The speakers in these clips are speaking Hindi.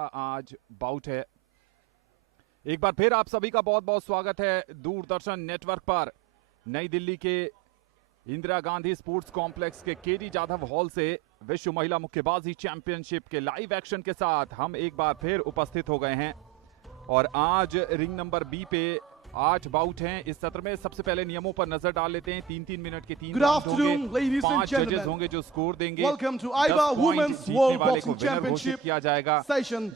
का आज बाउट है। एक बार फिर आप सभी का बहुत बहुत स्वागत है दूरदर्शन नेटवर्क पर। नई दिल्ली के इंदिरा गांधी स्पोर्ट्स कॉम्प्लेक्स के केडी जाधव हॉल से विश्व महिला मुक्केबाजी चैंपियनशिप के लाइव एक्शन के साथ हम एक बार फिर उपस्थित हो गए हैं और आज रिंग नंबर बी पे 8 बाउट हैं। इस सत्र में सबसे पहले नियमों पर नजर डाल लेते हैं। 3-3 मिनट के 3 राउंड होंगे। 5 जजेस होंगे जो स्कोर देंगे। Welcome to IBA Women's World Boxing Championship किया जाएगा।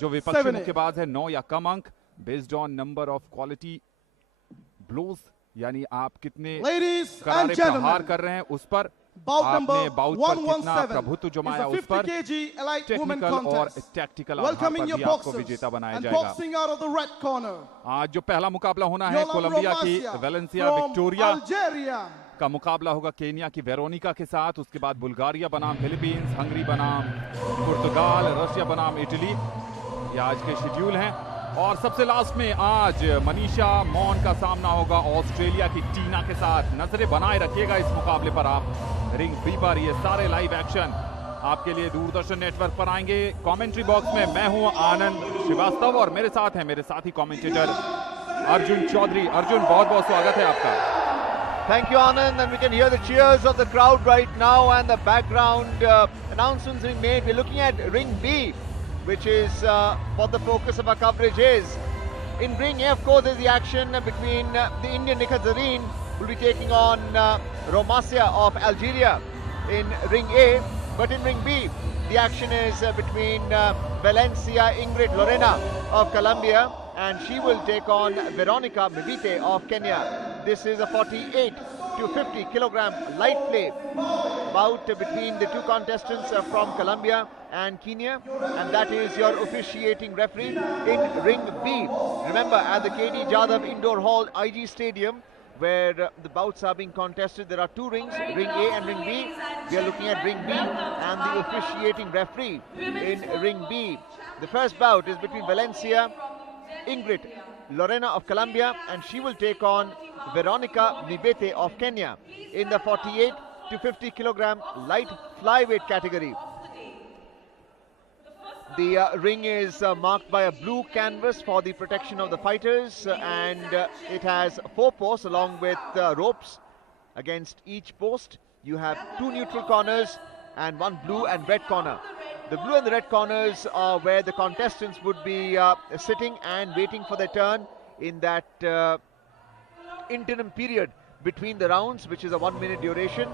जो विपक्षी मुक्केबाज है 9 या कम अंक based on number of quality blows, यानी आप कितने करारे प्रहार कर रहे हैं उस पर, आपने बाउट पर कितना प्रभुत्व जमाया उस पर, टेक्निकल और टैक्टिकल आधार पर भी आपको विजेता बनाया जाएगा। आज जो पहला मुकाबला होना है कोलंबिया की वेलेंसिया विक्टोरिया का मुकाबला होगा केनिया की वेरोनिका के साथ। उसके बाद बुल्गारिया बनाम फिलीपींस, हंगरी बनाम पुर्तगाल, रशिया बनाम इटली। ये आज के शेड्यूल हैं। और सबसे लास्ट में आज मनीषा मौन का सामना होगा ऑस्ट्रेलिया की टीना के साथ। नजरें बनाए रखिएगा इस मुकाबले पर आप रिंग बी पर। ये सारे लाइव एक्शन आपके लिए दूरदर्शन नेटवर्क पर आएंगे। कमेंट्री बॉक्स में मैं हूं आनंद श्रीवास्तव और मेरे साथ हैं मेरे साथी कमेंटेटर अर्जुन चौधरी। अर्जुन, बहुत बहुत स्वागत है आपका। Thank you, Anand, and we can hear the cheers of the crowd right now and the background announcements being made. We're looking at Ring B, which is what the focus of our coverage is. In Ring A, of course, there's the action between the Indian Nikhat Zareen, who will be taking on Romasia of Algeria in Ring A. But in Ring B, the action is between Valencia Ingrid Lorena of Colombia, and she will take on Veronica Mbite of Kenya. This is a 48 to 50 kilogram light play bout between the two contestants from Colombia and Kenya, and that is your officiating referee in Ring B. Remember, at the KD Jadhav Indoor Hall, IG Stadium, where the bouts are being contested, there are 2 rings, Ring A and Ring B. We are looking at Ring B and the officiating referee in Ring B. The first bout is between Valencia Ingrid Lorena of Colombia, and she will take on Veronica Mbite of Kenya in the 48 to 50 kilogram light flyweight category. The ring is marked by a blue canvas for the protection of the fighters, and it has 4 posts along with ropes. Against each post you have 2 neutral corners and 1 blue and red corner. The blue and the red corners are where the contestants would be sitting and waiting for their turn in that interim period between the rounds, which is a 1-minute duration.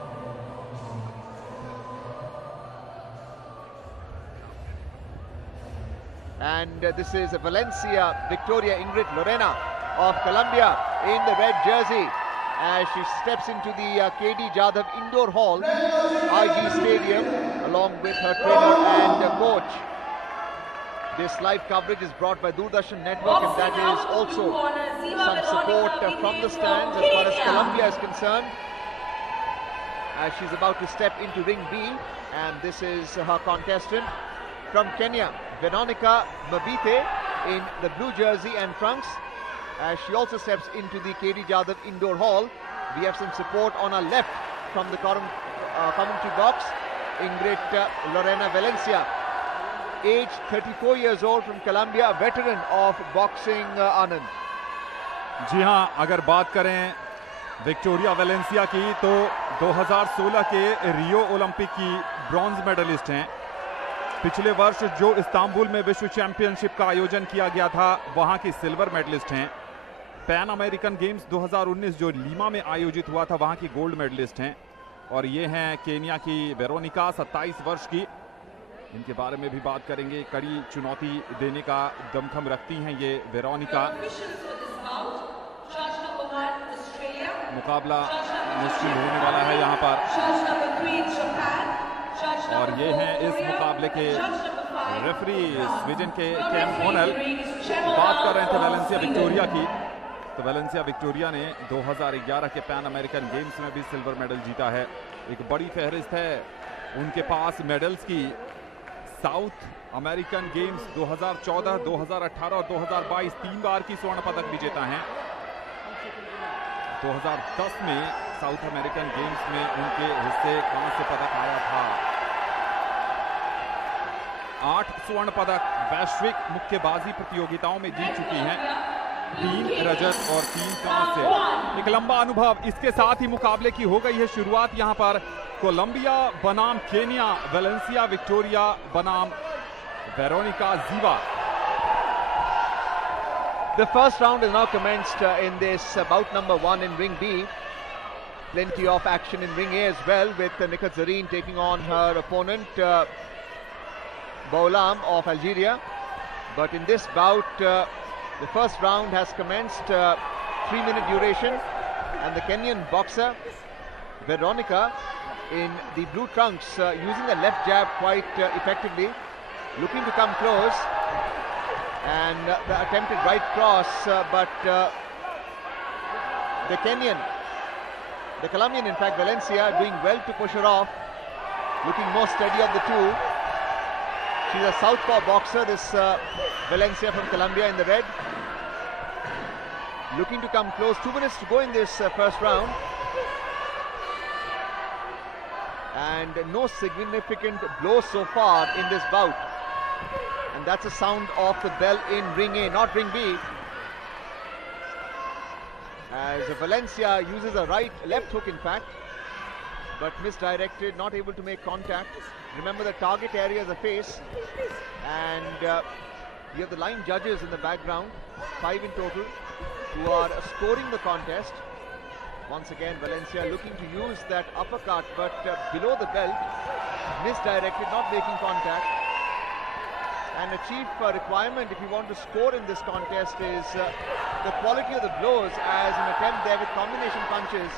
And this is Valencia Victoria Ingrid Lorena of Colombia in the red jersey as she steps into the KD Jadhav Indoor Hall, IG Stadium, along with her trainer and coach. This live coverage is brought by Doordarshan Network, and that is also some support from the stands as far as Colombia is concerned, as she's about to step into Ring B. And this is her contestant from Kenya, Veronica Mbite, in the blue jersey and trunks, as she also steps into the KD Jadhav Indoor Hall. We have some support on our left from the commentary box. Ingrid Lorena Valencia, age 34 years old, from Colombia, a veteran of boxing. Anand जी हाँ, अगर बात करें विक्टोरिया वेलेंसिया की तो 2016 के रियो ओलंपिक की ब्रॉन्ज मेडलिस्ट हैं। पिछले वर्ष जो इस्तांबुल में विश्व चैंपियनशिप का आयोजन किया गया था वहां की सिल्वर मेडलिस्ट हैं। पैन अमेरिकन गेम्स 2019 जो लीमा में आयोजित हुआ था वहां की गोल्ड मेडलिस्ट हैं। और ये हैं केनिया की वेरोनिका, 27 वर्ष की। इनके बारे में भी बात करेंगे। कड़ी चुनौती देने का दमखम रखती हैं ये वेरोनिका। मुकाबला मुश्किल होने वाला है यहाँ पर। और ये हैं इस मुकाबले के रेफरी स्वीडन के कैम ओनल। बात कर रहे थे वेलेंसिया विक्टोरिया की, तो वेलेंसिया विक्टोरिया ने 2011 के पैन अमेरिकन गेम्स में भी सिल्वर मेडल जीता है। एक बड़ी फहरिस्त है उनके पास मेडल्स की। साउथ अमेरिकन गेम्स 2014, 2018 और 2022 3 बार की स्वर्ण पदक विजेता हैं। 2010 में साउथ अमेरिकन गेम्स में उनके हिस्से कांस्य पदक आया था। 8 स्वर्ण पदक वैश्विक मुक्केबाजी प्रतियोगिताओं में जीत चुकी हैं, 3 रजत और 3 कांस्य। एक लंबा अनुभव। इसके साथ ही मुकाबले की हो गई है शुरुआत। यहां पर कोलंबिया बनाम केनिया, वेलेंसिया विक्टोरिया बनाम वेरोनिका जीवा। The first round is now commenced in this bout number 1 in ring B. Plenty of action in ring A as well, with Nikat Zareen taking on her opponent Boulam of Algeria. But in this bout, the first round has commenced, 3-minute duration, and the Kenyan boxer Veronica in the blue trunks using the left jab quite effectively, looking to come close, and the attempted right cross, but the Colombian, in fact, Valencia, doing well to push her off, looking more steady of the two. She's a southpaw boxer, this Valencia from Colombia in the red. Looking to come close. 2 minutes to go in this first round. And no significant blows so far in this bout. And that's the sound of the bell in ring A, not ring B. As Valencia uses a left hook in fact, but misdirected, not able to make contact. Remember, the target area is the face, and you have the line judges in the background, 5 in total, who are scoring the contest. Once again, Valencia looking to use that uppercut, but below the belt, misdirected, not making contact. And a chief requirement if you want to score in this contest is the quality of the blows, as an attempt there with combination punches.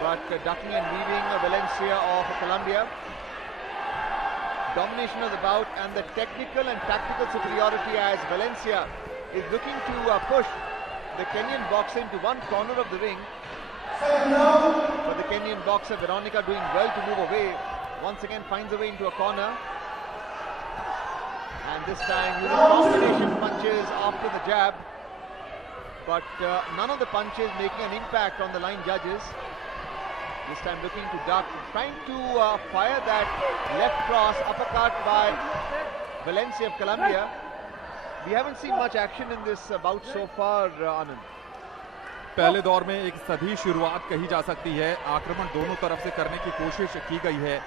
But ducking and weaving Valencia of Colombia. Domination of the bout and the technical and tactical superiority, as Valencia is looking to push the Kenyan boxer into one corner of the ring. But the Kenyan boxer Veronica doing well to move away. Once again finds a way into a corner. And this time using combination punches after the jab. But none of the punches making an impact on the line judges. This time looking to duck, trying to fire that left cross uppercut by Valencia of Colombia. We haven't seen much action in this bout so far, Anand. पहले दौर में एक सधी शुरुआत कही जा सकती है। आक्रमण दोनों तरफ से करने की कोशिश की गई है,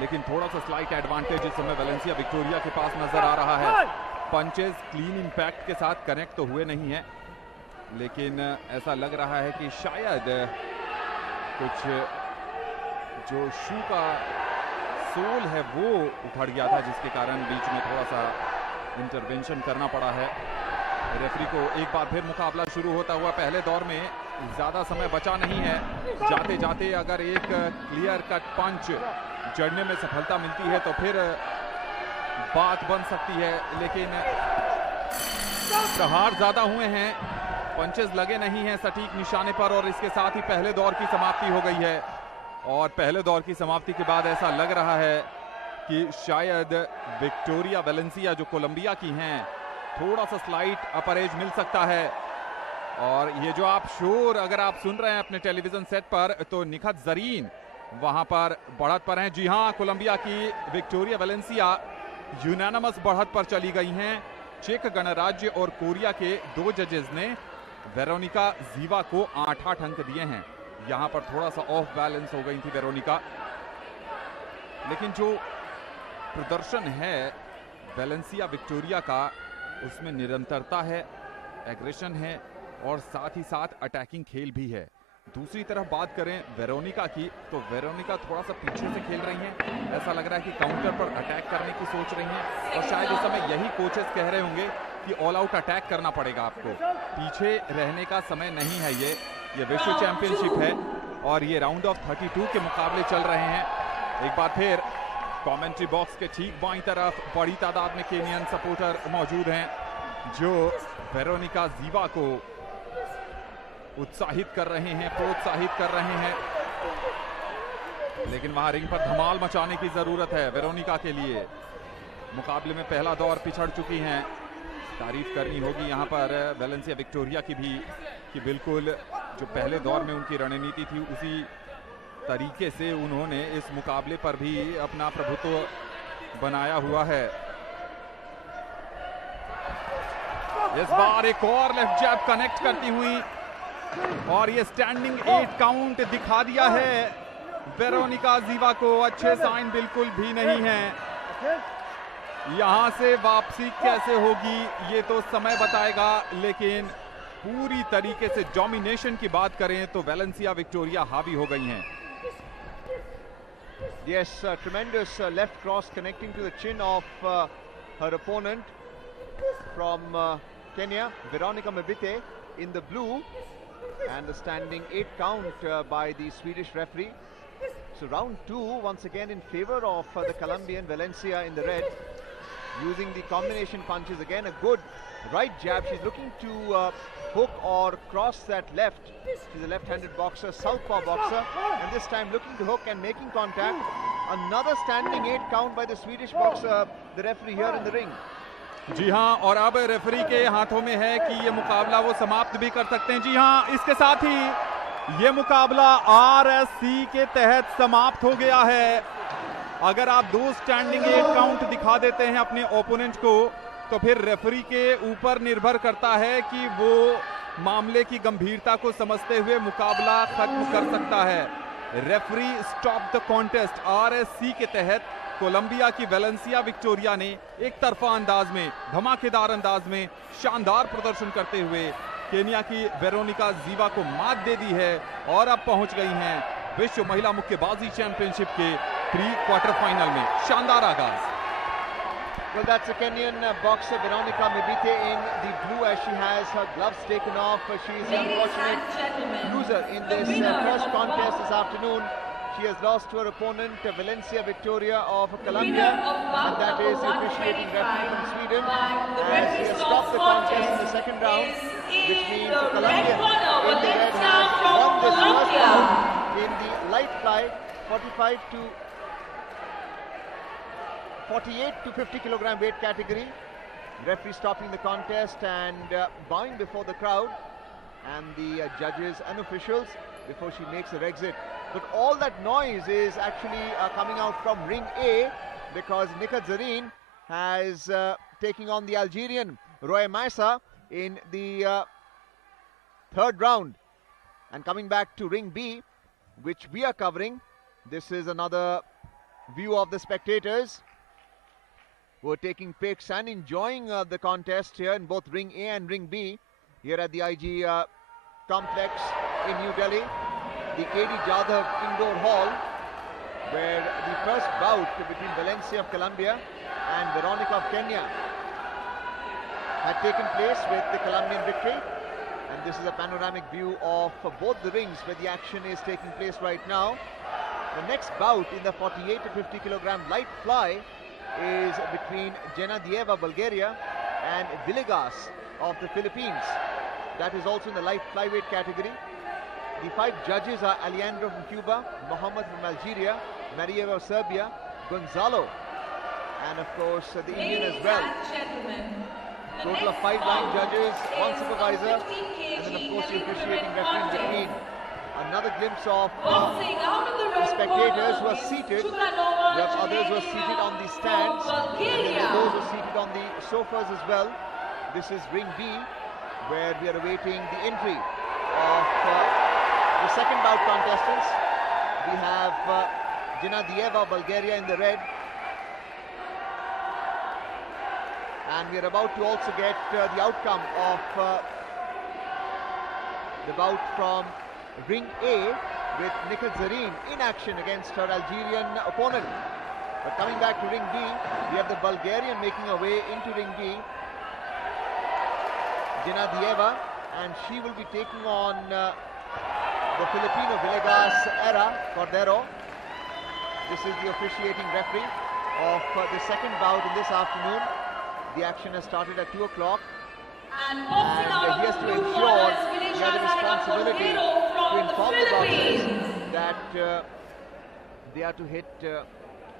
लेकिन थोड़ा सा स्लाइट एडवांटेज इस समय वेलेंसिया विक्टोरिया के पास नजर आ रहा है। पंचेस क्लीन इंपैक्ट के साथ कनेक्ट तो हुए नहीं है, लेकिन ऐसा लग रहा है कि शायद कुछ जो शू का सोल है वो उखड़ गया था, जिसके कारण बीच में थोड़ा सा इंटरवेंशन करना पड़ा है रेफरी को। एक बार फिर मुकाबला शुरू होता हुआ। पहले दौर में ज्यादा समय बचा नहीं है। जाते जाते अगर एक क्लियर कट पंच जड़ने में सफलता मिलती है तो फिर बात बन सकती है, लेकिन प्रहार ज्यादा हुए हैं, पंचेस लगे नहीं हैं सटीक निशाने पर, और इसके साथ ही पहले दौर की समाप्ति हो गई है। और पहले दौर की समाप्ति के बाद ऐसा लग रहा है कि शायद विक्टोरिया वेलेंसिया जो कोलंबिया की हैं, थोड़ा सा स्लाइट अपर एज मिल सकता है। और ये जो आप शोर अगर आप सुन रहे हैं अपने टेलीविजन सेट पर, तो निखत जरीन वहां पर बढ़त पर हैं। जी हां, कोलंबिया की विक्टोरिया वेलेंसिया यूनानिमस बढ़त पर चली गई हैं। चेक गणराज्य और कोरिया के 2 जजेस ने वेरोनिका जीवा को 8-8 अंक दिए हैं। यहां पर थोड़ा सा ऑफ बैलेंस हो गई थी वेरोनिका, लेकिन जो प्रदर्शन है वेलेंसिया विक्टोरिया का, उसमें निरंतरता है, एग्रेशन है, और साथ ही साथ अटैकिंग खेल भी है। दूसरी तरफ बात करें वेरोनिका की, तो वेरोनिका थोड़ा सा पीछे से खेल रही हैं। ऐसा लग रहा है कि काउंटर पर अटैक करने की सोच रही हैं, और शायद इस समय यही कोचेस कह रहे होंगे कि ऑल आउट अटैक करना पड़ेगा आपको, पीछे रहने का समय नहीं है। ये विश्व चैंपियनशिप है और ये राउंड ऑफ 32 के मुकाबले चल रहे हैं। एक बार फिर कमेंट्री बॉक्स के ठीक बाईं तरफ बड़ी तादाद में केनियन सपोर्टर मौजूद हैं, जो वेरोनिका जीवा को उत्साहित कर रहे हैं, प्रोत्साहित कर रहे हैं। लेकिन वहां रिंग पर धमाल मचाने की जरूरत है वेरोनिका के लिए। मुकाबले में पहला दौर पिछड़ चुकी हैं। तारीफ करनी होगी यहां पर वेलेंसिया विक्टोरिया की भी, कि बिल्कुल जो पहले दौर में उनकी रणनीति थी उसी तरीके से उन्होंने इस मुकाबले पर भी अपना प्रभुत्व बनाया हुआ है। इस बार एक और लेफ्ट जैब कनेक्ट करती हुई और ये स्टैंडिंग 8 काउंट दिखा दिया है वेरोनिका जीवा को। अच्छे साइन बिल्कुल भी नहीं है। यहां से वापसी कैसे होगी ये तो समय बताएगा, लेकिन पूरी तरीके से डोमिनेशन की बात करें तो वेलेंसिया विक्टोरिया हावी हो गई हैं। Yes, tremendous left cross connecting to the chin of her opponent from Kenya, Veronica Mabite in the blue, and the standing 8 count by the Swedish referee. So round 2 once again in favor of the Colombian, Valencia in the red, using the combination punches. Again a good right jab. She's looking to hook or cross that left. She's a left-handed boxer, southpaw boxer, and this time looking to hook and making contact. Another standing 8 count by the Swedish boxer, the referee here in the ring. जी हाँ, और अब रेफरी के हाथों में है कि ये मुकाबला वो समाप्त भी कर सकते हैं। जी हाँ, इसके साथ ही ये मुकाबला RSC के तहत समाप्त हो गया है। अगर आप 2 स्टैंडिंग 8 काउंट दिखा देते हैं अपने ओपोनेंट को, तो फिर रेफरी के ऊपर निर्भर करता है कि वो मामले की गंभीरता को समझते हुए मुकाबला खत्म कर सकता है। Referee stop the contest. RSC के तहत कोलंबिया की वेलेंसिया विक्टोरिया ने एक तरफा अंदाज में, धमाकेदार अंदाज में शानदार प्रदर्शन करते हुए केनिया की वेरोनिका जीवा को मात दे दी है और अब पहुंच गई हैं विश्व महिला मुक्केबाजी चैंपियनशिप के प्री क्वार्टर फाइनल में। शानदार आगाज। Well, that's a Kenyan boxer, Veronica Mabite, in the blue as she has her gloves taken off. She is the unfortunate loser in this first contest this afternoon. She has lost to her opponent, Valencia Victoria of Colombia, and that is the officiating referee from Sweden, as he has stopped the contest in the second round, which means the Colombian in the red has won this first round in the light fly 48 to 50 kilogram weight category. Referee stopping the contest and bowing before the crowd and the judges and officials before she makes her exit. But all that noise is actually coming out from ring A, because Nikat Zareen has taking on the Algerian Roy Maisa in the third round. And coming back to ring B, which we are covering, this is another view of the spectators who are taking pics and enjoying the contest here in both ring A and ring B here at the IG complex in New Delhi, the KD Jadhav Indoor Hall, where the first bout between Valencia of Colombia and Veronica of Kenya had taken place with the Colombian victory. And this is a panoramic view of both the rings where the action is taking place right now. The next bout in the 48 to 50 kilogram light fly is between Jena Dieva, Bulgaria, and Villegas of the Philippines. That is also in the light flyweight category. The 5 judges are Alejandro from Cuba, Mohammed from Algeria, Marieva of Serbia, Gonzalo, and of course the Indian as well. Total of 5 line judges, 1 supervisor, and then of course the officiating referee in between. Another glimpse of the spectators who are seated. We have others who are seated on the stands, and then there are those who are seated on the sofas as well. This is ring B, where we are awaiting the entry of the second bout contestants. We have Jena Dieva, Bulgaria in the red. And we are about to also get the outcome of the bout from ring A with Nikat Zareen in action against her Algerian opponent. But coming back to ring B, we have the Bulgarian making her way into ring B, Jena Dieva, and she will be taking on the Filipino Villegas Era Cordero. This is the officiating referee of the second bout in this afternoon. The action has started at 2 o'clock, and he has to ensure he has a responsibility to inform the boxers that they are to hit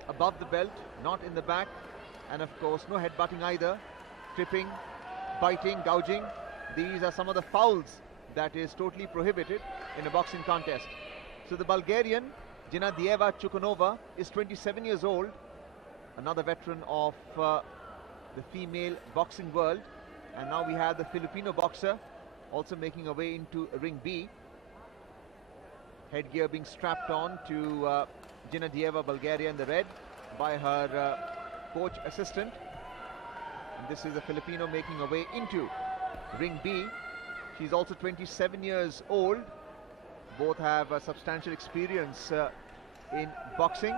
above the belt, not in the back, and of course no headbutting either, tripping, biting, gouging. These are some of the fouls that is totally prohibited in a boxing contest. So the Bulgarian Gennadieva Chukunova is 27 years old, another veteran of the female boxing world. And now we have the Filipino boxer also making her way into ring B. Headgear being strapped on to Gennadieva, Bulgaria in the red by her coach assistant. And this is a Filipino making her way into ring B. She's also 27 years old. Both have a substantial experience in boxing.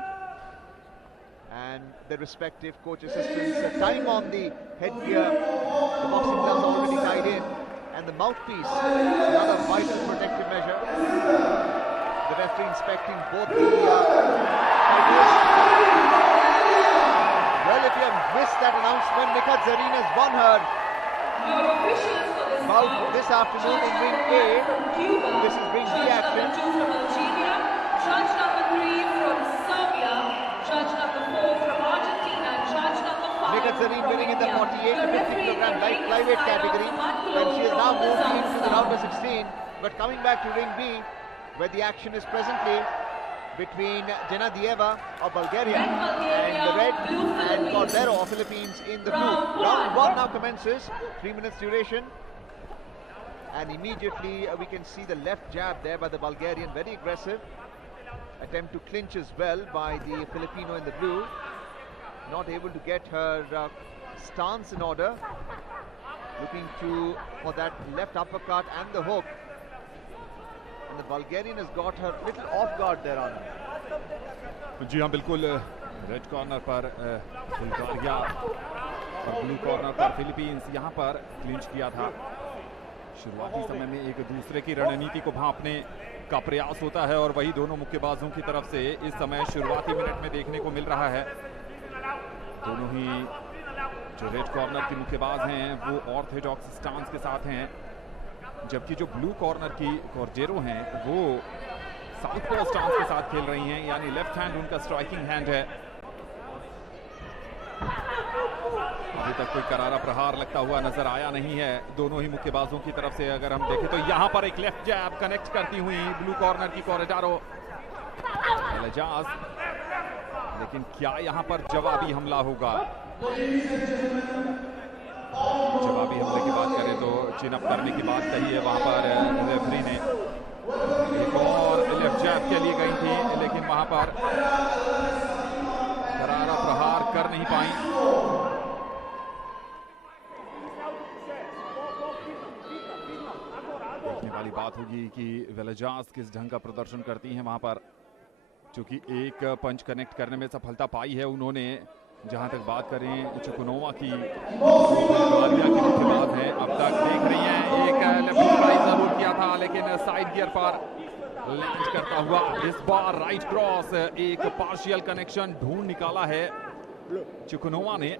And their respective coach assistants tying on the headgear. The boxing gloves already tied in. And the mouthpiece, another vital protective measure. The referee inspecting both the fighters. Well, if you have missed that announcement, Nikat Zareen has won her bout this afternoon in ring A. This is ring B action. Judge number 3 from Serbia, judge number 4 from Argentina, judge number 5 Nikat Zareen winning in the 48 to 50 kilogram light flyweight category, and she has now moved into the round of 16. But coming back to ring B, where the action is presently between Gennadieva of Bulgaria and the red, and Cordero of Philippines in the blue. Round 1 now commences, 3 minutes duration. And immediately we can see the left jab there by the Bulgarian, very aggressive. Attempt to clinch as well by the Filipino in the blue. Not able to get her stance in order. Looking for that left uppercut and the hook. And the Bulgarian has got her little off guard there on her. जी हाँ बिल्कुल, रेड कॉर्नर पर बुल्गारिया और ब्लू कॉर्नर पर फिलीपींस यहाँ पर क्लिंच किया था। शुरुआती समय में एक दूसरे की रणनीति को भांपने का प्रयास होता है और वही दोनों मुक्केबाजों की तरफ से इस समय शुरुआती मिनट में देखने को मिल रहा है। दोनों ही जो रेड कॉर्नर के मुक्केबाज हैं वो ऑर्थोडॉक्स स्टांस के साथ हैं, जबकि जो ब्लू कॉर्नर की कॉर्डेरो हैं वो साउथपॉ स्टांस के साथ खेल रही हैं, यानी लेफ्ट हैंड उनका स्ट्राइकिंग हैंड है। अभी तक कोई करारा प्रहार लगता हुआ नजर आया नहीं है दोनों ही मुक्केबाजों की तरफ से। अगर हम देखें तो यहाँ पर एक लेफ्ट जैब कनेक्ट करती हुई ब्लू कॉर्नर की कॉरिडोरो, लेकिन क्या यहाँ पर जवाबी हमला होगा? जवाबी हमले की बात करें तो चिन अप करने की बात कही है वहां पर रेफरी ने। एक और लेफ्ट जैब के लिए गई थी, लेकिन वहां पर करारा प्रहार कर नहीं पाई। देखने वाली बात होगी कि वेलेजास किस ढंग का प्रदर्शन करती हैं वहां पर, क्योंकि एक पंच कनेक्ट करने में सफलता पाई है उन्होंने। जहां तक बात करें चुकुनोवा की, बुल्गारिया की मुक्केबाज हैं, अब तक देख रही हैं एक लेफ्ट ट्राई जरूर किया था, लेकिन साइड गियर पर लैंड करता हुआ इस बार राइट क्रॉस, एक पार्शियल कनेक्शन ढूंढ निकाला है चुकुनोवा ने,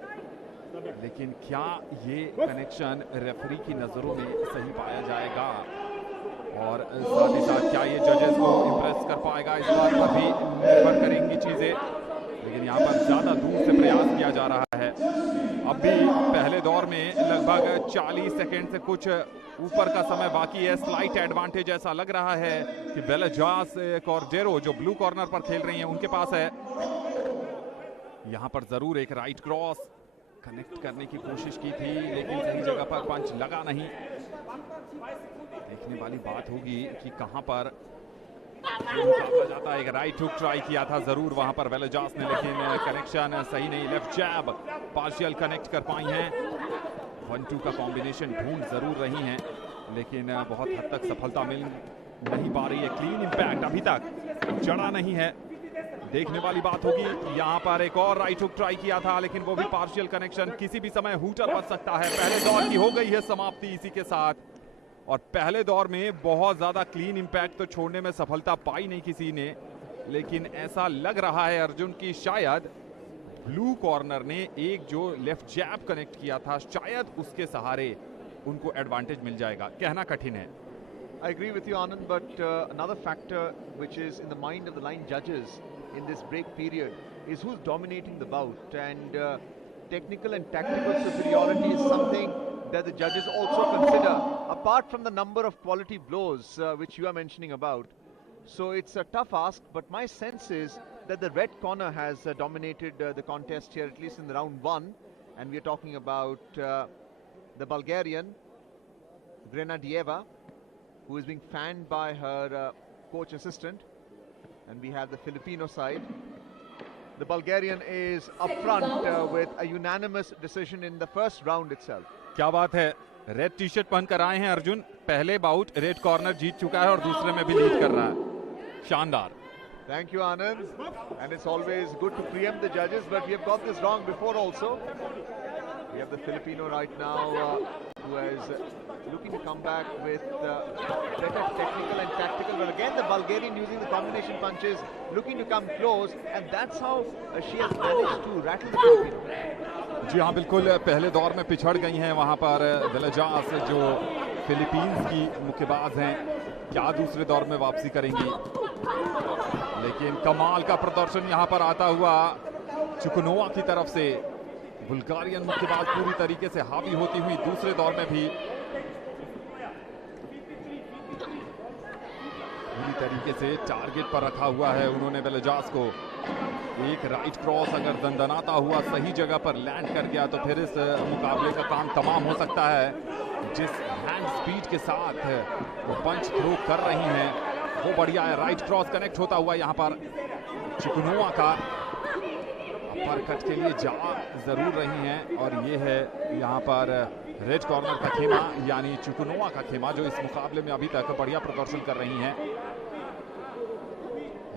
लेकिन क्या ये कनेक्शन रेफरी की नजरों में सही पाया जाएगा और साथ ही साथ क्या ये जजेस को इंप्रेस कर पाएगा, इस बात पर भी निर्भर करेंगी चीजें। लेकिन यहाँ पर ज्यादा दूर से प्रयास किया जा रहा है। अब भी पहले दौर में लगभग 40 सेकंड से कुछ ऊपर का समय बाकी है। स्लाइट एडवांटेज ऐसा लग रहा है कि वेलेजास कॉर्डेरो जो ब्लू कॉर्नर पर खेल रही हैं उनके पास है। यहाँ पर जरूर एक राइट क्रॉस कनेक्ट करने की कोशिश की थी, लेकिन सही जगह पर पंच लगा नहीं। देखने वाली बात होगी कि कहां पर जाता है। एक राइट हुक ट्राई किया था जरूर वहां पर वेलेजास ने, लेकिन कनेक्शन सही नहीं। लेफ्ट जैब पार्शियल कनेक्ट कर पाई हैं, 1-2 का कॉम्बिनेशन ढूंढ जरूर रही हैं, लेकिन बहुत हद तक सफलता मिल नहीं पा रही है। क्लीन इंपैक्ट अभी तक चढ़ा नहीं है। देखने वाली बात होगी कि यहाँ पर एक और राइट हुक ट्राई किया था, लेकिन वो भी पार्शियल कनेक्शन, किसी भी समय हूटर बच सकता है। पहले दौर की हो गई है समाप्ति इसी के साथ, और पहले दौर में बहुत ज्यादा क्लीन इंपैक्ट तो छोड़ने में सफलता पाई नहीं किसी ने, लेकिन ऐसा लग रहा है अर्जुन की शायद ब्लू कॉर्नर ने एक जो लेफ्ट जैब कनेक्ट किया था शायद उसके सहारे उनको एडवांटेज मिल जाएगा। कहना कठिन है। I agree with you, Anand, but another factor which is in the mind of the line judges in this break period is who's dominating the bout, and technical and tactical superiority is something that the judges also consider, apart from the number of quality blows which you are mentioning about. So it's a tough ask, but my sense is that the red corner has dominated the contest here, at least in the round one. And we're talking about the Bulgarian, Grenadieva, who is being fanned by her coach assistant. And we have the Filipino side. The Bulgarian is up front with a unanimous decision in the first round itself. क्या बात है, रेड टी शर्ट पहनकर आए हैं अर्जुन, पहले बाउट रेड कॉर्नर जीत चुका है और दूसरे में भी लीड कर रहा है, शानदार. Thank you, Anand. And it's always good to preempt the judges, but we have got this wrong before also. We have the Filipino right now who is looking to come back with better technical and tactical, but again the Bulgarian using the combination punches, looking to come close, and that's how she has managed to rattle the Filipino. जी हाँ, बिल्कुल पहले दौर में पिछड़ गई हैं वहाँ पर वेलेजास, जो फिलीपींस की मुक्केबाज हैं. क्या दूसरे दौर में वापसी करेंगी, लेकिन कमाल का प्रदर्शन यहाँ पर आता हुआ चुकनोवा की तरफ से. बुल्गारियन मुक्केबाज पूरी तरीके से हावी होती हुई दूसरे दौर में भी पूरी तरीके से टारगेट पर रखा हुआ है उन्होंने वेलेजास को. एक राइट क्रॉस अगर दंदनाता हुआ सही जगह पर लैंड कर गया तो फिर इस मुकाबले का काम तमाम हो सकता है. जिस हैंड स्पीड के साथ वो पंच थ्रो कर रही हैं वो बढ़िया है. राइट क्रॉस कनेक्ट होता हुआ यहाँ पर चुकनोवा का अपर कट के लिए जा जरूर रही हैं, और ये है यहाँ पर रेड कॉर्नर का खेमा, यानी चुकनोवा का खेमा, जो इस मुकाबले में अभी तक बढ़िया प्रदर्शन कर रही हैं.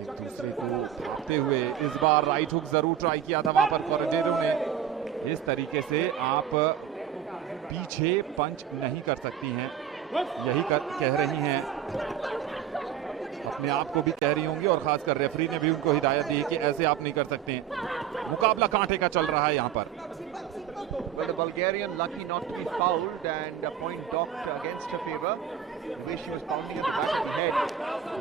एक दूसरे को भागते हुए इस बार राइट हुक जरूर ट्राई किया था वहां पर कॉरिडेरो ने. इस तरीके से आप पीछे पंच नहीं कर सकती हैं, यही कह रही हैं, अपने आप को भी कह रही होंगी, और खासकर रेफरी ने भी उनको हिदायत दी कि ऐसे आप नहीं कर सकते. मुकाबला कांटे का चल रहा है यहाँ पर. Well, the Bulgarian lucky not to be fouled and a point docked against her favor. The way she was pounding at the back of the head,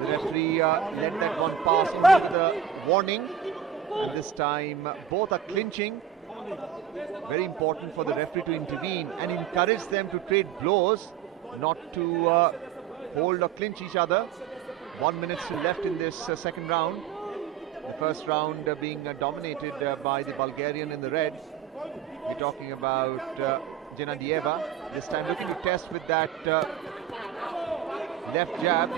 the referee let that one pass into the warning, and this time both are clinching. Very important for the referee to intervene and encourage them to trade blows, not to hold or clinch each other. 1 minute still left in this second round. The first round being dominated by the Bulgarian in the red. We're talking about Grenadieva, this time looking to test with that left jab,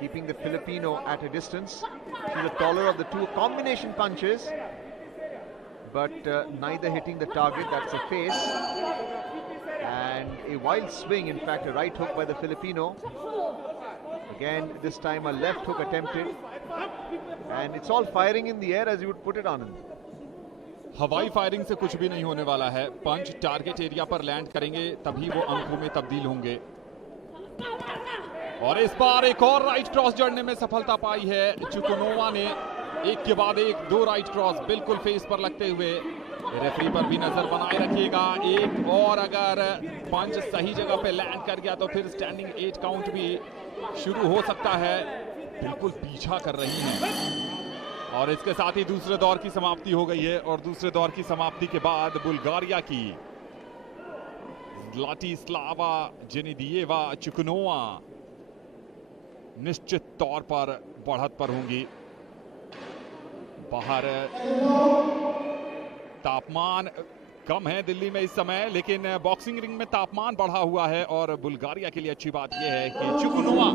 keeping the Filipino at a distance. She's the taller of the two. Combination punches, but neither hitting the target. That's a face. And a wild swing, in fact, a right hook by the Filipino. Again, this time a left hook attempted. And it's all firing in the air, as you would put it, Anand. हवाई फायरिंग से कुछ भी नहीं होने वाला है. पंच टारगेट एरिया पर लैंड करेंगे तभी वो अंकों में तब्दील होंगे. और इस बार एक और राइट क्रॉस जड़ने में सफलता पाई है चुकनोवा ने. एक के बाद एक दो राइट क्रॉस बिल्कुल फेस पर लगते हुए. रेफरी पर भी नजर बनाए रखिएगा. एक और अगर पंच सही जगह पे लैंड कर गया तो फिर स्टैंडिंग 8 काउंट भी शुरू हो सकता है. बिल्कुल पीछा कर रही हैं, और इसके साथ ही दूसरे दौर की समाप्ति हो गई है. और दूसरे दौर की समाप्ति के बाद बुल्गारिया की ज़्लाटिस्लावा जेनेदिएवा चुकनोवा निश्चित तौर पर बढ़त पर होंगी. बाहर तापमान कम है दिल्ली में इस समय, लेकिन बॉक्सिंग रिंग में तापमान बढ़ा हुआ है. और बुल्गारिया के लिए अच्छी बात यह है कि चुकनोवा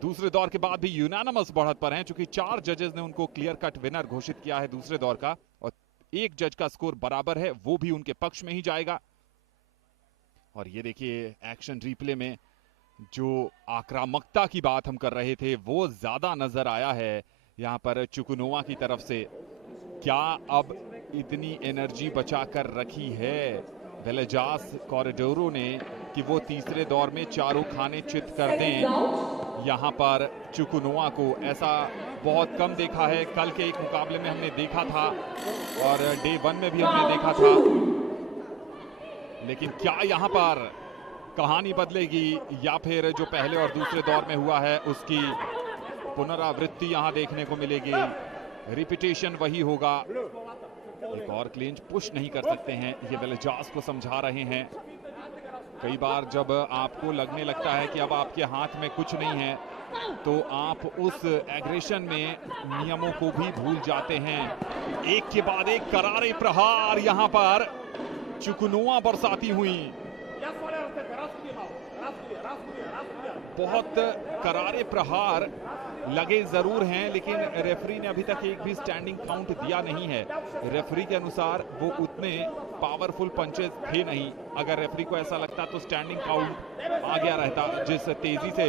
दूसरे दौर के बाद भी यूनानिमस बढ़त पर हैं, चूंकि 4 जजेस ने उनको क्लियर कट विनर घोषित किया है दूसरे दौर का, और एक जज का स्कोर बराबर है, वो भी उनके पक्ष में ही जाएगा. और ये देखिए एक्शन रिप्ले में जो आक्रामकता की बात हम कर रहे थे वो ज्यादा नजर आया है यहां पर चुकनोवा की तरफ से. क्या अब इतनी एनर्जी बचा कर रखी है वेलेजास कॉरिडोरो ने कि वो तीसरे दौर में चारों खाने चित कर दें यहां पर चुकनोवा को? ऐसा बहुत कम देखा है. कल के एक मुकाबले में हमने देखा था और डे 1 में भी हमने देखा था, लेकिन क्या यहां पर कहानी बदलेगी या फिर जो पहले और दूसरे दौर में हुआ है उसकी पुनरावृत्ति यहां देखने को मिलेगी? रिपीटेशन वही होगा. एक और क्लिंच पुश नहीं कर सकते हैं, ये वेलेजास को समझा रहे हैं. कई बार जब आपको लगने लगता है कि अब आपके हाथ में कुछ नहीं है, तो आप उस एग्रेशन में नियमों को भी भूल जाते हैं। एक के बाद एक करारे प्रहार यहां पर चुकनुआ बरसाती हुई। बहुत करारे प्रहार लगे जरूर हैं, लेकिन रेफरी ने अभी तक एक भी स्टैंडिंग काउंट दिया नहीं है। रेफरी के अनुसार वो उतने पावरफुल पंचेस थे नहीं। अगर रेफरी को ऐसा लगता तो स्टैंडिंग काउंट आ गया रहता। जिस तेजी से,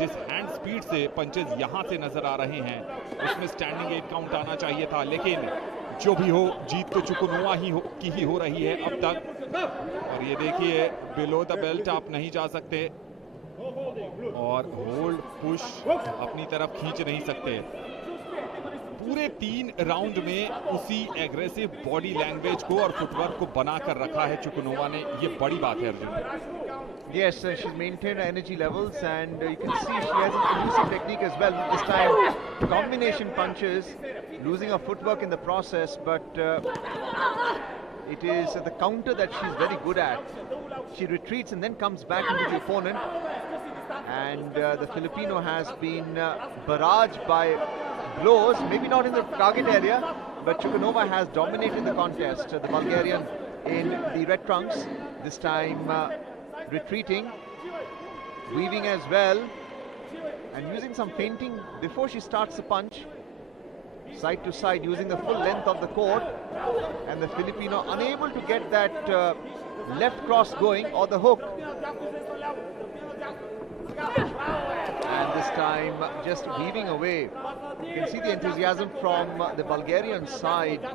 जिस हैंड स्पीड से पंचेस यहां से नजर आ रहे हैं, उसमें स्टैंडिंग 8 काउंट आना चाहिए था। लेकिन जो भी हो, जीत तो चुकनुआ की ही हो रही है अब तक। और ये देखिए, बिलो द बेल्ट आप नहीं जा सकते और होल्ड पुश अपनी तरफ खींच नहीं सकते। पूरे 3 राउंड में उसी एग्रेसिव बॉडी लैंग्वेज को और फुटवर्क को बनाकर रखा है चुकनुआ ने। ये बड़ी बात है Arjun. Yes, she's maintained her energy levels, and you can see she has an elusive technique as well. This time, combination punches, losing her footwork in the process, but it is the counter that she's very good at. She retreats and then comes back into the opponent, and the Filipino has been barraged by blows, maybe not in the target area, but Chukunova has dominated the contest. The Bulgarian in the red trunks, this time retreating, weaving as well, and using some feinting before she starts the punch, side to side, using the full length of the court, and the Filipino unable to get that left cross going or the hook. And this time just weaving away. You can see the enthusiasm from the Bulgarian side,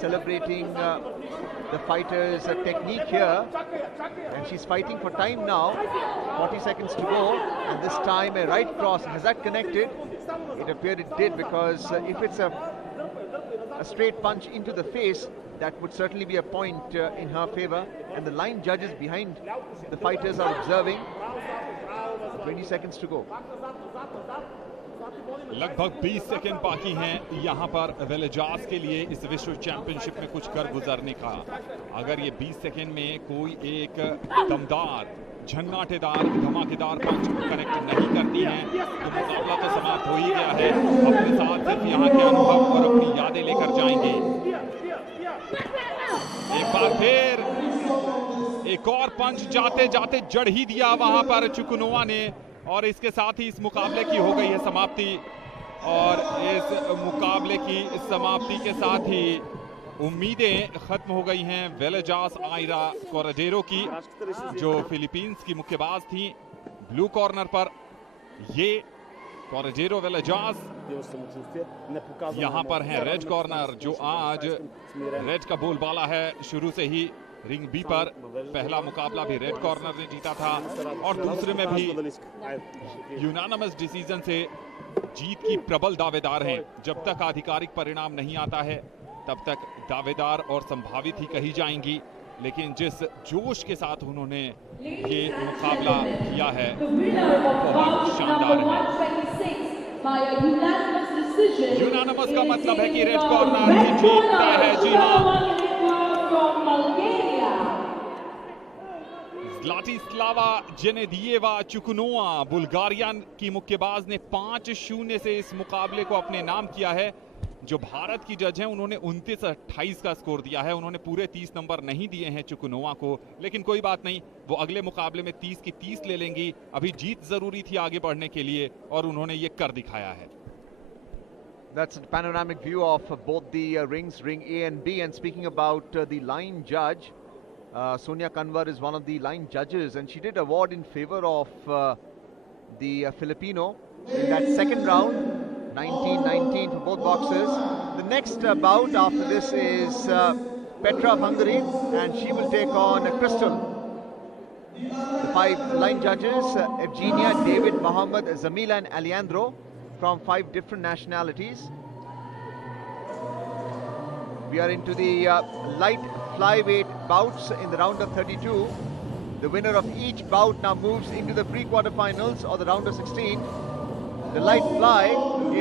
celebrating the fighter's technique here, and she's fighting for time now. 40 seconds to go, and this time a right cross. Has that connected? It appeared it did, because if it's a straight punch into the face, that would certainly be a point in her favor, and the line judges behind the fighters are observing. 20 seconds to go. लगभग 20 सेकंड बाकी हैं यहां पर वेलेजास के लिए इस विश्व चैंपियनशिप में कुछ कर गुजरने का। अगर ये 20 सेकंड में कोई एक दमदार, झन्नाटेदार, धमाकेदार पंच कनेक्ट नहीं करती है, तो मुकाबला तो समाप्त हो ही गया है। अपने साथ सिर्फ यहाँ के अनुभव और अपनी यादें लेकर जाएंगे। एक बार फिर एक और पंच जाते जाते जड़ ही दिया वहां पर चुकनुआ ने, और इसके साथ ही इस मुकाबले की हो गई है समाप्ति। और इस मुकाबले की समाप्ति के साथ ही उम्मीदें खत्म हो गई हैं वेलेजास आयरा कोरडेरो की, जो फिलीपींस की मुक्केबाज थी। ब्लू कॉर्नर पर ये कोरडेरो वेलेजास, यहां पर है रेड कॉर्नर, जो आज रेड का बोलबाला है शुरू से ही। रिंग बी पर पहला मुकाबला भी रेड कॉर्नर ने जीता था, और दूसरे में भी यूनानिमस डिसीजन से जीत की प्रबल दावेदार हैं। जब तक आधिकारिक परिणाम नहीं आता है, तब तक दावेदार और संभावित ही कही जाएंगी। लेकिन जिस जोश के साथ उन्होंने ये मुकाबला किया है, बहुत शानदार है। यूनानिमस का मतलब है कि रेड कॉर्नर जीतता है। जी हाँ, ज़्लाटिस्लावा जेनेदिएवा चुकनुआ, बुल्गारियन की मुक्केबाज ने 5-0 से इस मुकाबले को अपने नाम किया है। जो भारत की जज हैं, उन्होंने 29-28 का स्कोर दिया है। उन्होंने पूरे 30 नंबर नहीं दिए हैं चुकनुआ को, लेकिन कोई बात नहीं, वो अगले मुकाबले में 30 की 30 ले लेंगी। अभी जीत जरूरी थी आगे बढ़ने के लिए, और उन्होंने ये कर दिखाया है। That's a panoramic view of both the rings, ring A and B. And speaking about the line judge, Sonia Kanwar is one of the line judges, and she did award in favor of the Filipino in that second round, 19-19 for both boxers. The next bout after this is Petra of Hungary, and she will take on Crystal. The 5 line judges, Evgenia, David, Mohammed, Zamila and Alejandro, from 5 different nationalities. We are into the light flyweight bouts in the round of 32. The winner of each bout now moves into the pre-quarterfinals or the round of 16. The light fly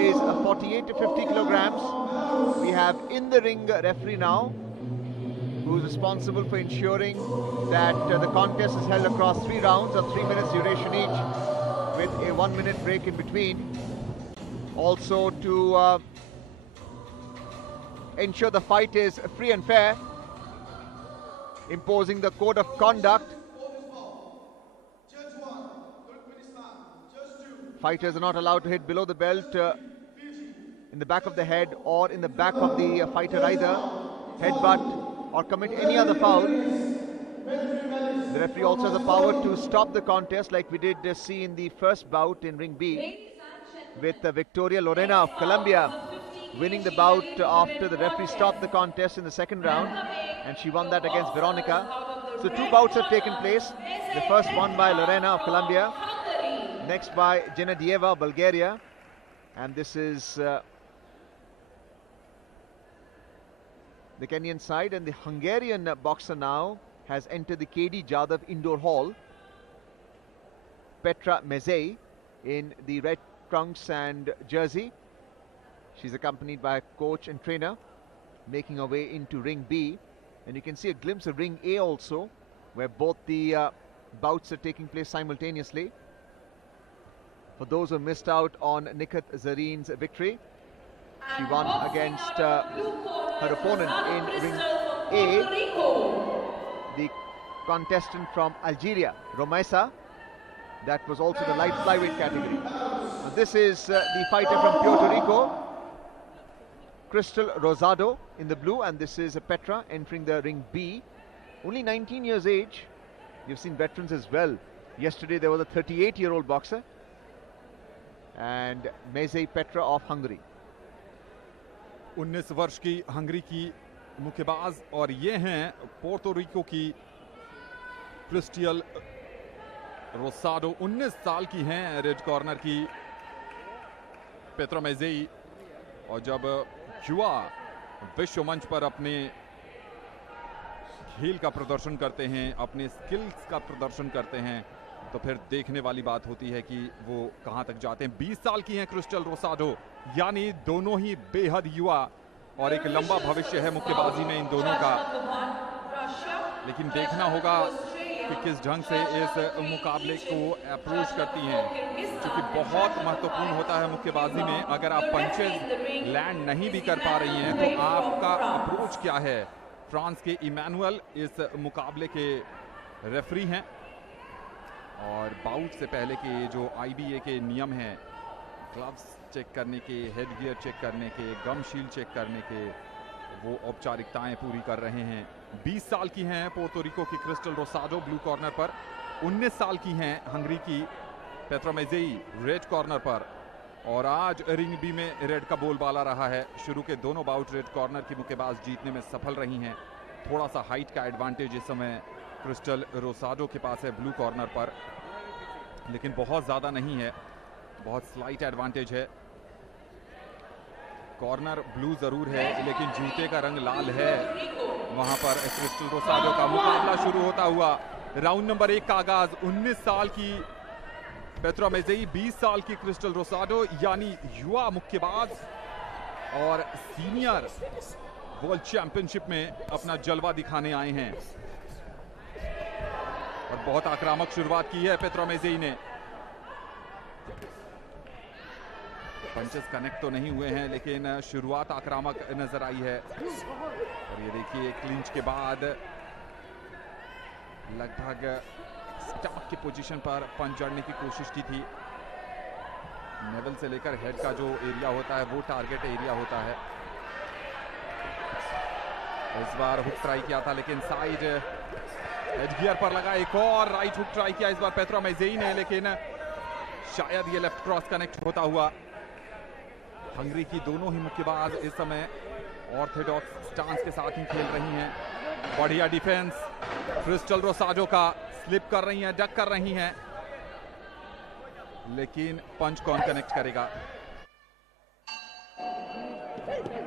is 48 to 50 kilograms. We have in the ring referee now, who who's responsible for ensuring that the contest is held across 3 rounds of 3 minutes duration each, with a 1-minute break in between. Also to ensure the fight is free and fair, imposing the code of conduct. Fighters are not allowed to hit below the belt, in the back of the head or in the back of the fighter either, headbutt or commit any other foul. The referee also has the power to stop the contest, like we did see in the first bout in Ring B, with Victoria Lorena of Colombia winning the bout after the referee stopped the contest in the second round, and she won that against Veronica. So 2 bouts have taken place. The first one by Lorena of Colombia, next by Genadieva of Bulgaria, and this is the Kenyan side. And the Hungarian boxer now has entered the KD Jadhav Indoor Hall, Petra Mezei, in the red trunks and jersey. She's accompanied by a coach and trainer, making her way into Ring B. And you can see a glimpse of Ring A also, where both the bouts are taking place simultaneously. For those who missed out on Nikhat Zareen's victory, she won against her opponent in Ring A, the contestant from Algeria, Romaisa. That was also the light flyweight category. Now this is the fighter from Puerto Rico, Crystal Rosado in the blue, and this is Petra entering the Ring B. Only 19 years age. You've seen veterans as well. Yesterday there was a 38-year-old boxer, and Mezei Petra of Hungary. 19 वर्ष की हंगरी की मुक्केबाज, और ये हैं पोर्टो रिको की क्रिस्टियल रोसाडो। 19 साल की हैं रेड कॉर्नर की पेत्रा मेजेई। और जब युवा विश्व मंच पर अपने खेल का प्रदर्शन करते हैं, अपने स्किल्स का प्रदर्शन करते हैं, तो फिर देखने वाली बात होती है कि वो कहां तक जाते हैं। 20 साल की हैं क्रिस्टल रोसाडो, यानी दोनों ही बेहद युवा, और एक लंबा भविष्य है मुक्केबाजी में इन दोनों का। लेकिन देखना होगा कि किस ढंग से इस मुकाबले को अप्रोच करती हैं, क्योंकि बहुत महत्वपूर्ण होता है मुक्केबाजी में। अगर आप पंचेज लैंड नहीं भी कर पा रही हैं तो आपका अप्रोच क्या है। फ्रांस के इमैनुअल इस मुकाबले के रेफरी हैं, और बाउट से पहले के जो IBA के नियम हैं, ग्लव्स चेक करने के, हेड गियर चेक करने के, गम शील्ड चेक करने के, वो औपचारिकताएं पूरी कर रहे हैं। 20 साल की हैं पोर्टो रिको की क्रिस्टल रोसाडो ब्लू कॉर्नर पर, 19 साल की हैं हंगरी की पेत्रा मेजेई रेड कॉर्नर पर। और आज रिंग बी में रेड का बोलबाला रहा है। शुरू के दोनों बाउट रेड कॉर्नर की मुक्केबाज जीतने में सफल रही हैं। थोड़ा सा हाइट का एडवांटेज इस समय क्रिस्टल रोसाडो के पास है ब्लू कॉर्नर पर, लेकिन बहुत ज़्यादा नहीं है, बहुत स्लाइट एडवांटेज है। कॉर्नर ब्लू ज़रूर है, लेकिन जूते का रंग लाल है। वहां पर क्रिस्टल रोसाडो का मुकाबला शुरू होता हुआ। राउंड नंबर 1 का आगाज। 19 साल की पेत्रा मेजेई, 20 साल की क्रिस्टल रोसाडो, यानी युवा मुक्केबाज और सीनियर वर्ल्ड चैंपियनशिप में अपना जलवा दिखाने आए हैं। और बहुत आक्रामक शुरुआत की है पेत्रा मेजेई ने। पंचेस कनेक्ट तो नहीं हुए हैं, लेकिन शुरुआत आक्रामक नजर आई है। और ये देखिए, क्लिंच के बाद लगभग स्टमक की पोजीशन पर पंच जड़ने की कोशिश की थी। नेवल से लेकर हेड का जो एरिया होता है वो टारगेट एरिया होता है। इस बार हुक ट्राई किया था, लेकिन साइड हेड गियर पर लगा। एक और राइट हुक ट्राई किया इस बार पेत्रा मेजेई ने, लेकिन शायद ये लेफ्ट क्रॉस कनेक्ट होता हुआ। हंगरी की दोनों ही मुक्केबाज इस समय ऑर्थोडॉक्स स्टांस के साथ ही खेल रही हैं। बढ़िया डिफेंस क्रिस्टल रोसाडो का, स्लिप कर रही हैं, डक कर रही हैं, लेकिन पंच कौन कनेक्ट करेगा।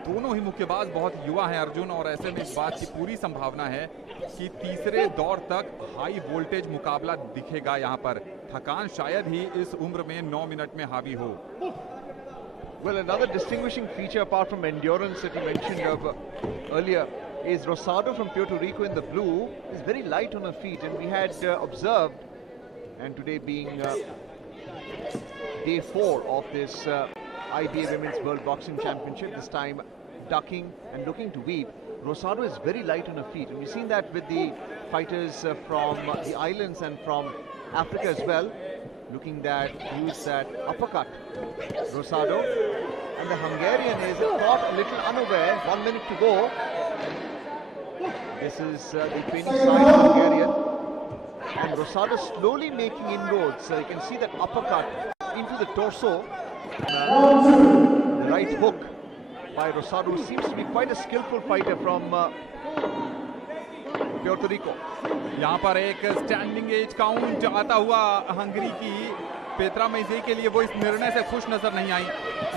दोनों ही मुक्केबाज बहुत युवा हैं अर्जुन, और ऐसे में इस बात की पूरी संभावना है कि तीसरे दौर तक हाई वोल्टेज मुकाबला दिखेगा। यहां पर थकान शायद ही इस उम्र में 9 मिनट में हावी हो। Well, another distinguishing feature apart from endurance that you mentioned of earlier is Rosado from Puerto Rico in the blue. Is very light on her feet, and we had observed, and today being day 4 of this IBA Women's World Boxing Championship, this time ducking and looking to weave. Rosado is very light on her feet, and we've seen that with the fighters from the islands and from Africa as well, looking that use that uppercut. Rosado, and the Hungarian is caught a little unaware. 1 minute to go. This is the training side of Hungarian, and Rosado slowly making inroads. So you can see that uppercut into the torso, the right hook by Rosado, who seems to be quite a skillful fighter from Puerto Rico. यहाँ पर एक स्टैंडिंग एज काउंट आता हुआ हंगरी की पेत्रा मैज़ेई के लिए वो इस निर्णय से खुश नजर नहीं आई।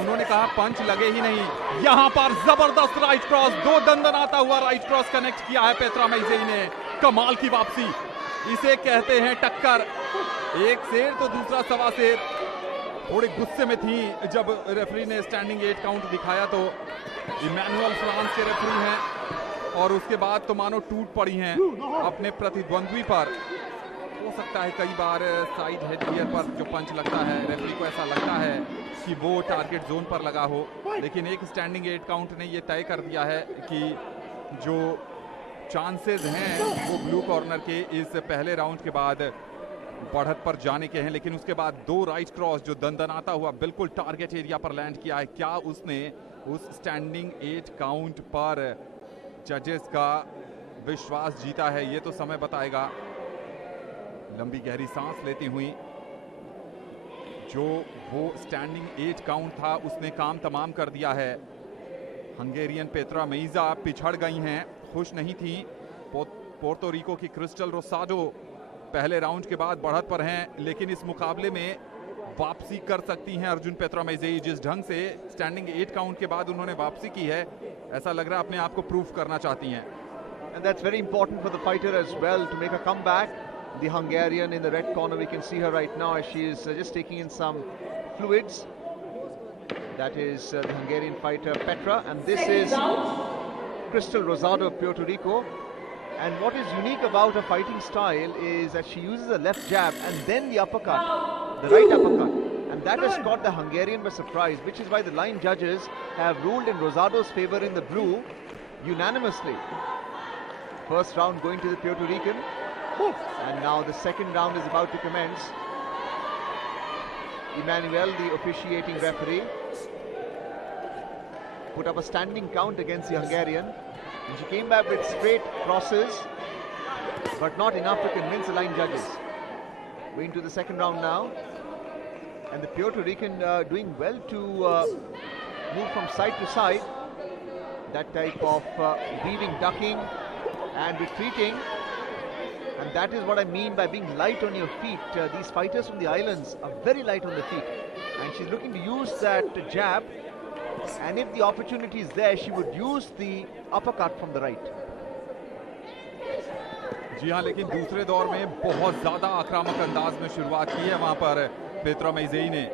उन्होंने कहा पंच लगे ही नहीं। यहाँ पर जबरदस्त राइट क्रॉस, 2 दंदन आता हुआ राइट क्रॉस कनेक्ट किया है पेत्रा मैज़ेई ने। कमाल की वापसी, इसे कहते हैं टक्कर। एक शेर तो दूसरा सवा शेर। थोड़े गुस्से में थी जब रेफरी ने स्टैंडिंग एज काउंट दिखाया, तो इमैनुअल फ्रांस के रेफरी हैं, और उसके बाद तो मानो टूट पड़ी हैं अपने प्रतिद्वंद्वी पर। हो सकता है कई बार साइड हेड गियर पर जो पंच लगता है, रेफरी को ऐसा लगता है कि वो टारगेट जोन पर लगा हो, लेकिन एक स्टैंडिंग एट काउंट ने ये तय कर दिया है कि जो चांसेस हैं वो ब्लू कॉर्नर के इस पहले राउंड के बाद बढ़त पर जाने के हैं। लेकिन उसके बाद 2 राइट क्रॉस जो दंदनाता हुआ बिल्कुल टारगेट एरिया पर लैंड किया है। क्या उसने उस स्टैंडिंग एट काउंट पर जजेस का विश्वास जीता है, ये तो समय बताएगा। लंबी गहरी सांस लेती हुई जो वो स्टैंडिंग एट काउंट था उसने काम तमाम कर दिया है। हंगेरियन पेत्रा मैज़ा पिछड़ गई हैं, खुश नहीं थी। पोर्तो रिको की क्रिस्टल रोसाडो पहले राउंड के बाद बढ़त पर हैं, लेकिन इस मुकाबले में वापसी कर सकती हैं अर्जुन पेत्रा मैज़ेई। जिस ढंग से स्टैंडिंग 8 काउंट के बाद उन्होंने वापसी की है, ऐसा लग रहा है अपने आप को प्रूव करना चाहती हैं। And that's very important for the fighter as well to make a comeback. The Hungarian in the red corner, we can see her right now as she is just taking in some fluids. That is the Hungarian fighter Petra, and this is Crystal Rosado of Puerto Rico. And what is unique about her fighting style is that she uses a left jab and then the uppercut, the right uppercut, and that has caught the Hungarian by surprise, which is why the line judges have ruled in Rosado's favor in the blue unanimously. First round going to the Puerto Rican, and now the second round is about to commence. Emmanuel, the officiating referee, put up a standing count against the Hungarian, and she came back with straight crosses, but not enough to convince the line judges. Going to the second round now, and the Puerto Rican doing well to move from side to side. That type of weaving, ducking and retreating, and that is what I mean by being light on your feet. These fighters from the islands are very light on the feet, and she's looking to use that jab, and if the opportunity is there, she would use the uppercut from the right. जी हाँ, लेकिन दूसरे दौर में बहुत ज्यादा आक्रामक अंदाज में शुरुआत की है वहां पर पेत्रा मैज़ेई ने।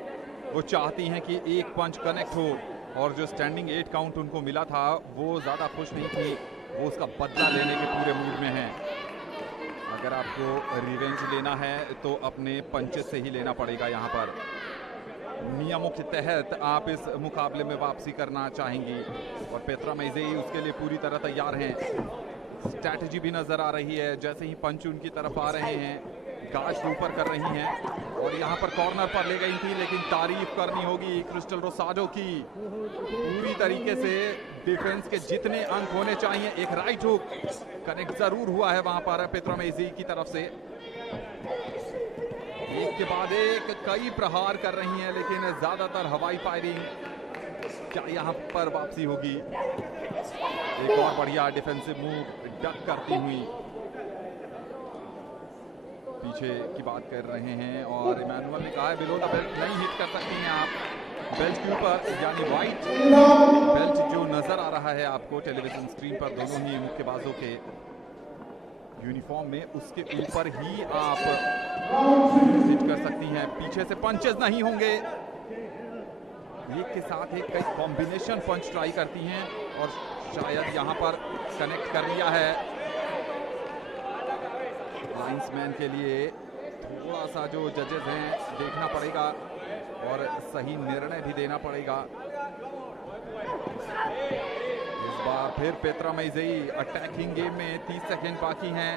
वो चाहती हैं कि एक पंच कनेक्ट हो, और जो स्टैंडिंग 8 काउंट उनको मिला था वो ज्यादा खुश नहीं थी, वो उसका बदला लेने के पूरे मूड में हैं। अगर आपको रिवेंज लेना है तो अपने पंचेस से ही लेना पड़ेगा। यहाँ पर नियमों के तहत आप इस मुकाबले में वापसी करना चाहेंगी, और पेत्रा मैज़ेई उसके लिए पूरी तरह तैयार हैं। स्ट्रैटेजी भी नजर आ रही है, जैसे ही पंच उनकी तरफ आ रहे हैं गाज ऊपर कर रही हैं, और यहाँ पर कॉर्नर पर ले गई थी, लेकिन तारीफ करनी होगी क्रिस्टल रोसाडो की। पूरी तरीके से डिफेंस के जितने अंक होने चाहिए, एक राइट हुक कनेक्ट जरूर हुआ है वहां पर पेत्रा मैज़ेई की तरफ से। एक के बाद एक कई प्रहार कर रही हैं, लेकिन ज्यादातर हवाई फायरिंग। क्या यहाँ पर वापसी होगी? एक और बढ़िया डिफेंसिव मूव डक करती हुई पीछे की बात कर रहे हैं, और इमैनुअल ने कहा है बिलो द बेल्ट नहीं हिट कर सकती हैं आप। बेल्ट के ऊपर यानी व्हाइट बेल्ट जो नजर आ रहा है आपको टेलीविजन स्क्रीन पर दोनों ही मुक्केबाजों के यूनिफॉर्म में, उसके ऊपर ही आप हिट कर सकती हैं। पीछे से पंचेस नहीं होंगे, एक के साथ एक कई कॉम्बिनेशन पंच ट्राई करती हैं, और शायद यहाँ पर कनेक्ट कर लिया है। लाइंसमैन के लिए थोड़ा सा जो जजेस हैं देखना पड़ेगा और सही निर्णय भी देना पड़ेगा। इस बार फिर पेत्रा मैजेई अटैकिंग गेम में 30 सेकेंड बाकी हैं,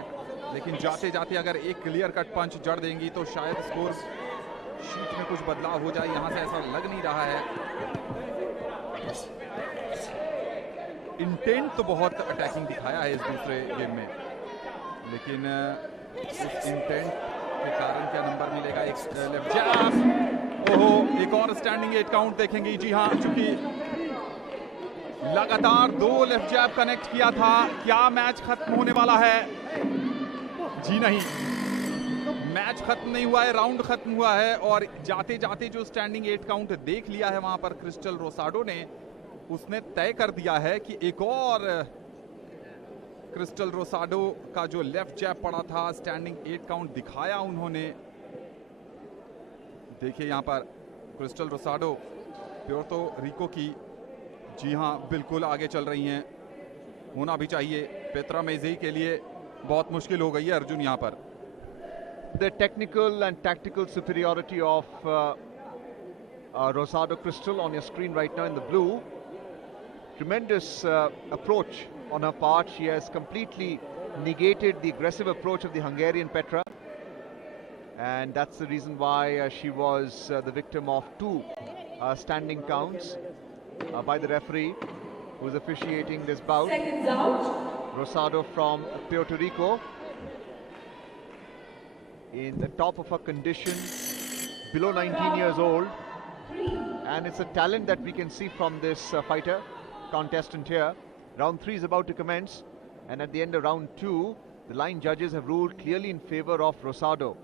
लेकिन जाते जाते अगर एक क्लियर कट पंच जड़ देंगी तो शायद स्कोर शीट में कुछ बदलाव हो जाए। यहां से ऐसा लग नहीं रहा है। इंटेंट तो बहुत अटैकिंग दिखाया है इस दूसरे गेम में, लेकिन उस इंटेंट के कारण क्या नंबर मिलेगा? एक लेफ्ट जैब, ओहो, एक और स्टैंडिंग 8 काउंट देखेंगे। जी हाँ, चूंकि लगातार 2 लेफ्ट जैब कनेक्ट किया था, क्या मैच खत्म होने वाला है? जी नहीं, मैच खत्म नहीं हुआ है, राउंड खत्म हुआ है। और जाते जाते जो स्टैंडिंग 8 काउंट देख लिया है वहां पर क्रिस्टल रोसाडो ने, उसने तय कर दिया है कि एक और क्रिस्टल रोसाडो का जो लेफ्ट जैब पड़ा था, स्टैंडिंग 8 काउंट दिखाया उन्होंने। देखिए यहां पर क्रिस्टल रोसाडो प्योर्टो रिको की, जी हां, बिल्कुल आगे चल रही हैं, होना भी चाहिए। पेत्रा मैजेई के लिए बहुत मुश्किल हो गई है अर्जुन यहाँ पर। The technical and tactical superiority of Rosado Crystal on your screen right now in the blue. Tremendous approach on her part. She has completely negated the aggressive approach of the Hungarian Petra, and that's the reason why she was the victim of 2 standing counts by the referee who's officiating this bout. Seconds out. Rosado from Puerto Rico, in the top of her condition, below 19 years old, and it's a talent that we can see from this fighter, contestant here. Round 3 is about to commence, and at the end of round 2, the line judges have ruled clearly in favor of Rosado.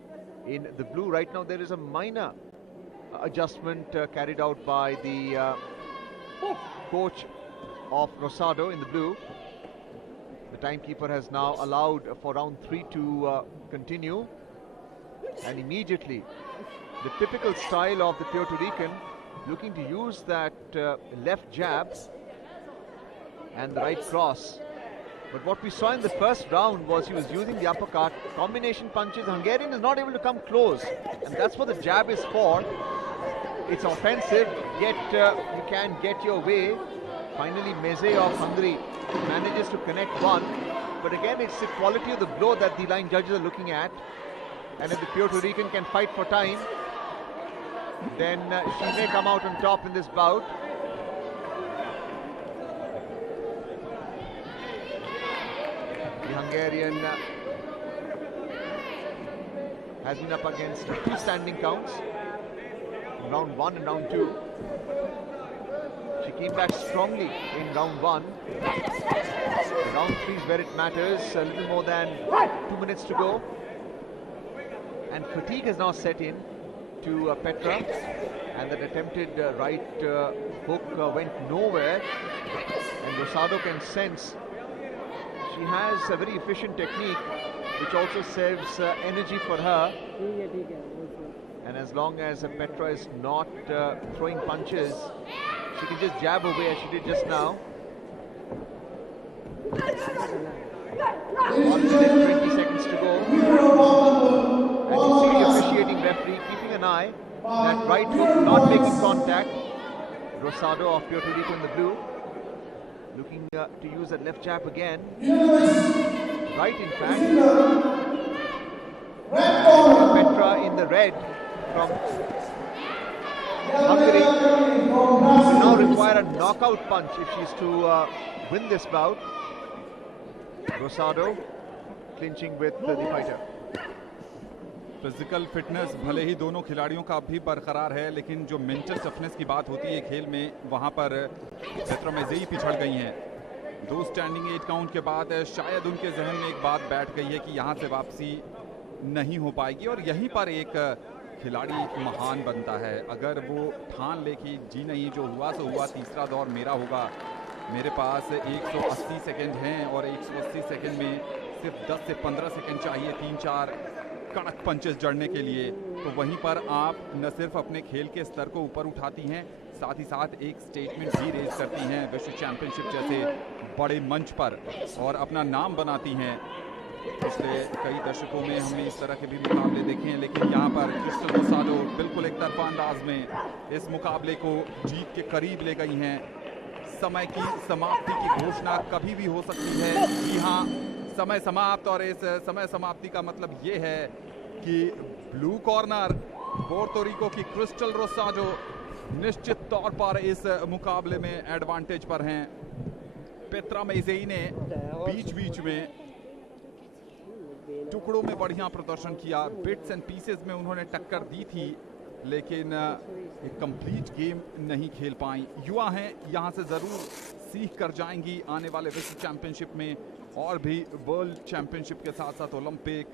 In the blue right now, there is a minor adjustment carried out by the coach of Rosado in the blue. The timekeeper has now allowed for round 3 to continue, and immediately the typical style of the Puerto Rican, looking to use that left jab and the right cross. But what we saw in the first round was he was using the uppercut, combination punches. The Hungarian is not able to come close, and that's what the jab is for. It's offensive, yet you can get your way. Finally, Meze of Hungary manages to connect one, but again it's the quality of the blow that the line judges are looking at. And if the Puerto Rican can fight for time, then she may come out on top in this bout. The Hungarian has been up against 2 standing counts in round 1 and round 2. She came back strongly in round 1. Round 3 is where it matters. A little more than 2 minutes to go, and fatigue has now set in to Petra, and that attempted right hook went nowhere, and Rosado can sense she has a very efficient technique which also saves energy for her, and as long as Petra is not throwing punches, she can just jab away as she did just now. 1 minute 20 seconds to go, and you see the officiating referee keeping an eye that right hook not making contact. Rosado of Puerto Rico in the blue, looking to use that left jab again, right in fact, and Petra in the red from Hungary will now require a knockout punch if she's to win this bout. Rosado clinching with the fighter. Physical fitness भले ही दोनों खिलाड़ियों का भी बरकरार है, लेकिन जो मेंटल टफनेस की बात होती है खेल में, वहां पर पेत्रा मैजेई पिछड़ गई हैं। 2 स्टैंडिंग 8 काउंट के बाद शायद उनके जहन में एक बात बैठ गई है कि यहां से वापसी नहीं हो पाएगी, और यहीं पर एक खिलाड़ी महान बनता है अगर वो ठान ले कि जी नहीं, जो हुआ सो हुआ, तीसरा दौर मेरा होगा। मेरे पास 180 सेकंड हैं और 180 सेकंड में सिर्फ 10 से 15 सेकंड चाहिए 3-4 कड़क पंचेस जड़ने के लिए। तो वहीं पर आप न सिर्फ अपने खेल के स्तर को ऊपर उठाती हैं, साथ ही साथ एक स्टेटमेंट भी रेज करती हैं विश्व चैंपियनशिप जैसे बड़े मंच पर और अपना नाम बनाती हैं। पिछले कई दशकों में हमने इस तरह के भी मुकाबले देखे हैं, लेकिन यहाँ पर क्रिस्टल रोसाडो बिल्कुल एक तरफा अंदाज में इस मुकाबले को जीत के करीब ले गई हैं। समय की समाप्ति की घोषणा कभी भी हो सकती है। जी हाँ, समय समाप्त, और इस समय समाप्ति का मतलब ये है कि ब्लू कॉर्नर पोर्टो रिको की क्रिस्टल रोसाडो निश्चित तौर पर इस मुकाबले में एडवांटेज पर हैं। पेत्रा मेजेई ने बीच बीच में टुकड़ों में बढ़िया प्रदर्शन किया, बिट्स एंड पीसेस में उन्होंने टक्कर दी थी, लेकिन एक कंप्लीट गेम नहीं खेल पाई। युवा हैं, यहाँ से जरूर सीख कर जाएंगी आने वाले विश्व चैंपियनशिप में और भी वर्ल्ड चैंपियनशिप के साथ साथ ओलंपिक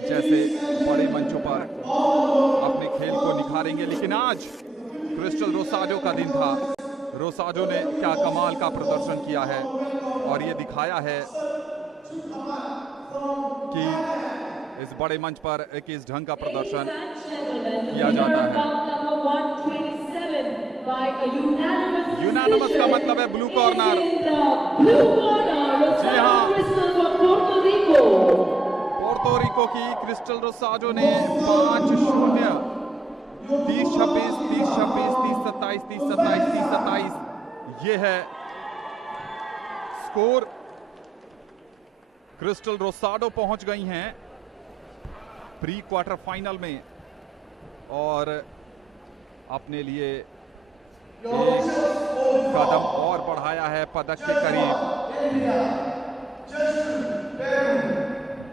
जैसे बड़े मंचों पर अपने खेल को निखारेंगे। लेकिन आज क्रिस्टल रोसाडो का दिन था। रोसाडो ने क्या कमाल का प्रदर्शन किया है और ये दिखाया है कि इस बड़े मंच पर किस ढंग का प्रदर्शन किया जाता है। यूनानिमस का मतलब है ब्लू कॉर्नर। जी हाँ, पोर्टो रिको की क्रिस्टल रोसाडो ने 5-0, 30-26, 30-26, 30-27, 30-27, 30-27 ये है स्कोर। क्रिस्टल रोसाडो पहुंच गई हैं प्री क्वार्टर फाइनल में और अपने लिए एक कदम और बढ़ाया है पदक के करीब।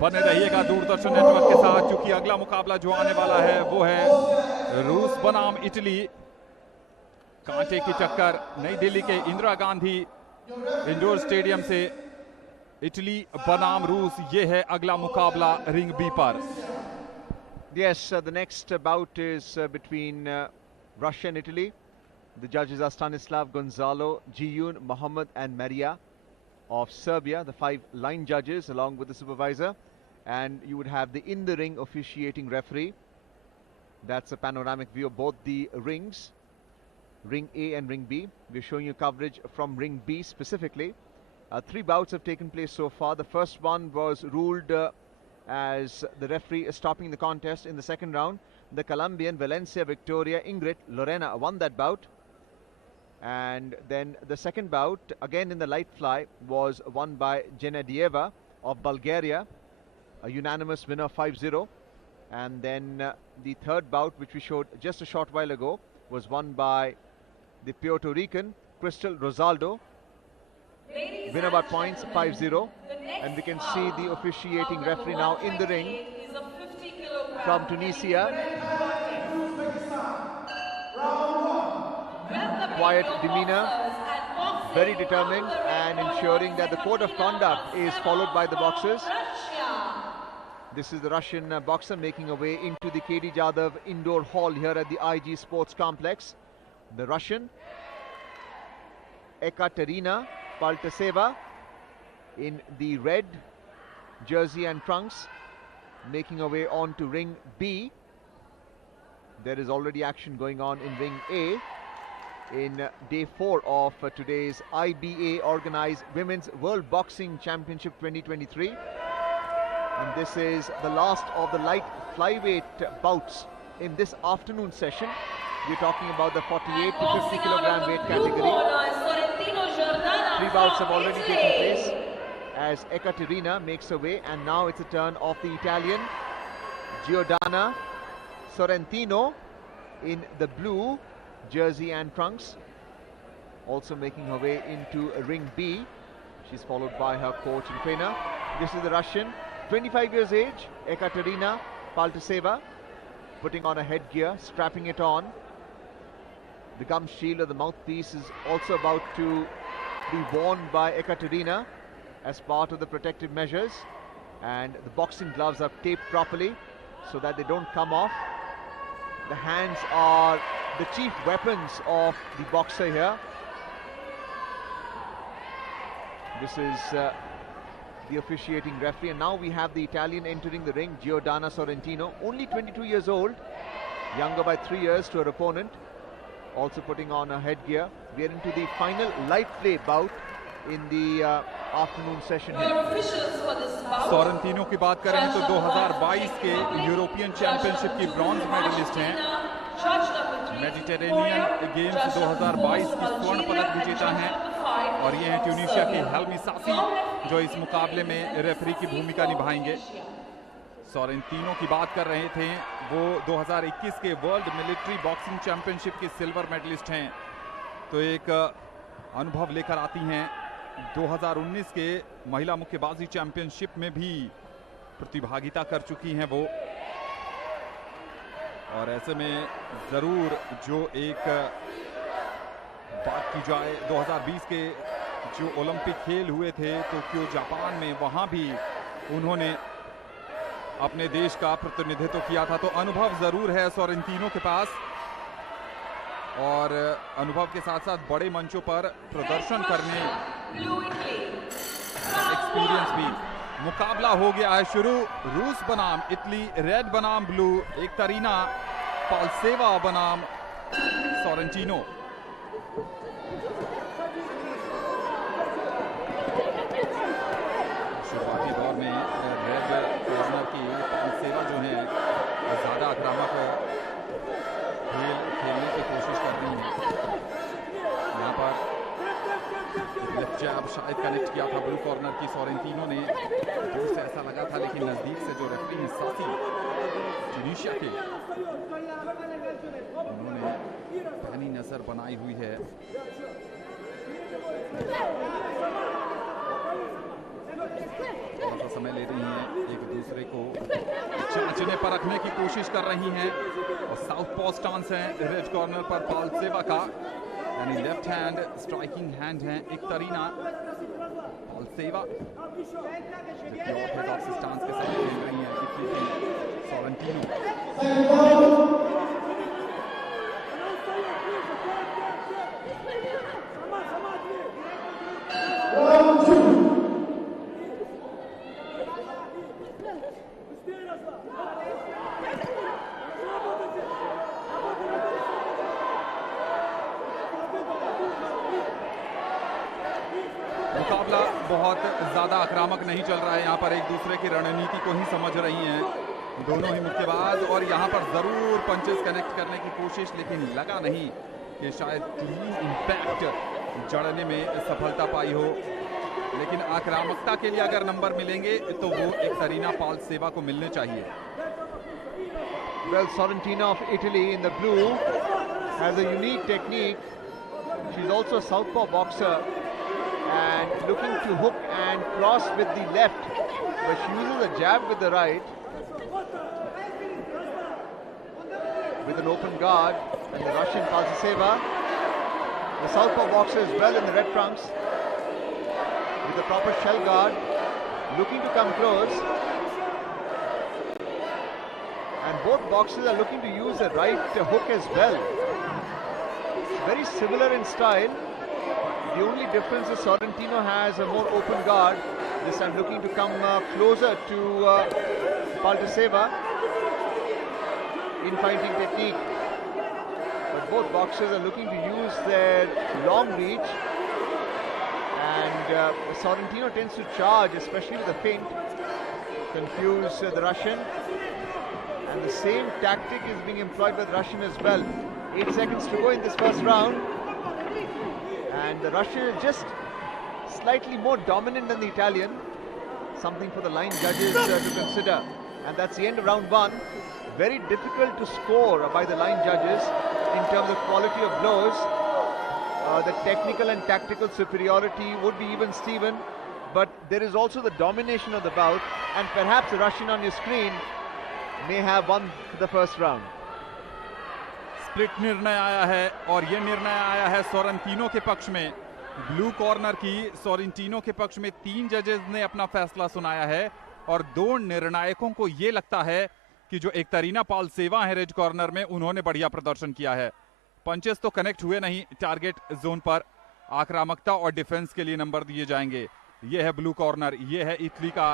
बने रहिएगा दूरदर्शन नेटवर्क के साथ, क्योंकि अगला मुकाबला जो आने वाला है वो है रूस बनाम इटली। कांटे की टक्कर नई दिल्ली के इंदिरा गांधी इंडोर स्टेडियम से इटली बनाम रूस, ये है अगला मुकाबला रिंग बी पर। Yes, the next bout is between Russia and Italy. The judges are Stanislav, Gonzalo, Jiyun, Mohammed and Maria of Serbia, the 5 line judges along with the supervisor. And you would have the in the ring officiating referee. That's a panoramic view of both the rings, Ring A and Ring B. We're showing you coverage from Ring B specifically. 3 bouts have taken place so far. The first one was ruled as the referee is stopping the contest in the second round. The Colombian Valencia Victoria Ingrid Lorena won that bout. And then the second bout, again in the light fly, was won by Genadieva of Bulgaria, a unanimous winner 5-0. And then the third bout, which we showed just a short while ago, was won by the Puerto Rican Crystal Rosaldo, winner by points 5-0. And we can see the officiating referee now in the ring from Tunisia. Quiet demeanor, very determined, and ensuring that the code of conduct is followed by the boxers. This is the Russian boxer making a way into the KD Jadhav Indoor Hall here at the IG Sports Complex. The Russian Ekaterina Paltaseva in the red jersey and trunks, making her way on to ring B. There is already action going on in ring A in day 4 of today's IBA organized Women's World Boxing Championship 2023. And this is the last of the light flyweight bouts in this afternoon session. We're talking about the 48 to 50 kilogram weight category. 3 bouts have already taken place as Ekaterina makes her way, and now it's a turn of the Italian Giordana Sorrentino in the blue jersey and trunks, also making her way into ring B. She's followed by her coach and trainer. This is the Russian, 25 years age, Ekaterina Paltaseva, putting on a headgear, strapping it on. The gum shield or the mouthpiece is also about to be worn by Ekaterina as part of the protective measures, and the boxing gloves are taped properly so that they don't come off. The hands are the chief weapons of the boxer here. This is the officiating referee, and now we have the Italian entering the ring, Giordana Sorrentino, only 22 years old, younger by 3 years to her opponent. also putting on a headgear. We are into the final light play bout in the afternoon session here. सोरेंटिनो की बात करें तो 2022 के यूरोपियन चैंपियनशिप की ब्रॉन्ज मेडलिस्ट हैं। मेडिटेरेनियन गेम्स 2022 की स्वर्ण पदक विजेता हैं और ये हैं ट्यूनीशिया के हेल्मी सासी, जो इस मुकाबले में रेफरी की भूमिका निभाएंगे। सोरेंटिनो की बात कर रहे थे, वो 2021 के वर्ल्ड मिलिट्री बॉक्सिंग चैंपियनशिप की सिल्वर मेडलिस्ट हैं, तो एक अनुभव लेकर आती हैं। 2019 के महिला मुक्केबाजी चैंपियनशिप में भी प्रतिभागिता कर चुकी हैं वो, और ऐसे में जरूर जो एक बात की जाए 2020 के जो ओलंपिक खेल हुए थे टोक्यो जापान में, वहां भी उन्होंने अपने देश का प्रतिनिधित्व किया था, तो अनुभव जरूर है सोरेंटिनो के पास, और अनुभव के साथ साथ बड़े मंचों पर प्रदर्शन करने एक्सपीरियंस भी। मुकाबला हो गया है शुरू। रूस बनाम इटली, रेड बनाम ब्लू, एकतरीना पाल्सेवा बनाम सोरेंटिनो। शुरुआती दौर में रेड कॉर्नर की पाल्सेवा जो है ज्यादा आक्रामक खेलने की कोशिश कर रही है। यहाँ पर लेफ्ट जैब शायद कनेक्ट किया था ब्लू कॉर्नर की सोरेंटिनो ने, दूर से ऐसा लगा था, लेकिन नजदीक से जो रेफरी हैं सासी ट्यूनीशिया के, उन्होंने पैनी नजर बनाई हुई है। थोड़ा सा समय ले रही हैं, एक दूसरे को जांचने परखने की कोशिश कर रही हैं, और साउथ पॉ स्टांस है रेड कॉर्नर पर पाल्सेवा का, यानी लेफ्ट हैंड स्ट्राइकिंग हैंड है एकतरीना पाल्सेवा, जबकि ऑर्थोडॉक्स स्टांस के साथ खेल रही हैं इटली की सोरेंटिनो। मुकाबला बहुत ज्यादा आक्रामक नहीं चल रहा है, यहाँ पर एक दूसरे की रणनीति को ही समझ रही हैं दोनों ही मुक्केबाज, और यहाँ पर जरूर पंचेस कनेक्ट करने की कोशिश, लेकिन लगा नहीं कि शायद क्लीन इंपैक्ट जड़ने में सफलता पाई हो। लेकिन आक्रामकता के लिए अगर नंबर मिलेंगे तो वो एकतरीना पाल्सेवा को मिलने चाहिए। Well, Sorrentino of Italy in the blue has a unique technique. She's also a southpaw boxer and looking to hook and cross with the left, but she uses a jab with the right with an open guard. And the Russian Palseva, the southpaw boxer is well in the red trunks with a proper shell guard, looking to come close. And both boxers are looking to use a right hook as well. It's very similar in style. The only difference is Sorrentino has a more open guard. This time looking to come closer to Palseva in fighting technique. But both boxers are looking to use their long reach. And Sorrentino tends to charge, especially with a feint, confuse the Russian. And the same tactic is being employed by the Russian as well. 8 seconds to go in this first round. And the Russian is just slightly more dominant than the Italian. Something for the line judges to consider. And that's the end of round one. Very difficult to score by the line judges in terms of quality of blows. The technical and tactical superiority would be even Steven. But there is also the domination of the bout. And perhaps the Russian on your screen may have won the first round. Split निर्णय आया है, और यह निर्णय आया है सोरेंटिनो के पक्ष में। ब्लू कॉर्नर की सोरेंटिनो के पक्ष में 3 जजेस ने अपना फैसला सुनाया है, और 2 निर्णायकों को यह लगता है कि जो एकतरीना पाल्सेवा है रेड कॉर्नर में, उन्होंने बढ़िया प्रदर्शन किया है। पंचेस तो कनेक्ट हुए नहीं टारगेट जोन पर, आक्रामकता और डिफेंस के लिए नंबर दिए जाएंगे। यह है ब्लू कॉर्नर, यह है इटली का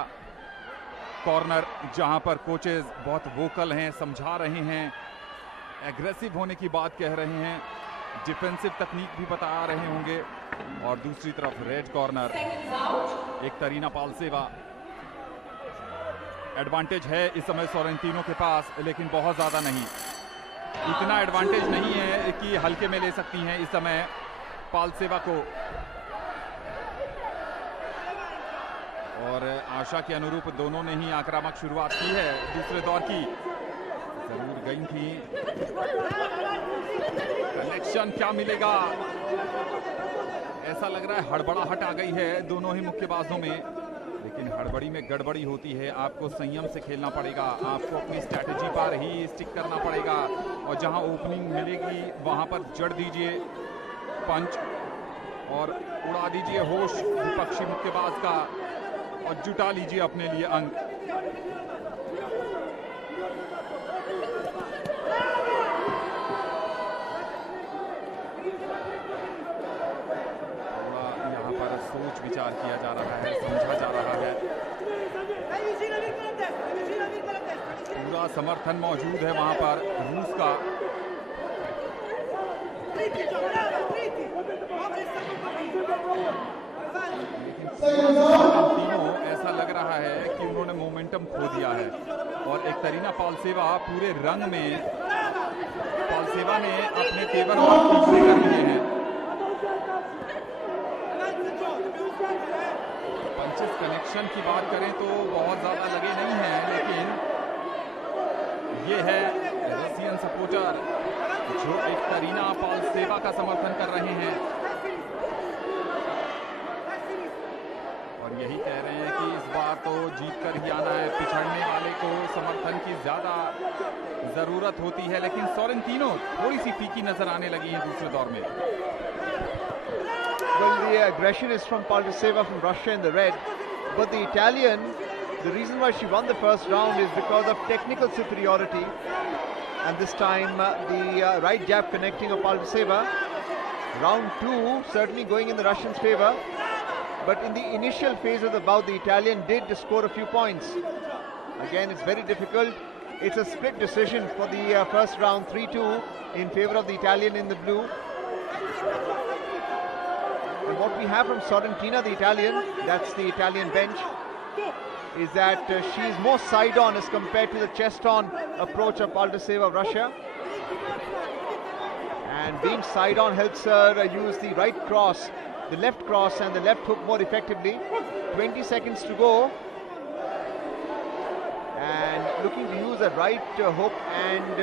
कॉर्नर, जहां पर कोचेस बहुत वोकल हैं, समझा रहे हैं, एग्रेसिव होने की बात कह रहे हैं। डिफेंसिव तकनीक भी बता रहे होंगे। और दूसरी तरफ रेड कॉर्नर एक तरीना पालसेवा। एडवांटेज है इस समय सोरेंटिनो के पास, लेकिन बहुत ज्यादा नहीं। इतना एडवांटेज नहीं है कि हल्के में ले सकती हैं इस समय पालसेवा को। और आशा के अनुरूप दोनों ने ही आक्रामक शुरुआत की है दूसरे दौर की। जरूर गई थी। कनेक्शन क्या मिलेगा? ऐसा लग रहा है हड़बड़ाहट आ गई है दोनों ही मुक्केबाजों में, लेकिन हड़बड़ी में गड़बड़ी होती है। आपको संयम से खेलना पड़ेगा, आपको अपनी स्ट्रैटेजी पर ही स्टिक करना पड़ेगा। और जहां ओपनिंग मिलेगी वहां पर जड़ दीजिए पंच और उड़ा दीजिए होश विपक्षी मुक्केबाज का और जुटा लीजिए अपने लिए अंक। यहाँ पर सोच विचार किया जा रहा है, समझा जा रहा है। पूरा समर्थन मौजूद है वहां पर रूस का। तीनों ऐसा लग रहा है कि उन्होंने मोमेंटम खो दिया है। और एक तरीना पालसेवा पूरे रंग में पालसेवा ने अपने तेवर और तीसरे कर लिए हैं। पंचेस कनेक्शन की बात करें तो बहुत ज्यादा लगे नहीं हैं, लेकिन ये है रशियन सपोर्टर जो एक तरीना पालसेवा का समर्थन कर रहे हैं और यही कह रहे हैं कि इस बार तो जीत कर ही आना है। पिछड़ने वाले को समर्थन की ज्यादा जरूरत होती है, लेकिन सोरेंटिनो थोड़ी सी फीकी नजर आने लगी है दूसरे दौर में। Well, the aggression is from Paltaseva from Russia in the red, but the Italian, the reason why she won the first round is because of technical superiority, and this time the right jab connecting of Paltaseva. Round 2 certainly going in the Russians' favor, but in the initial phase of the bout, the Italian did score a few points. Again, it's very difficult. It's a split decision for the first round, 3-2 in favor of the Italian in the blue. And what we have from Sorrentina, the Italian, that's the Italian bench, is that she is more side-on as compared to the chest-on approach of Paltaseva of Russia. And being side-on helps her use the right cross, the left cross and the left hook more effectively. 20 seconds to go. And looking to use a right hook and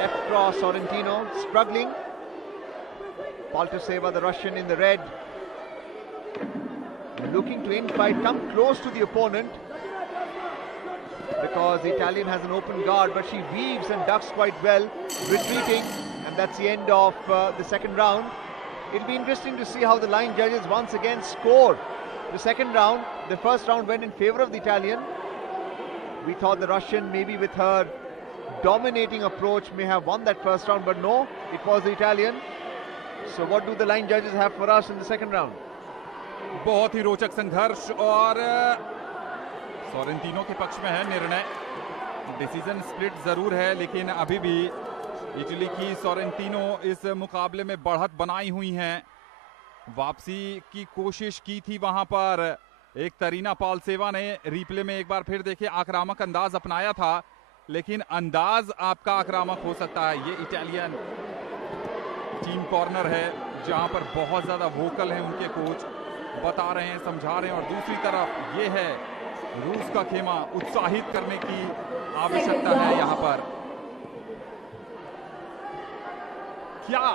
left cross, Sorrentino struggling. Paltaseva, the Russian in the red, looking to in-fight, come close to the opponent because the Italian has an open guard, but she weaves and ducks quite well, retreating, and that's the end of the second round. It'll be interesting to see how the line judges once again score the second round. The first round went in favor of the Italian. We thought the Russian, maybe with her dominating approach, may have won that first round, but no, it was the Italian. So what do the line judges have for us in the second round? बहुत ही रोचक संघर्ष और सोरेंटिनो के पक्ष में है निर्णय। डिसीजन स्प्लिट जरूर है, लेकिन अभी भी इटली की सोरेंटिनो इस मुकाबले में बढ़त बनाई हुई हैं। वापसी की कोशिश की थी वहां पर एक तरीना पालसेवा ने। रिप्ले में एक बार फिर देखिए, आक्रामक अंदाज अपनाया था, लेकिन अंदाज आपका आक्रामक हो सकता है। ये इटालियन टीम कॉर्नर है जहां पर बहुत ज्यादा वोकल हैं उनके कोच, बता रहे हैं, समझा रहे हैं। और दूसरी तरफ ये है रूस का खेमा, उत्साहित करने की आवश्यकता है यहां पर। क्या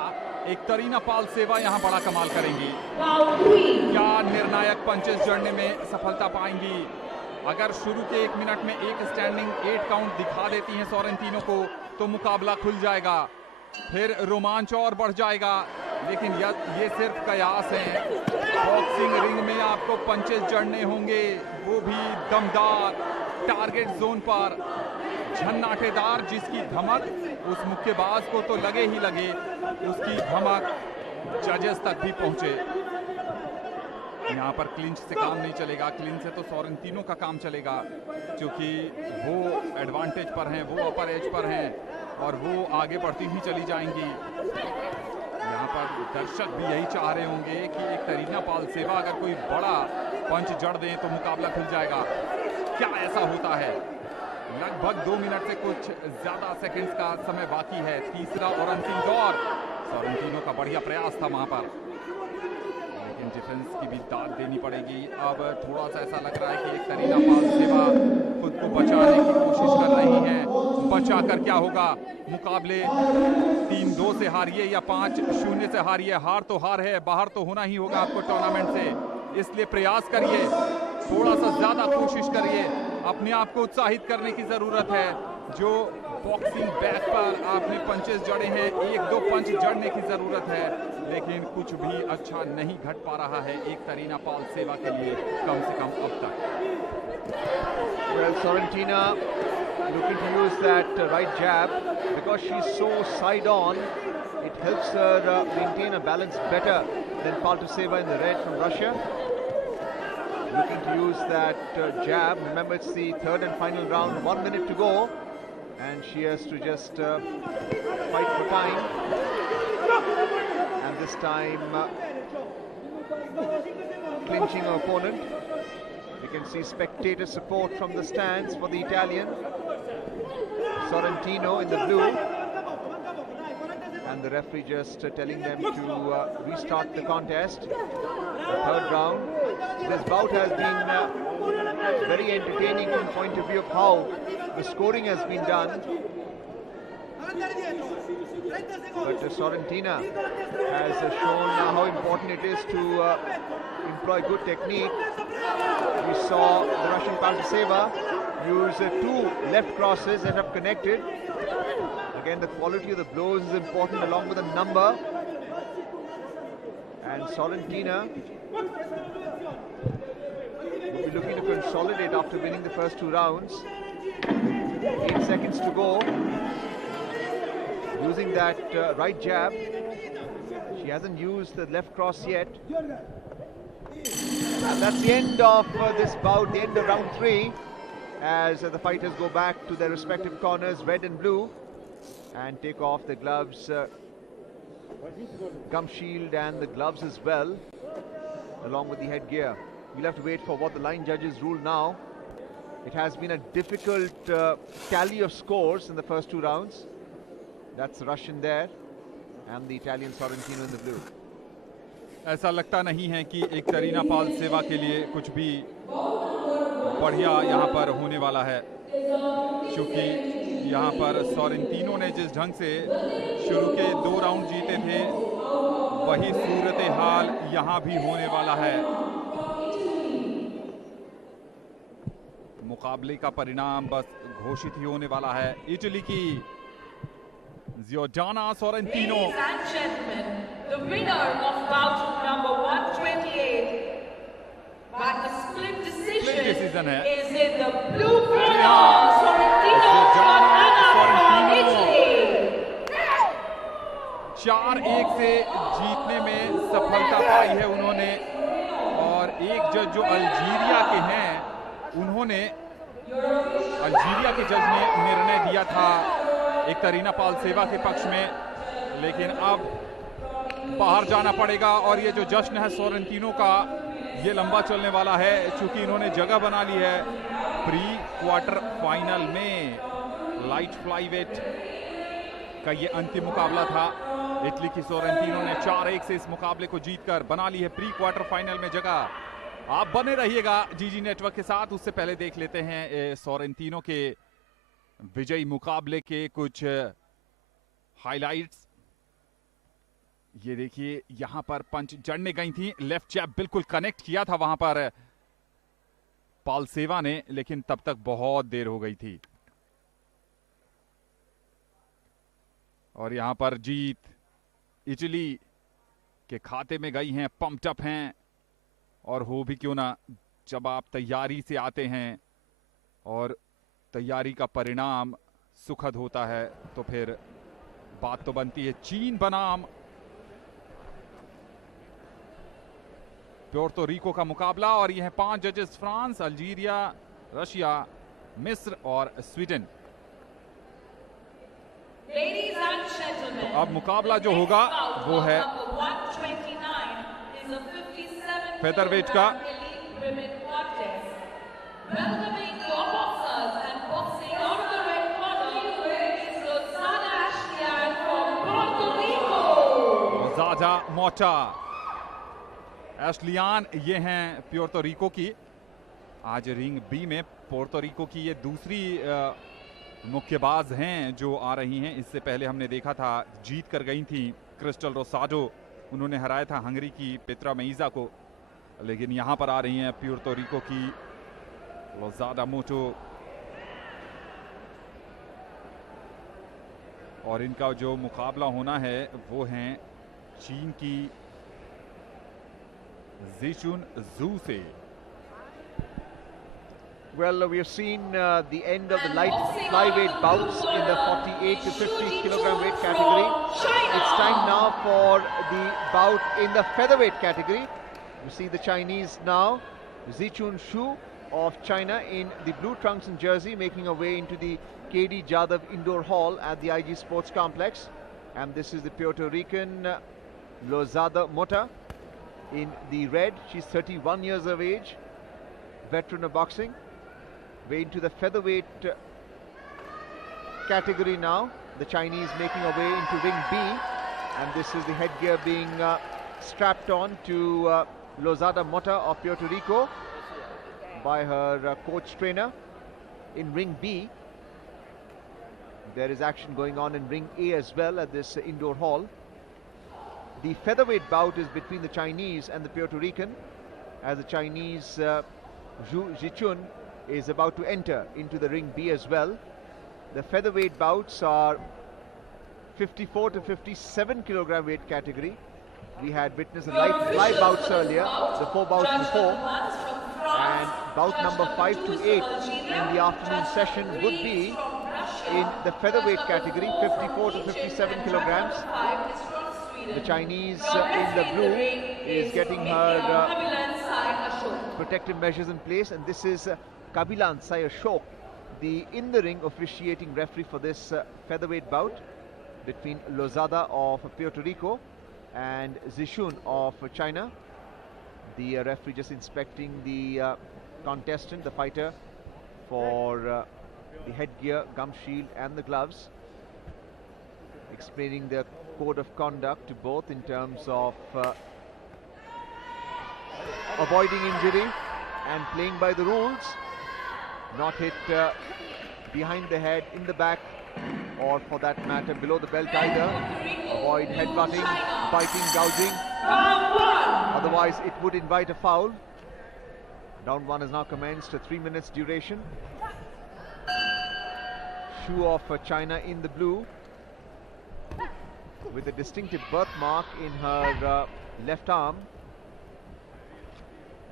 एक तरीना पालसेवा यहां बड़ा कमाल करेंगी? क्या निर्णायक पंचेस जड़ने में सफलता पाएंगी? अगर शुरू के 1 मिनट में एक स्टैंडिंग 8 काउंट दिखा देती हैं सोरेंटिनो को, तो मुकाबला खुल जाएगा, फिर रोमांच और बढ़ जाएगा। लेकिन ये सिर्फ कयास है। बॉक्सिंग रिंग में आपको पंचेस जड़ने होंगे, वो भी दमदार, टारगेट जोन पर, झन्नाटेदार, जिसकी धमक उस मुक्केबाज को तो लगे ही लगे, उसकी धमक जजेस तक भी पहुंचे। यहाँ पर क्लिंच से काम नहीं चलेगा। क्लिंच से तो सोरेंटिनो का काम चलेगा, क्योंकि वो एडवांटेज पर हैं, वो अपर एज पर हैं और वो आगे बढ़ती ही चली जाएंगी। यहाँ पर दर्शक भी यही चाह रहे होंगे कि एक करीना पाल सेवा अगर कोई बड़ा पंच जड़ दें तो मुकाबला खुल जाएगा। क्या ऐसा होता है? लगभग 2 मिनट से कुछ ज्यादा सेकंड्स का समय बाकी है। तीसरा और अंतिम दौर। सॉरेंटिनो का बढ़िया प्रयास था वहां पर, लेकिन डिफेंस की भी दाद देनी पड़ेगी। अब थोड़ा सा ऐसा लग रहा है कि एक करीना पाल सेवा खुद को बचाने की कोशिश कर रही हैं। बचा कर क्या होगा? मुकाबले 3-2 से हारिए या 5-0 से हारिए, हार तो हार है, बाहर तो होना ही होगा आपको टूर्नामेंट से। इसलिए प्रयास करिए, थोड़ा सा ज्यादा कोशिश करिए, अपने आप को उत्साहित करने की जरूरत है। जो बॉक्सिंग बैग पर आपने पंचेस जड़े हैं, 1-2 पंच जड़ने की जरूरत है, लेकिन कुछ भी अच्छा नहीं घट पा रहा है एक करीना पाल सेवा के लिए, कम से कम अब तक। Well, Sorrentina looking to use that right jab because she's so side on. It helps her maintain a balance better than Paltuseva in the red from Russia. Looking to use that jab. Remember, it's the third and final round. 1 minute to go, and she has to just fight for time. And this time, clinching her opponent. You can see spectator support from the stands for the Italian. Sorrentino in the blue. And the referee just telling them to restart the contest. The third round. This bout has been very entertaining from the point of view of how the scoring has been done. But Sorrentina has shown how important it is to employ good technique. We saw the Russian Paltuseva use 2 left crosses that have connected. Again, the quality of the blows is important along with the number. And Sorrentina will be looking to consolidate after winning the first 2 rounds. 8 seconds to go. Using that right jab. She hasn't used the left cross yet. And that's the end of this bout, the end of round 3, as the fighters go back to their respective corners, red and blue, and take off the gloves, gum shield and the gloves as well, along with the headgear. We'll have to wait for what the line judges rule now. It has been a difficult tally of scores in the first 2 rounds. That's Russian there, and the Italian Sorrentino in the blue. ऐसा लगता नहीं है कि एक करीना पाल सेवा के लिए कुछ भी बढ़िया यहाँ पर होने वाला है, क्योंकि यहाँ पर सॉरेंटिनो ने जिस ढंग से शुरू के 2 राउंड जीते थे, वही सूरत हाल यहाँ भी होने वाला है। मुकाबले का परिणाम बस घोषित ही होने वाला है। इटली की Giordana Sorrentino. Ladies and gentlemen, the winner of bout number 128 by a split decision is in the blue corner, Sorrentino from Italy. 4-1 से जीतने में सफलता पाई है उन्होंने, और एक जज जो अल्जीरिया के हैं, उन्होंने अल्जीरिया के जज ने निर्णय दिया था एक करीना पाल सेवा के पक्ष में, लेकिन अब बाहर जाना पड़ेगा। और ये जो जश्न है सोरेंटिनो का, ये लंबा चलने वाला है, चूंकि इन्होंने जगह बना ली है प्री क्वार्टर फाइनल में। लाइट फ्लाईवेट का ये अंतिम मुकाबला था। इटली की सोरेंटिनो ने 4-1 से इस मुकाबले को जीतकर बना ली है प्री क्वार्टर फाइनल में जगह। आप बने रहिएगा जीजी नेटवर्क के साथ। उससे पहले देख लेते हैं सोरेंटिनो के विजयी मुकाबले के कुछ हाइलाइट्स। ये देखिए, यहां पर पंच जड़ने गई थी, लेफ्ट जैब बिल्कुल कनेक्ट किया था वहां पर पाल सेवा ने, लेकिन तब तक बहुत देर हो गई थी। और यहां पर जीत इटली के खाते में गई हैं, पंप्ड अप हैं। और हो भी क्यों ना, जब आप तैयारी से आते हैं और तैयारी का परिणाम सुखद होता है, तो फिर बात तो बनती है। चीन बनाम प्योर्टो रिको का मुकाबला, और यह 5 जजेस फ्रांस, अल्जीरिया, रशिया, मिस्र और स्वीडन। अब मुकाबला जो होगा वो है फेदरवेट का। रोज़ादा मोटा एशलियान ये हैं प्योर्तो रिको की। आज रिंग बी में पोर्तो रिको की ये दूसरी मुक्केबाज हैं जो आ रही हैं। इससे पहले हमने देखा था जीत कर गई थी क्रिस्टल रोसाडो, उन्होंने हराया था हंगरी की पेत्रा मेइजा को। लेकिन यहाँ पर आ रही हैं प्योर्तो रिको की रोज़ादा मोटो, और इनका जो मुकाबला होना है वो हैं चीन की ज़ीचुन जू से। Well, we have seen the end of the light flyweight bouts in the 48 to 50 kilogram weight category. It's time now for the bout in the featherweight category. You see the Chinese now, Zichun Shu of China in the blue trunks and jersey, making her way into the KD Jadhav Indoor Hall at the IG Sports Complex. And this is the Puerto Rican Lozada Mota in the red. She's 31 years of age, veteran of boxing. Way into the featherweight category now. The Chinese making a way into ring B, and this is the headgear being strapped on to Lozada Mota of Puerto Rico by her coach trainer. In ring B, there is action going on in ring A as well at this indoor hall. The featherweight bout is between the Chinese and the Puerto Rican, as the Chinese Zhu Zichun is about to enter into the ring B as well. The featherweight bouts are 54 to 57 kilogram weight category. We had witnessed the light fly bouts earlier, the 4 bouts before, and bout number 5 to 8 in the afternoon session would be in the featherweight category, 54 to 57 kilograms. The Chinese in the blue is getting her protective measures in place, and this is Kabilan Sayashok, the in-the-ring officiating referee for this featherweight bout between Lozada of Puerto Rico and Zishun of China. The referee just inspecting the contestant, the fighter, for the headgear, gum shield and the gloves, explaining the code of conduct to both in terms of avoiding injury and playing by the rules. Not hit behind the head, in the back, or for that matter below the belt either. Avoid headbutting, biting, gouging. Otherwise it would invite a foul. Round 1 has now commenced, a 3 minutes duration. Shu of China in the blue, with a distinctive birthmark in her left arm.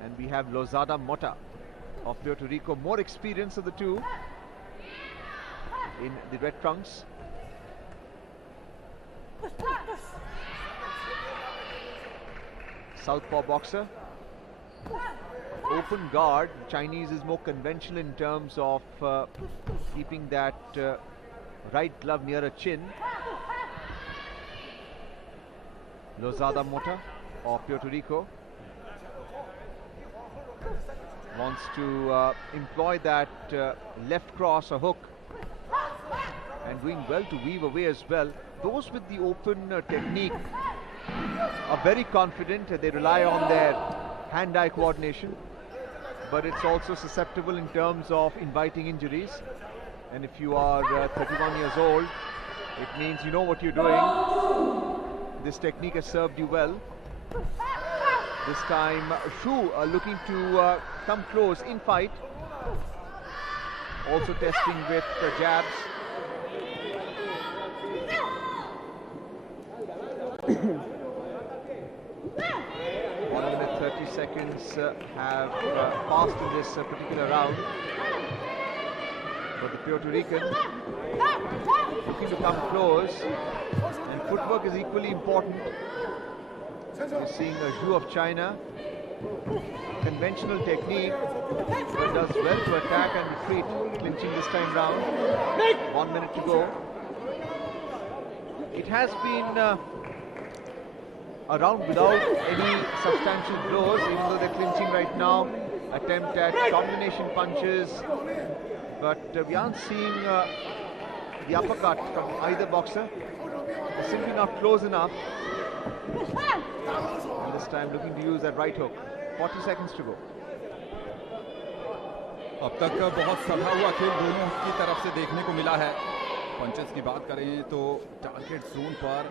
And we have Lozada Mota of Puerto Rico, more experience of the two, in the red trunks. Southpaw boxer. Open guard. Chinese is more conventional in terms of keeping that right glove near her chin. Lozada Mota of Puerto Rico wants to employ that left cross or hook, and doing well to weave away as well. Those with the open technique are very confident. They rely on their hand-eye coordination, but it's also susceptible in terms of inviting injuries. And if you are 31 years old, it means you know what you're doing. This technique has served you well. This time Shu looking to come close in fight, also testing with jabs. 1 minute 30 seconds have passed in this particular round. But the Puerto Rican looking to come close, and footwork is equally important. You're seeing a Zhu of China, conventional technique, but does well to attack and retreat, clinching this time round. 1 minute to go. it has been a round without any substantial blows, even though they're clinching right now. Attempt at combination punches, but we aren't seeing the uppercut from either boxer. They're simply not close enough. And this time looking to use that right hook. 40 seconds to go. अब तक बहुत सधा हुआ खेल दोनों की तरफ से देखने को मिला है। पंचेस की बात करें तो टारगेट जोन पर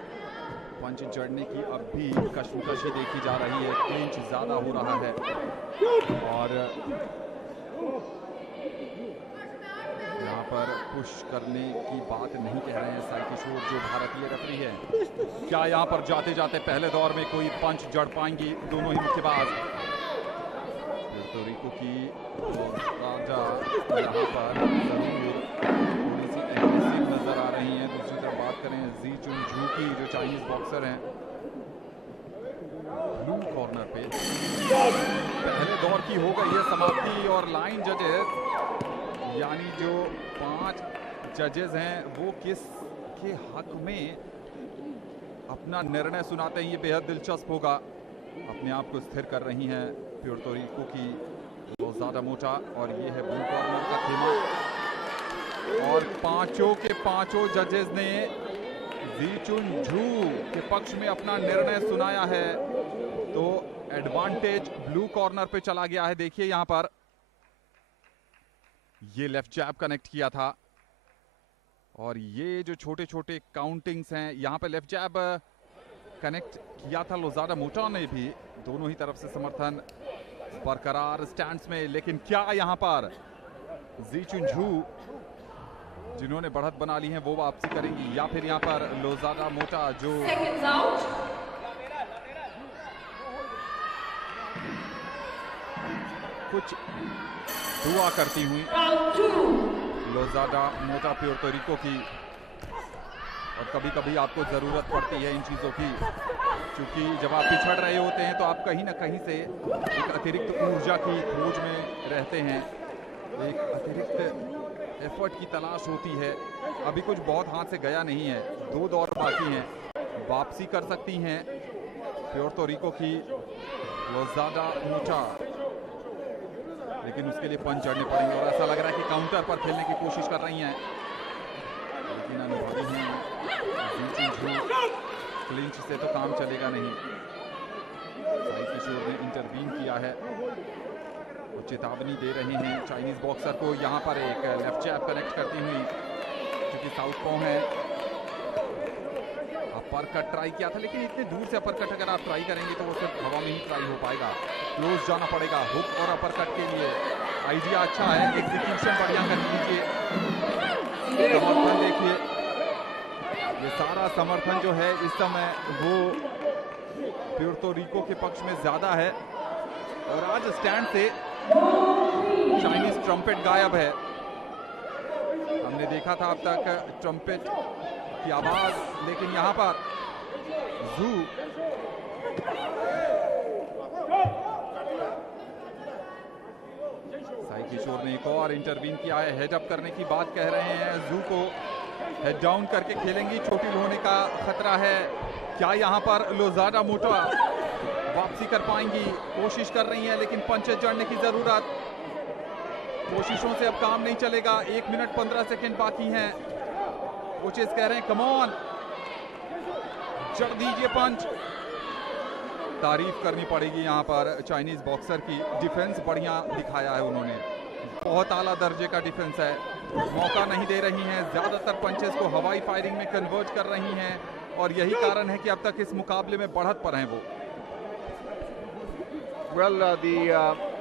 पंच चढ़ने की अब भी कशमकशी देखी जा रही है, क्लिंच ज्यादा हो रहा है और यहाँ पर पुश करने की बात नहीं कह रहे हैं साई किशोर जो भारतीय रेफरी है। क्या यहाँ पर जाते जाते पहले दौर में कोई पंच जड़ पाएंगी दोनों ही मुक्केबाज? पुर्तो रिको की राजा यहाँ पर जरूर थोड़ी सी एग्रेसिव नजर आ रही हैं। दूसरी तरफ बात करें जी चुन झू की जो चाइनीज बॉक्सर हैं, ब्लू कॉर्नर पे पहले दौर की हो गई है समाप्ति और लाइन जजेस यानी जो 5 जजेस हैं वो किस के हक में अपना निर्णय सुनाते हैं, ये बेहद दिलचस्प होगा। अपने आप को स्थिर कर रही हैं पुर्तो रिको की लोज़ाडा मोटा और ये है ब्लू कॉर्नर का खेमा और पांचों के पांचों जजेस ने जी चुन झू के पक्ष में अपना निर्णय सुनाया है, तो एडवांटेज ब्लू कॉर्नर पे चला गया है। देखिए यहां पर ये लेफ्ट जैब कनेक्ट किया था और ये जो छोटे छोटे काउंटिंग्स हैं यहां पे लेफ्ट जैब कनेक्ट किया था लोज़ाडा मोटा ने भी। दोनों ही तरफ से समर्थन बरकरार स्टैंड्स में, लेकिन क्या यहां पर जी चुन झू जिन्होंने बढ़त बना ली है वो वापसी करेंगी या फिर यहां पर लोज़ाडा मोटा जो कुछ दुआ करती हुई लोज़ाडा मोटा पुर्तो रिको की। और कभी कभी आपको जरूरत पड़ती है इन चीजों की, क्योंकि जब आप पिछड़ रहे होते हैं तो आप कहीं ना कहीं से एक अतिरिक्त ऊर्जा की खोज में रहते हैं, एक अतिरिक्त एफर्ट की तलाश होती है। अभी कुछ बहुत हाथ से गया नहीं है, 2 दौर बाकी हैं, वापसी कर सकती हैं पुर्तो रिको की लोज़ाडा मोटा, लेकिन उसके लिए पंच चढ़ने पड़ेंगे और ऐसा लग रहा है कि काउंटर पर खेलने की कोशिश कर रही हैं, लेकिन अनुभवी हैं क्लिंच से तो काम चलेगा नहीं। साई किशोर ने इंटरवीन किया है, वो चेतावनी दे रहे हैं चाइनीज बॉक्सर को। यहाँ पर एक लेफ्ट जैब कनेक्ट करती हुई, क्योंकि साउथ पॉ है, अपर कट ट्राई किया था, लेकिन इतने दूर से अपर कट अगर आप ट्राई करेंगे तो वो सिर्फ हवा में ही ट्राई हो पाएगा, क्लोज जाना पड़ेगा हुक और अपर कट के लिए। आइडिया अच्छा है, एग्जीक्यूशन बढ़िया कर लीजिए। समर्थन देखिए, ये सारा समर्थन जो है इस समय वो पुर्तो रिको के पक्ष में ज्यादा है और आज स्टैंड से चाइनीज ट्रम्पेट गायब है। हमने देखा था अब तक ट्रम्पेट की आवाज, लेकिन यहाँ पर जू साई किशोर ने एक और इंटरवीन किया है, हेड अप करने की बात कह रहे हैं, जू को हेड डाउन करके खेलेंगी, चोटिल होने का खतरा है। क्या यहाँ पर लोज़ाडा मोटा वापसी कर पाएंगी? कोशिश कर रही हैं, लेकिन पंचेस जड़ने की जरूरत, कोशिशों से अब काम नहीं चलेगा। 1 मिनट 15 सेकंड बाकी हैं, कोचेस कह रहे हैं कम ऑन, जड़ दीजिए पंच। तारीफ करनी पड़ेगी यहाँ पर चाइनीज बॉक्सर की, डिफेंस बढ़िया दिखाया है उन्होंने, बहुत आला दर्जे का डिफेंस है, मौका नहीं दे रही हैं, ज्यादातर पंचेस को हवाई फायरिंग में कन्वर्ट कर रही हैं और यही कारण है कि अब तक इस मुकाबले में बढ़त पर हैं वो। Well, the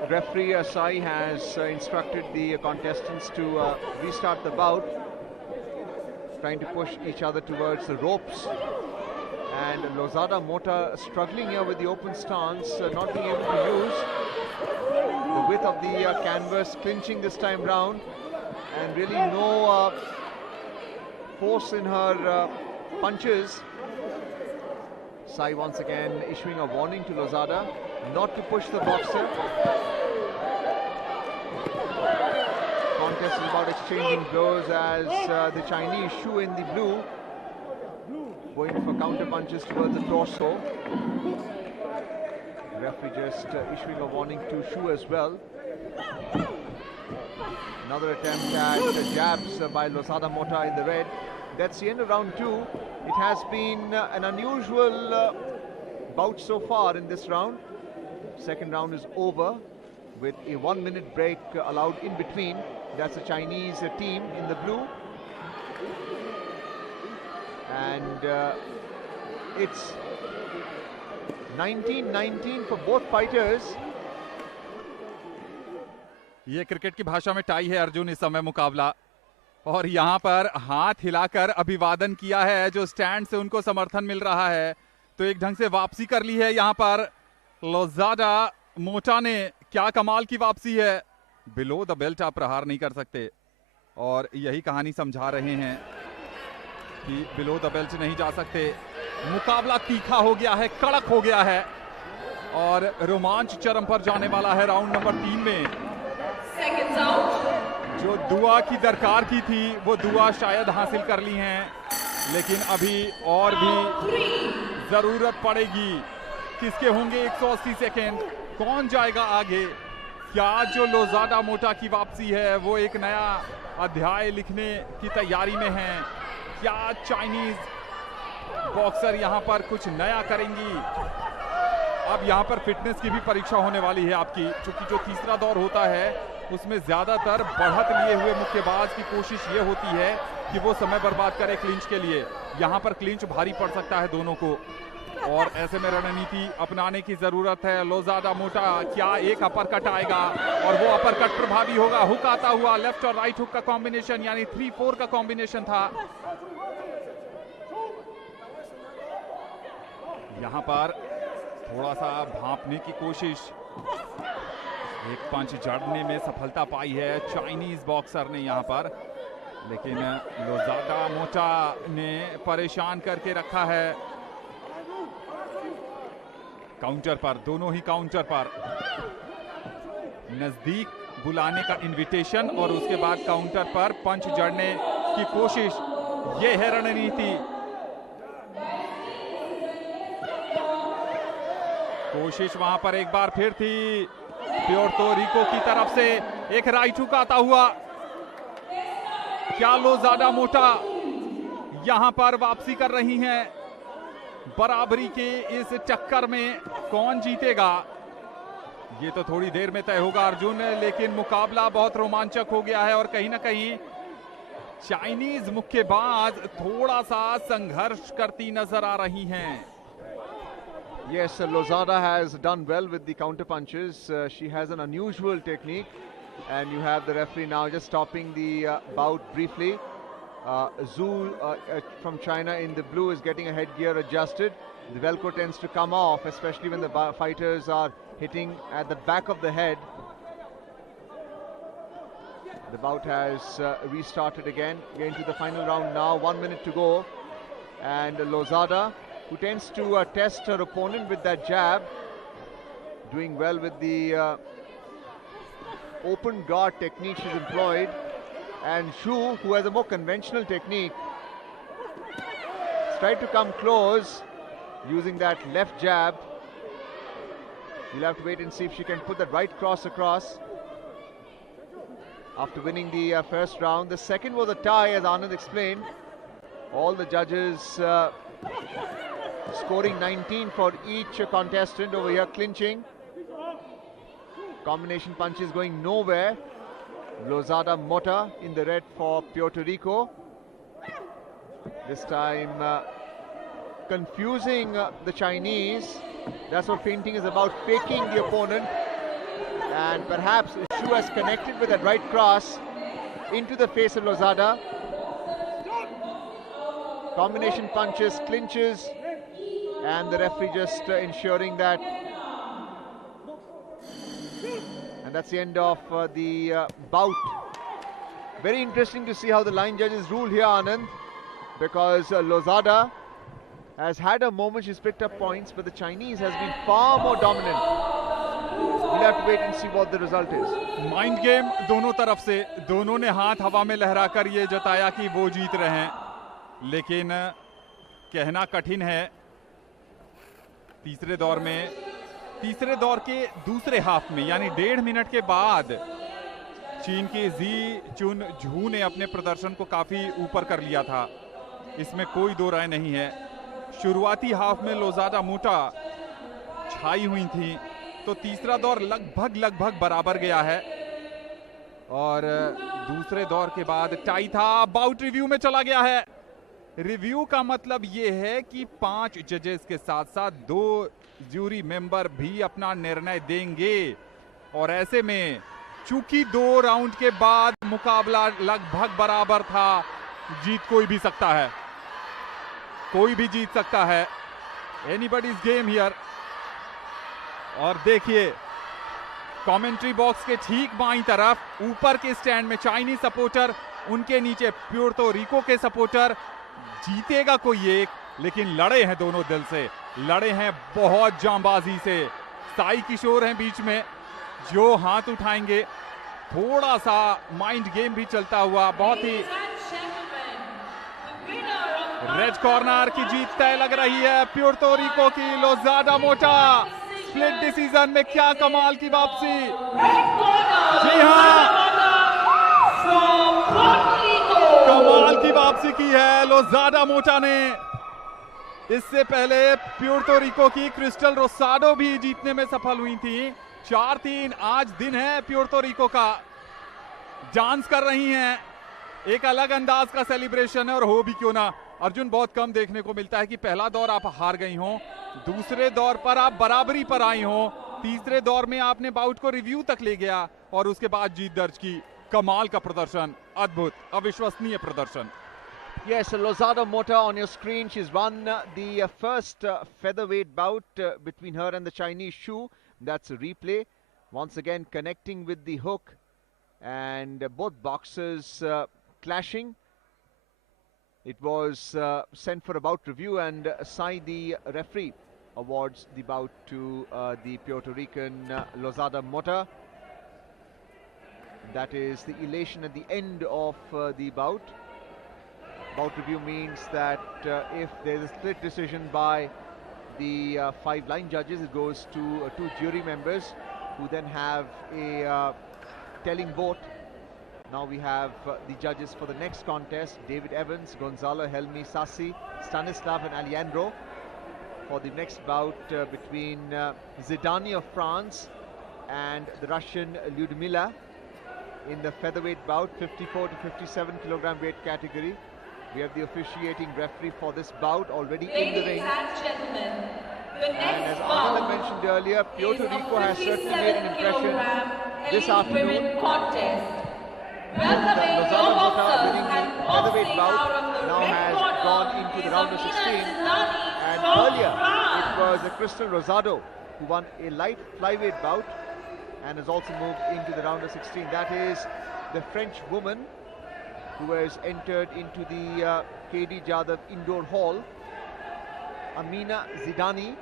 referee Sai has instructed the contestants to restart the bout, trying to push each other towards the ropes. And Lozzada Mota struggling here with the open stance, not being able to use the width of the canvas, clinching this time round, and really no force in her punches. Sai once again issuing a warning to Lozzada not to push the boxer. Contest is about exchanging blows as the Chinese Shu in the blue going for counter punches towards the torso. Referee just issuing a warning to Shu as well. Another attempt at jabs by Lozada Mota in the red. That's the end of round 2. It has been an unusual bout so far in this round. Second round is over with a 1-minute break allowed in between. That's the Chinese team in the blue. And it's 19-19 for both fighters. ये क्रिकेट की भाषा में टाई है अर्जुन इस समय मुकाबला, और यहाँ पर हाथ हिलाकर अभिवादन किया है जो स्टैंड से उनको समर्थन मिल रहा है। तो एक ढंग से वापसी कर ली है यहाँ पर लोज़ाडा मोटा ने। क्या कमाल की वापसी है। बिलो द बेल्ट आप प्रहार नहीं कर सकते, और यही कहानी समझा रहे हैं कि बिलो द बेल्ट नहीं जा सकते। मुकाबला तीखा हो गया है, कड़क हो गया है, और रोमांच चरम पर जाने वाला है राउंड नंबर 3 में। जो दुआ की दरकार की थी वो दुआ शायद हासिल कर ली हैं, लेकिन अभी और भी जरूरत पड़ेगी। किसके होंगे 180 सेकेंड, कौन जाएगा आगे? क्या जो लोज़ाडा मोटा की वापसी है वो एक नया अध्याय लिखने की तैयारी में है? क्या चाइनीज बॉक्सर यहां पर कुछ नया करेंगी? अब यहां पर फिटनेस की भी परीक्षा होने वाली है आपकी, क्योंकि जो तीसरा दौर होता है उसमें ज्यादातर बढ़त लिए हुए मुक्केबाज की कोशिश ये होती है कि वो समय बर्बाद करे क्लिंच के लिए। यहां पर क्लिंच भारी पड़ सकता है दोनों को, और ऐसे में रणनीति अपनाने की जरूरत है। लोज़ाडा मोटा, क्या एक अपरकट आएगा और वो अपरकट प्रभावी होगा? हुक आता हुआ, लेफ्ट और राइट हुक का कॉम्बिनेशन, यानी 3-4 का कॉम्बिनेशन था। यहां पर थोड़ा सा भांपने की कोशिश, एक पंच जड़ने में सफलता पाई है चाइनीज बॉक्सर ने यहां पर, लेकिन लोज़ाडा मोटा ने परेशान करके रखा है। काउंटर पर, दोनों ही काउंटर पर नजदीक बुलाने का इनविटेशन और उसके बाद काउंटर पर पंच जड़ने की कोशिश, ये है रणनीति। कोशिश वहां पर एक बार फिर थी प्योर्टो रिको की तरफ से, एक राइट हुक आता हुआ। क्या लोज़ाडा मोटा यहां पर वापसी कर रही हैं? बराबरी के इस चक्कर में कौन जीतेगा ये तो थोड़ी देर में तय होगा अर्जुन, लेकिन मुकाबला बहुत रोमांचक हो गया है और कहीं ना कहीं चाइनीज मुक्केबाज थोड़ा सा संघर्ष करती नजर आ रही हैं। Yes, Lozada has done well with the counter punches. She has an unusual technique, and you have the referee now just stopping the bout briefly. Zhu from China in the blue is getting a headgear adjusted. The velcro tends to come off, especially when the fighters are hitting at the back of the head. The bout has restarted again. We're into the final round now. 1 minute to go, and Lozada, who tends to test her opponent with that jab, doing well with the open guard technique she's employed, and Shu, who has a more conventional technique, has tried to come close using that left jab. We'll have to wait and see if she can put that right cross across after winning the first round. The second was a tie, as Anand explained. All the judges scoring 19 for each contestant over here, clinching. Combination punches going nowhere. Lozada Mota in the red for Puerto Rico. This time confusing the Chinese. That's what feinting is about, faking the opponent. And perhaps Shu has connected with that right cross into the face of Lozada. Combination punches, clinches, and the referee just ensuring that. And that's the end of the bout. Very interesting to see how the line judges rule here, Anand, because Lozada has had a moment, she's picked up points, but the Chinese has been far more dominant. We'll have to wait and see what the result is. Mind game दोनों तरफ से, दोनों ने हाथ हवा में लहराकर ये जताया कि वो जीत रहे हैं, लेकिन कहना कठिन है। तीसरे दौर में, तीसरे दौर के दूसरे हाफ में यानी 1.5 मिनट के बाद चीन के जी चुन झू ने अपने प्रदर्शन को काफी ऊपर कर लिया था, इसमें कोई दो राय नहीं है। शुरुआती हाफ में लोजाडा मोटा छाई हुई थी, तो तीसरा दौर लगभग बराबर गया है और दूसरे दौर के बाद टाई था। बाउट रिव्यू में चला गया है। रिव्यू का मतलब यह है कि 5 जजेस के साथ साथ 2 ज्यूरी मेंबर भी अपना निर्णय देंगे और ऐसे में चूंकि 2 राउंड के बाद मुकाबला लगभग बराबर था, जीत कोई भी सकता है, कोई भी जीत सकता है। Anybody's game here. और देखिए कमेंट्री बॉक्स के ठीक बाईं तरफ ऊपर के स्टैंड में चाइनीज सपोर्टर, उनके नीचे प्यूर्तो रिको के सपोर्टर। जीतेगा कोई एक, लेकिन लड़े हैं दोनों दिल से, लड़े हैं बहुत जांबाजी से। साई किशोर हैं बीच में जो हाथ उठाएंगे, थोड़ा सा माइंड गेम भी चलता हुआ। बहुत ही रेड कॉर्नर की जीत तय लग रही है प्यूर्तो रिको की। लोजाडा मोटा स्प्लिट डिसीजन में, क्या कमाल की वापसी। जी हाँ, कमाल की वापसी की है लोजाडा मोटा ने। इससे पहले प्यूर्तो रिको की क्रिस्टल रोसाडो भी जीतने में सफल हुई थी। 4-3 आज दिन है प्यूर्तो रिको का। डांस कर रही हैं, एक अलग अंदाज का सेलिब्रेशन है और हो भी क्यों ना। अर्जुन, बहुत कम देखने को मिलता है कि पहला दौर आप हार गई हो, दूसरे दौर पर आप बराबरी पर आई हो, तीसरे दौर में आपने बाउट को रिव्यू तक ले गया और उसके बाद जीत दर्ज की। कमाल का प्रदर्शन, अद्भुत, अविश्वसनीय प्रदर्शन। Yes, Lozada Mota on your screen. She's won the first featherweight bout between her and the Chinese Shu. That's a replay. Once again connecting with the hook and both boxers clashing. It was sent for a bout review and Sai, the referee, awards the bout to the Puerto Rican Lozada Mota. That is the elation at the end of the bout. Bout review means that if there is a split decision by the 5 line judges, it goes to 2 jury members who then have a telling vote. Now we have the judges for the next contest: David Evans, Gonzalo Helmi, Sassi, Stanislav and Alejandro, for the next bout between Zidane of France and the Russian Lyudmila in the featherweight bout, 54 to 57 kilogram weight category. We have the officiating referee for this bout already in the ring. And as Anand mentioned earlier, Puerto Rico has certainly made an impression this afternoon. Lozada Mota winning the featherweight bout now has gone into the round of 16. And earlier it was Crystal Rosado who won a light flyweight bout and has also moved into the round of 16. That is the French woman who has entered into the KD Jadhav Indoor Hall, Amina Zidane,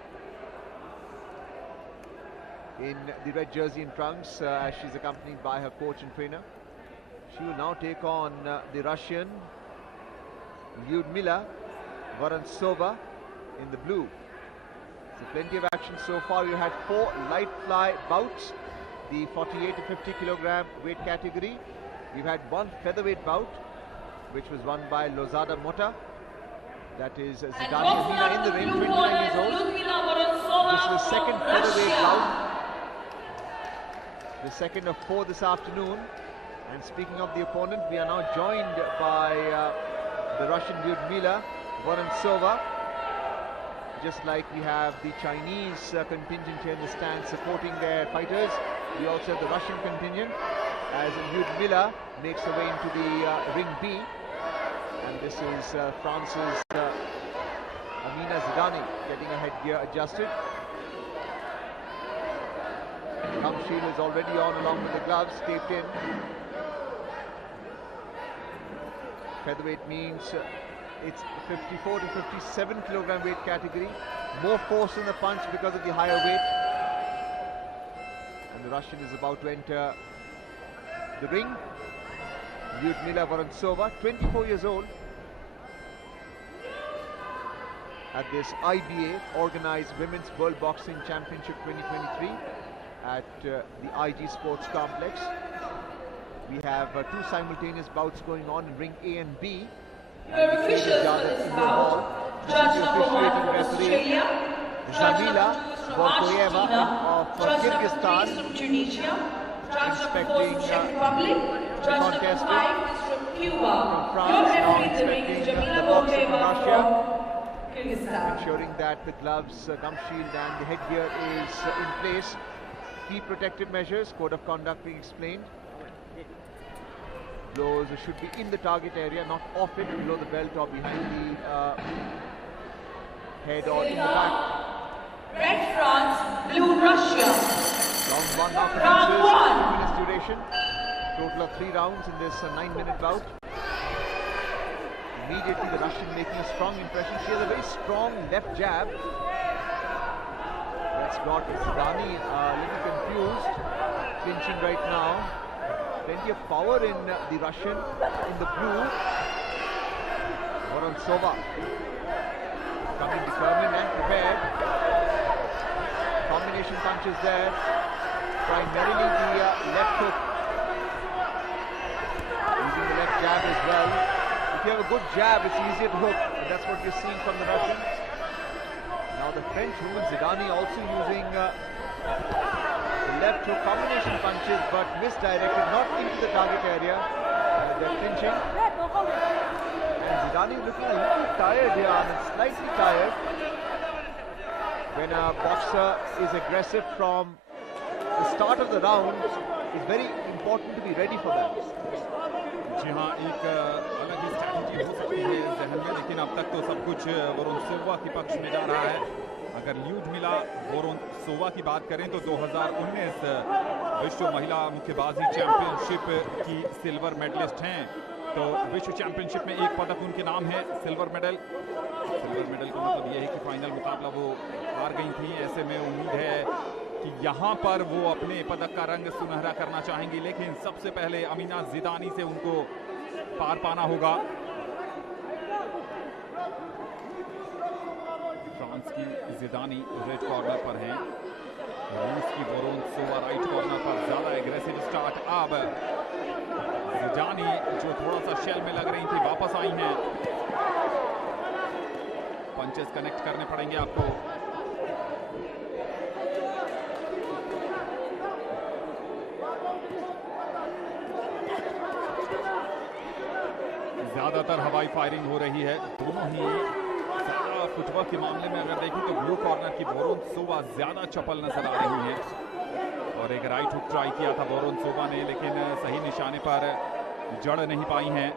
in the red jersey and trunks, as she's accompanied by her coach and trainer. She will now take on the Russian Lyudmila Vorontsova in the blue. So plenty of action so far. We had 4 light fly bouts, the 48 to 50 kilogram weight category. We've had 1 featherweight bout, which was won by Lozada Mota. That is Zidane Amina in the ring, 29 years old. This is the second featherweight bout, the second of 4 this afternoon. And speaking of the opponent, we are now joined by the Russian Lyudmila Vorontsova. Just like we have the Chinese contingent here in the stand supporting their fighters, we also have the Russian contingent as Lyudmila makes her way into the ring B. And this is France's Amina Zidane getting her headgear adjusted. Thumb shield is already on along with the gloves taped in. Featherweight means it's 54 to 57 kilogram weight category. More force in the punch because of the higher weight. And the Russian is about to enter the ring. Lyudmila Vorontsova, 24 years old. at this IBA Organized Women's World Boxing Championship 2023 at the IG Sports Complex. We have two simultaneous bouts going on in ring A and B. Your officials for this bout, judge number 1 from Australia, judge number 2 from Argentina, judge number 3 from Tunisia, judge number 4 from Czech Republic, judge number 5 is from Cuba. Your referee in the ring is Jamila Borteva from Kyrgyzstan. Ensuring that the gloves, gum shield and the headgear is in place. Key protective measures, code of conduct being explained. Blows should be in the target area, not off it, below the belt or behind the head or in the back. Red France, blue Russia. Round 1 now commences, 2 minutes duration. Total of 3 rounds in this 9-minute bout. Immediately the Russian making a strong impression. She has a very strong left jab. That's got Zidani a little confused, clinching right now. Plenty of power in the Russian in the blue. Vorontsova coming determined and prepared. Combination punches there. Primarily the left hook. Using the left jab as well. If you have a good jab, it's easier to hook. And that's what we're seeing from the Russian. Now the French woman Zidani also using the left hook combination punches, but misdirected, not into the target area. They're clinching. And Zidani looking a little tired here, and slightly tired. When a boxer is aggressive from the start of the round, it's very important to be ready for that. जी हाँ, एक अलग ही स्ट्रैटेजी हो सकती है जहन में, लेकिन अब तक तो सब कुछ वोरोनसोवा के पक्ष में जा रहा है। अगर ल्यूडमिला वोरोनसोवा की बात करें तो 2019 विश्व महिला मुक्केबाजी चैंपियनशिप की सिल्वर मेडलिस्ट हैं। तो विश्व चैंपियनशिप में एक पदक उनके नाम है, सिल्वर मेडल। सिल्वर मेडल का मतलब यह है कि फाइनल मुकाबला वो हार गई थी। ऐसे में उम्मीद है कि यहाँ पर वो अपने पदक का रंग सुनहरा करना चाहेंगी, लेकिन सबसे पहले अमीना जिदानी से उनको पार पाना होगा। फ्रांस की जिदानी रेड कॉर्नर पर हैं, रूस की वोरोनसोवा राइट कॉर्नर पर। ज्यादा एग्रेसिव स्टार्ट। अब जिदानी जो थोड़ा सा शेल में लग रही थी वापस आई हैं। पंचेस कनेक्ट करने पड़ेंगे आपको। ज्यादातर हवाई फायरिंग हो रही है। दोनों ही फुटवर्क के मामले में अगर देखें तो ब्लू कॉर्नर की वोरोनसोवा ज्यादा चपल नजर आ रही है। और एक राइट हुक ट्राई किया था वोरोनसोवा ने, लेकिन सही निशाने पर जड़ नहीं पाई हैं।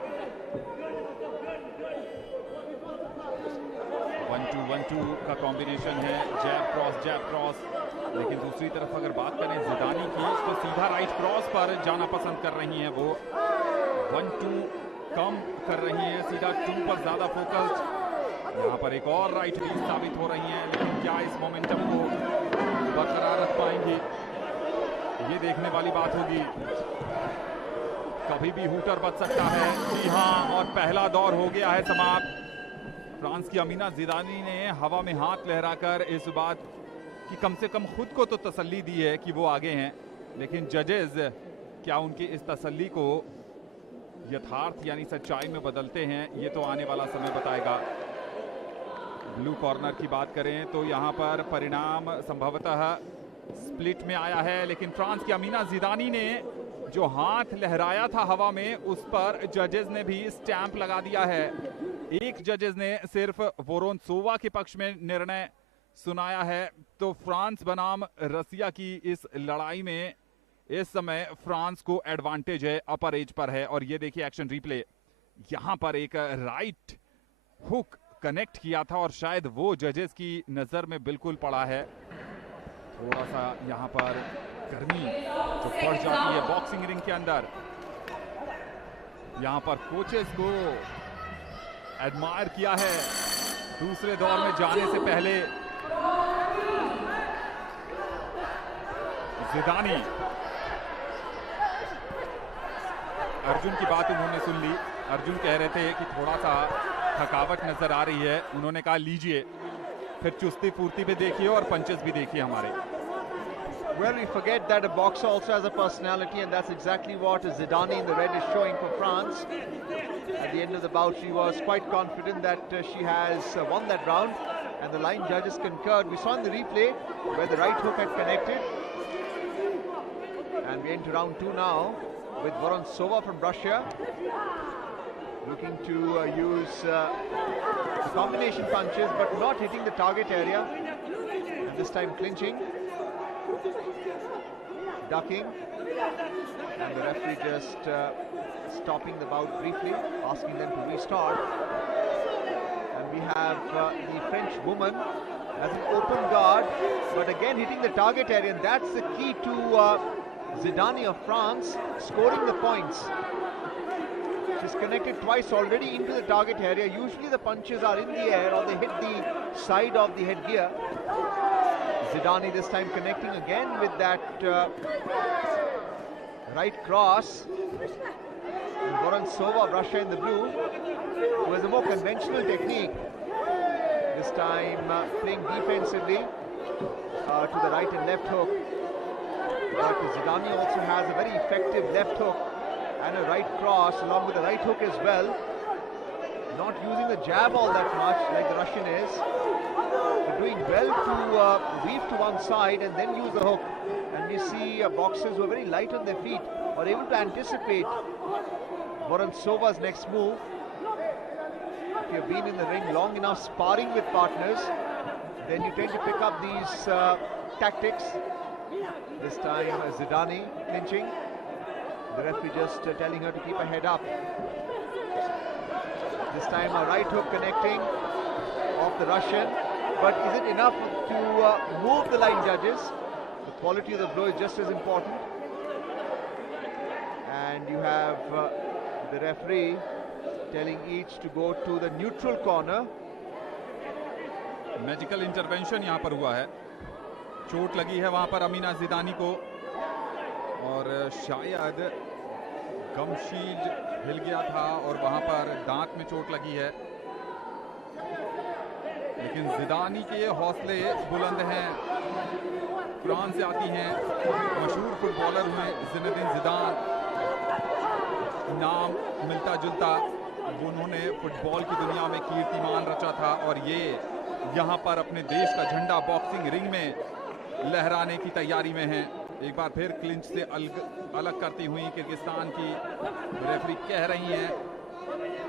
1-2-1-2 का कॉम्बिनेशन है, जैब क्रॉस। लेकिन दूसरी तरफ अगर बात करें जिदानी की तो सीधा राइट क्रॉस पर जाना पसंद कर रही हैं वो। 1-2 कम कर रही है, सीधा 2 पर ज्यादा फोकस्ड। यहाँ पर एक और राइट भी साबित हो रही है, लेकिन क्या इस मोमेंटम को बरकरार रख पाएंगी, ये देखने वाली बात होगी। कभी भी हूटर बच सकता है। जी हाँ, और पहला दौर हो गया है समाप्त। फ्रांस की अमीना जिदानी ने हवा में हाथ लहराकर इस बात की कम से कम खुद को तो तसल्ली दी है कि वो आगे हैं, लेकिन जजेस क्या उनकी इस तसल्ली को यथार्थ यानी सच्चाई में बदलते हैं, ये तो आने वाला समय बताएगा। ब्लू कॉर्नर की बात करें तो यहाँ पर परिणाम संभवतः स्प्लिट में आया है, लेकिन फ्रांस की अमीना जिदानी ने जो हाथ लहराया था हवा में, उस पर जजेस ने भी स्टैंप लगा दिया है। एक जजेस ने सिर्फ वोरोनसोवा के पक्ष में निर्णय सुनाया है। तो फ्रांस बनाम रसिया की इस लड़ाई में इस समय फ्रांस को एडवांटेज है, अपर एज पर है। और ये देखिए एक्शन रिप्ले, यहां पर एक राइट हुक कनेक्ट किया था और शायद वो जजेस की नजर में बिल्कुल पड़ा है। थोड़ा सा यहां पर गर्मी जो बढ़ जाती है बॉक्सिंग रिंग के अंदर। यहां पर कोचेस को एडमायर किया है दूसरे दौर में जाने से पहले। जिदानी, अर्जुन की बात उन्होंने सुन ली। अर्जुन कह रहे थे कि थोड़ा सा थकावट नजर आ रही है, उन्होंने कहा लीजिए फिर चुस्ती फुर्ती भी देखिए और पंचेस भी देखिए हमारे। Well, we forget that a boxer also has a personality, and that's exactly what Zidane in the red is showing for France. At the end of the bout, she was quite confident that she has won that round, and the line judges concurred. We saw in the replay where the right hook had connected. And we enter round 2 now with Vorontsova from Russia, looking to use the combination punches, but not hitting the target area, and this time clinching. Ducking, and the referee just stopping the bout briefly, asking them to restart. And we have the French woman as an open guard, but again hitting the target area, and that's the key to Zidane of France scoring the points. She's connected twice already into the target area. Usually the punches are in the air or they hit the side of the headgear. Zidane this time connecting again with that right cross. And Vorontsova of Russia in the blue, who has a more conventional technique. This time playing defensively to the right and left hook. But Zidane also has a very effective left hook and a right cross along with the right hook as well. Not using the jab all that much like the Russian is. Doing well to weave to one side and then use the hook. And we see boxers who are very light on their feet are able to anticipate Vorantsova's next move. If you've been in the ring long enough sparring with partners, then you tend to pick up these tactics. This time Zidane clinching. The referee just telling her to keep her head up. This time a right hook connecting off the Russian. But is it enough to move the line judges? The quality of the blow is just as important. And you have the referee telling each to go to the neutral corner. Medical intervention यहाँ पर हुआ है, चोट लगी है वहाँ पर अमीना जिदानी को और शायद गम शील्ड हिल गया था और वहाँ पर दांत में चोट लगी है। लेकिन जिदानी के हौसले बुलंद हैं। फ्रांस से आती हैं, मशहूर फुटबॉलर हुए ज़िनेदिन ज़िदान, नाम मिलता जुलता, उन्होंने फुटबॉल की दुनिया में कीर्तिमान रचा था और ये यहाँ पर अपने देश का झंडा बॉक्सिंग रिंग में लहराने की तैयारी में हैं। एक बार फिर क्लिंच से अलग करती हुई किर्गिस्तान की रेफरी कह रही हैं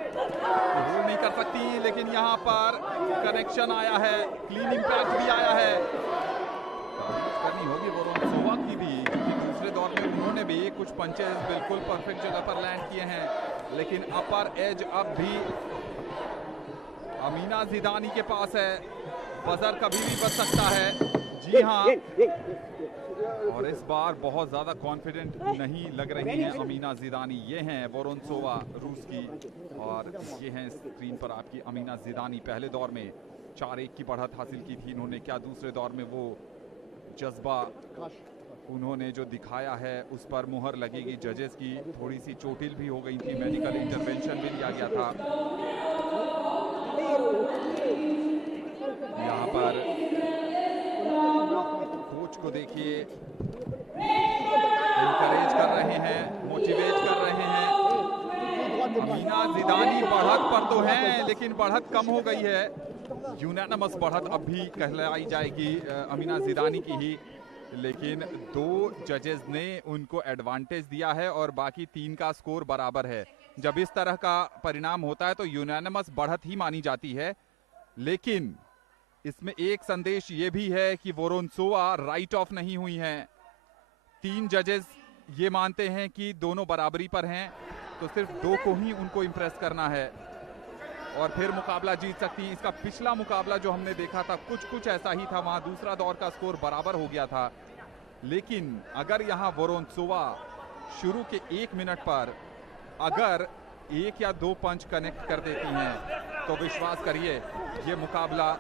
होल्ड नहीं कर सकती, लेकिन यहाँ पर कनेक्शन आया है, क्लीन इम्पैक्ट भी आया है। करनी होगी वोरोंत्सोवा की भी, क्योंकि दूसरे दौर में उन्होंने भी कुछ पंचेस बिल्कुल परफेक्ट जगह पर लैंड किए हैं, लेकिन अपर एज अब भी अमीना जिदानी के पास है। बजर कभी भी बच सकता है। जी हाँ, और इस बार बहुत ज्यादा कॉन्फिडेंट नहीं लग रही हैं अमीना जिदानी। ये हैं वोरोंत्सोवा रूस की और ये हैं स्क्रीन पर आपकी अमीना जिदानी। पहले दौर में 4-1 की बढ़त हासिल की थी इन्होंने। क्या दूसरे दौर में वो जज्बा उन्होंने जो दिखाया है उस पर मुहर लगेगी जजेस की? थोड़ी सी चोटिल भी हो गई थी, मेडिकल इंटरवेंशन भी लिया गया था। यहाँ पर कोच को देखिए, इनकरेज कर रहे हैं, मोटिवेट कर रहे हैं। अमीना जिदानी बढ़त पर तो हैं, लेकिन बढ़त कम हो गई है। यूनानिमस बढ़त अब भी कहलाई जाएगी अमीना जिदानी की ही, लेकिन 2 जजेस ने उनको एडवांटेज दिया है और बाकी 3 का स्कोर बराबर है। जब इस तरह का परिणाम होता है तो यूनानिमस बढ़त ही मानी जाती है। लेकिन इसमें एक संदेश ये भी है कि वोरोंत्सोवा राइट ऑफ नहीं हुई हैं। 3 जजेस ये मानते हैं कि दोनों बराबरी पर हैं, तो सिर्फ 2 को ही उनको इम्प्रेस करना है और फिर मुकाबला जीत सकती है। इसका पिछला मुकाबला जो हमने देखा था कुछ ऐसा ही था, वहां दूसरा दौर का स्कोर बराबर हो गया था। लेकिन अगर यहाँ वोरोंत्सोवा शुरू के 1 मिनट पर अगर 1 या 2 पंच कनेक्ट कर देती हैं तो विश्वास करिए ये मुकाबला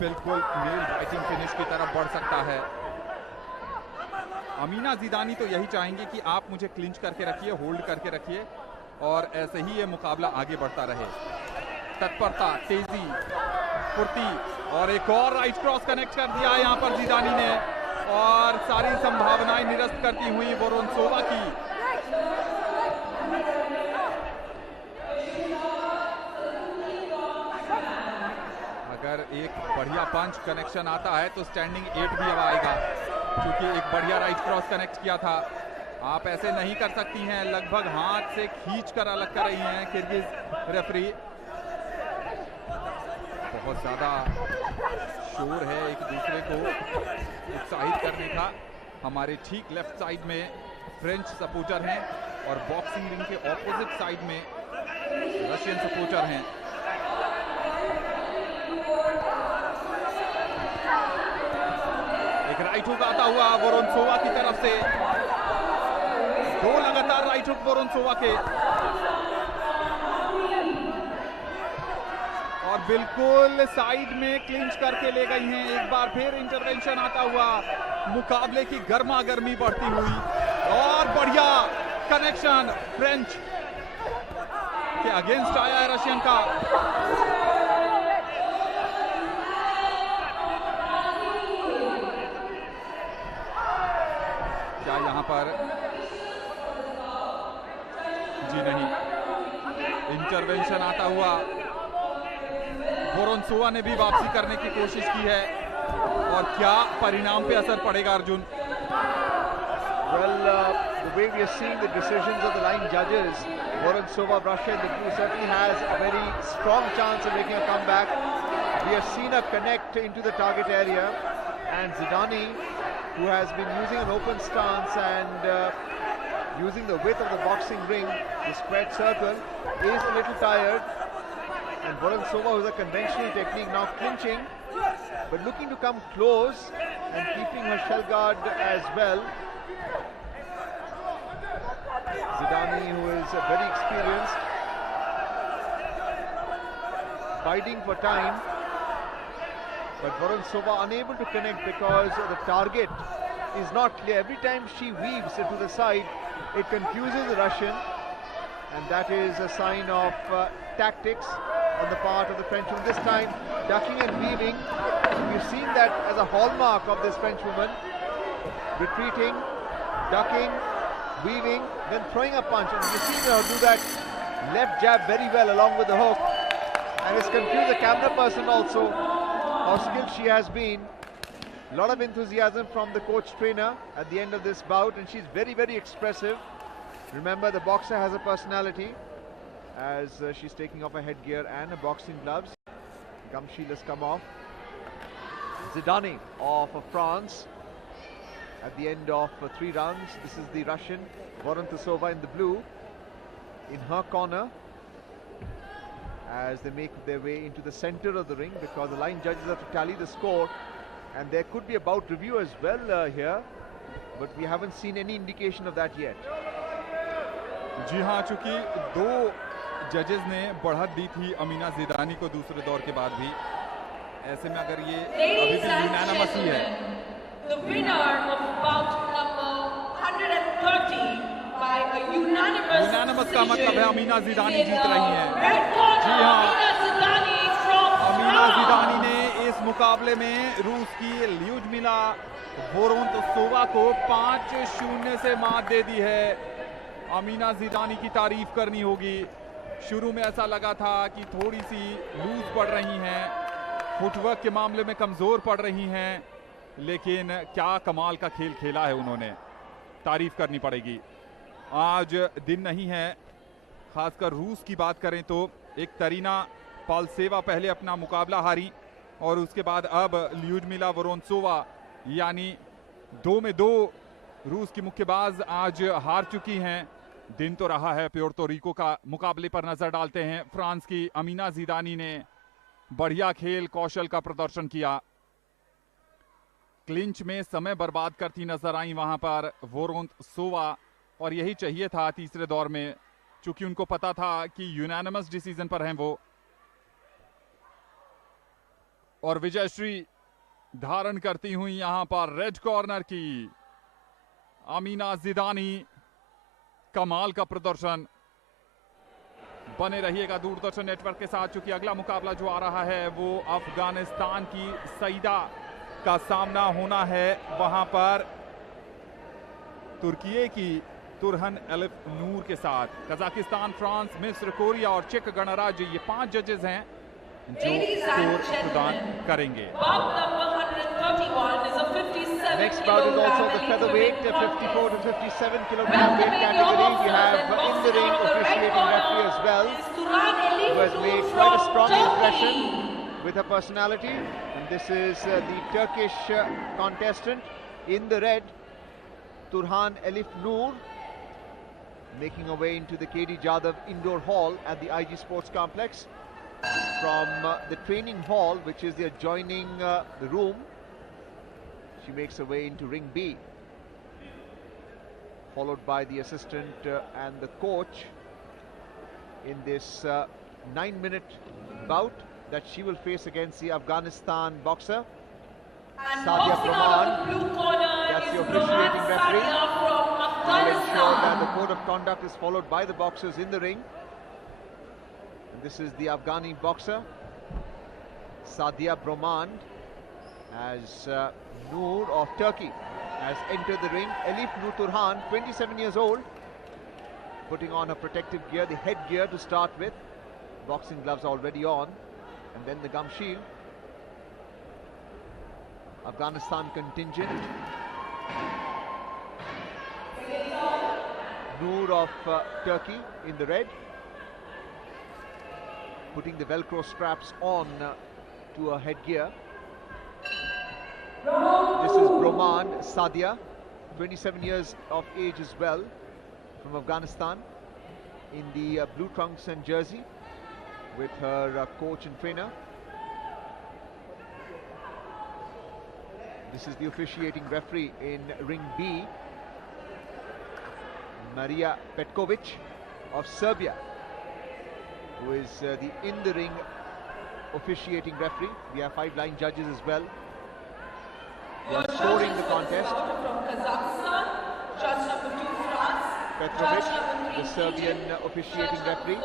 बिल्कुल नेल बाइटिंग फिनिश की तरफ बढ़ सकता है। अमीना जिदानी तो यही चाहेंगे कि आप मुझे क्लिंच करके रखिए, होल्ड करके रखिए और ऐसे ही ये मुकाबला आगे बढ़ता रहे। तत्परता, तेजी फुर्ती, और एक और राइट क्रॉस कनेक्ट कर दिया यहाँ पर जिदानी ने, और सारी संभावनाएं निरस्त करती हुई वोरोनसोवा की। अगर एक बढ़िया पंच कनेक्शन आता है तो स्टैंडिंग 8 भी अब आएगा, क्योंकि एक बढ़िया राइट क्रॉस कनेक्ट किया था। आप ऐसे नहीं कर सकती हैं, लगभग हाथ से खींच कर अलग कर रही हैं किर्गिज रेफरी। बहुत ज्यादा शोर है एक दूसरे को उत्साहित करने का। हमारे ठीक लेफ्ट साइड में फ्रेंच सपोर्टर हैं और बॉक्सिंग रिंग के ऑपोजिट साइड में रशियन सपोर्टर हैं। एक राइट हुक आता हुआ वोरोनसोवा की तरफ से, 2 लगातार राइट हुक वोरोनसोवा के, और बिल्कुल साइड में क्लिंच करके ले गई हैं। एक बार फिर इंटरवेंशन आता हुआ, मुकाबले की गर्मा गर्मी बढ़ती हुई, और बढ़िया कनेक्शन फ्रेंच के अगेंस्ट आया है रशियन का। क्या यहां पर जी नहीं, इंटरवेंशन आता हुआ, वोरोनसोवा ने भी वापसी करने की कोशिश की है, और क्या परिणाम पे असर पड़ेगा Arjun? Well, the way we are seeing the decisions of the line judges, Voroncova of Russia in the blue certainly has a very strong chance of making a comeback. We have seen her connect into the target area, and Zidani, who has been using an open stance and using the width of the boxing ring, the squared circle, is a little tired. And Voroncova, who's a conventional technique, now clinching, but looking to come close and keeping her shell guard as well. Zidani, who is very experienced, biding for time, but Voroncova unable to connect because the target is not clear. Every time she weaves to the side, it confuses the Russian, and that is a sign of tactics on the part of the Frenchwoman. This time, ducking and weaving. We've seen that as a hallmark of this Frenchwoman. Retreating, ducking, weaving, then throwing a punch. And you've seen her do that left jab very well along with the hook. And it's confused the camera person also how skilled she has been. A lot of enthusiasm from the coach trainer at the end of this bout, and she's very, very expressive. Remember, the boxer has a personality, as she's taking off her headgear and her boxing gloves. Gum shield has come off. Zidani of France at the end of 3 rounds. This is the Russian, Vorontosova in the blue, in her corner, as they make their way into the center of the ring, because the line judges have to tally the score, and there could be a bout review as well here, but we haven't seen any indication of that yet. जी हाँ, चूंकि 2 जजेस ने बढ़त दी थी अमीना जिदानी को दूसरे दौर के बाद भी, ऐसे में अगर ये अभी भी यूनानिमस ही है, the winner of bout number 130 by a unanimous का मतलब है अमीना जिदानी जीत रही हैं। जी हाँ, अमीना जिदानी ने इस मुकाबले में रूस की ल्यूडमिला वोरोनतोसोवा को 5-0 से मात दे दी है। अमीना जिदानी की तारीफ करनी होगी। शुरू में ऐसा लगा था कि थोड़ी सी लूज पड़ रही हैं, फुटवर्क के मामले में कमजोर पड़ रही हैं, लेकिन क्या कमाल का खेल खेला है उन्होंने, तारीफ करनी पड़ेगी। आज दिन नहीं है, खासकर रूस की बात करें तो एक तरीना पालसेवा पहले अपना मुकाबला हारी, और उसके बाद अब ल्यूडमिला वोरोनसोवा, यानी 2 में 2 रूस की मुक्केबाज आज हार चुकी हैं। दिन तो रहा है प्योर्तो रिको का। मुकाबले पर नजर डालते हैं। फ्रांस की अमीना जिदानी ने बढ़िया खेल कौशल का प्रदर्शन किया, क्लिंच में समय बर्बाद करती नजर आई वहां पर वोरोनतोसोवा, और यही चाहिए था तीसरे दौर में, चूंकि उनको पता था कि यूनानिमस डिसीजन पर हैं वो। और विजयश्री धारण करती हुई यहां पर रेड कॉर्नर की अमीना जिदानी, कमाल का प्रदर्शन, बने रहिएगा दूरदर्शन नेटवर्क के साथ, क्योंकि अगला मुकाबला जो आ रहा है वो अफगानिस्तान की सईदा का सामना होना है वहां पर तुर्की की तुरहन एलिफ नूर के साथ। कजाकिस्तान, फ्रांस, मिस्र, कोरिया और चेक गणराज्य, ये 5 जजेस हैं जो स्कोर प्रदान करेंगे। Next bout is also the featherweight, 54 to 57 kilogram weight category. We have in the ring officiating referee as well, who has made quite a strong impression with her personality. And this is the Turkish contestant in the red, Turhan Elif Noor, making her way into the KD Jadhav Indoor Hall at the IG Sports Complex. From the training hall, which is the adjoining the room, she makes her way into ring B, followed by the assistant and the coach in this 9-minute bout that she will face against the Afghanistan boxer Sadia Brahman. That's the officiating referee. Will ensure that the code of conduct is followed by the boxers in the ring. And this is the Afghani boxer Sadia Brahman, as Noor of Turkey has entered the ring. Elif Noor Turhan, 27 years old, putting on her protective gear, the headgear to start with. Boxing gloves already on, and then the gum shield. Afghanistan contingent. Noor of Turkey in the red, putting the Velcro straps on to her headgear. This is Brahman Sadia, 27 years of age as well, from Afghanistan, in the blue trunks and jersey with her coach and trainer. This is the officiating referee in ring B, Maria Petkovic of Serbia, who is the in-the-ring officiating referee. We have 5 line judges as well. They are scoring the contest. Petrovic, the Serbian officiating referee,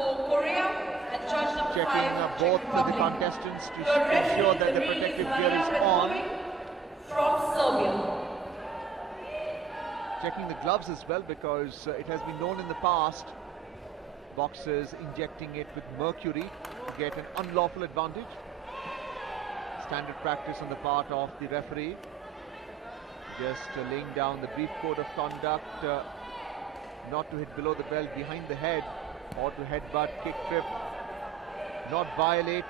checking both the contestants to ensure that the protective gear is on. Checking the gloves as well, because it has been known in the past, boxers injecting it with mercury to get an unlawful advantage. Standard practice on the part of the referee, just laying down the brief code of conduct, not to hit below the belt, behind the head, or to headbutt, kick, trip, not violate,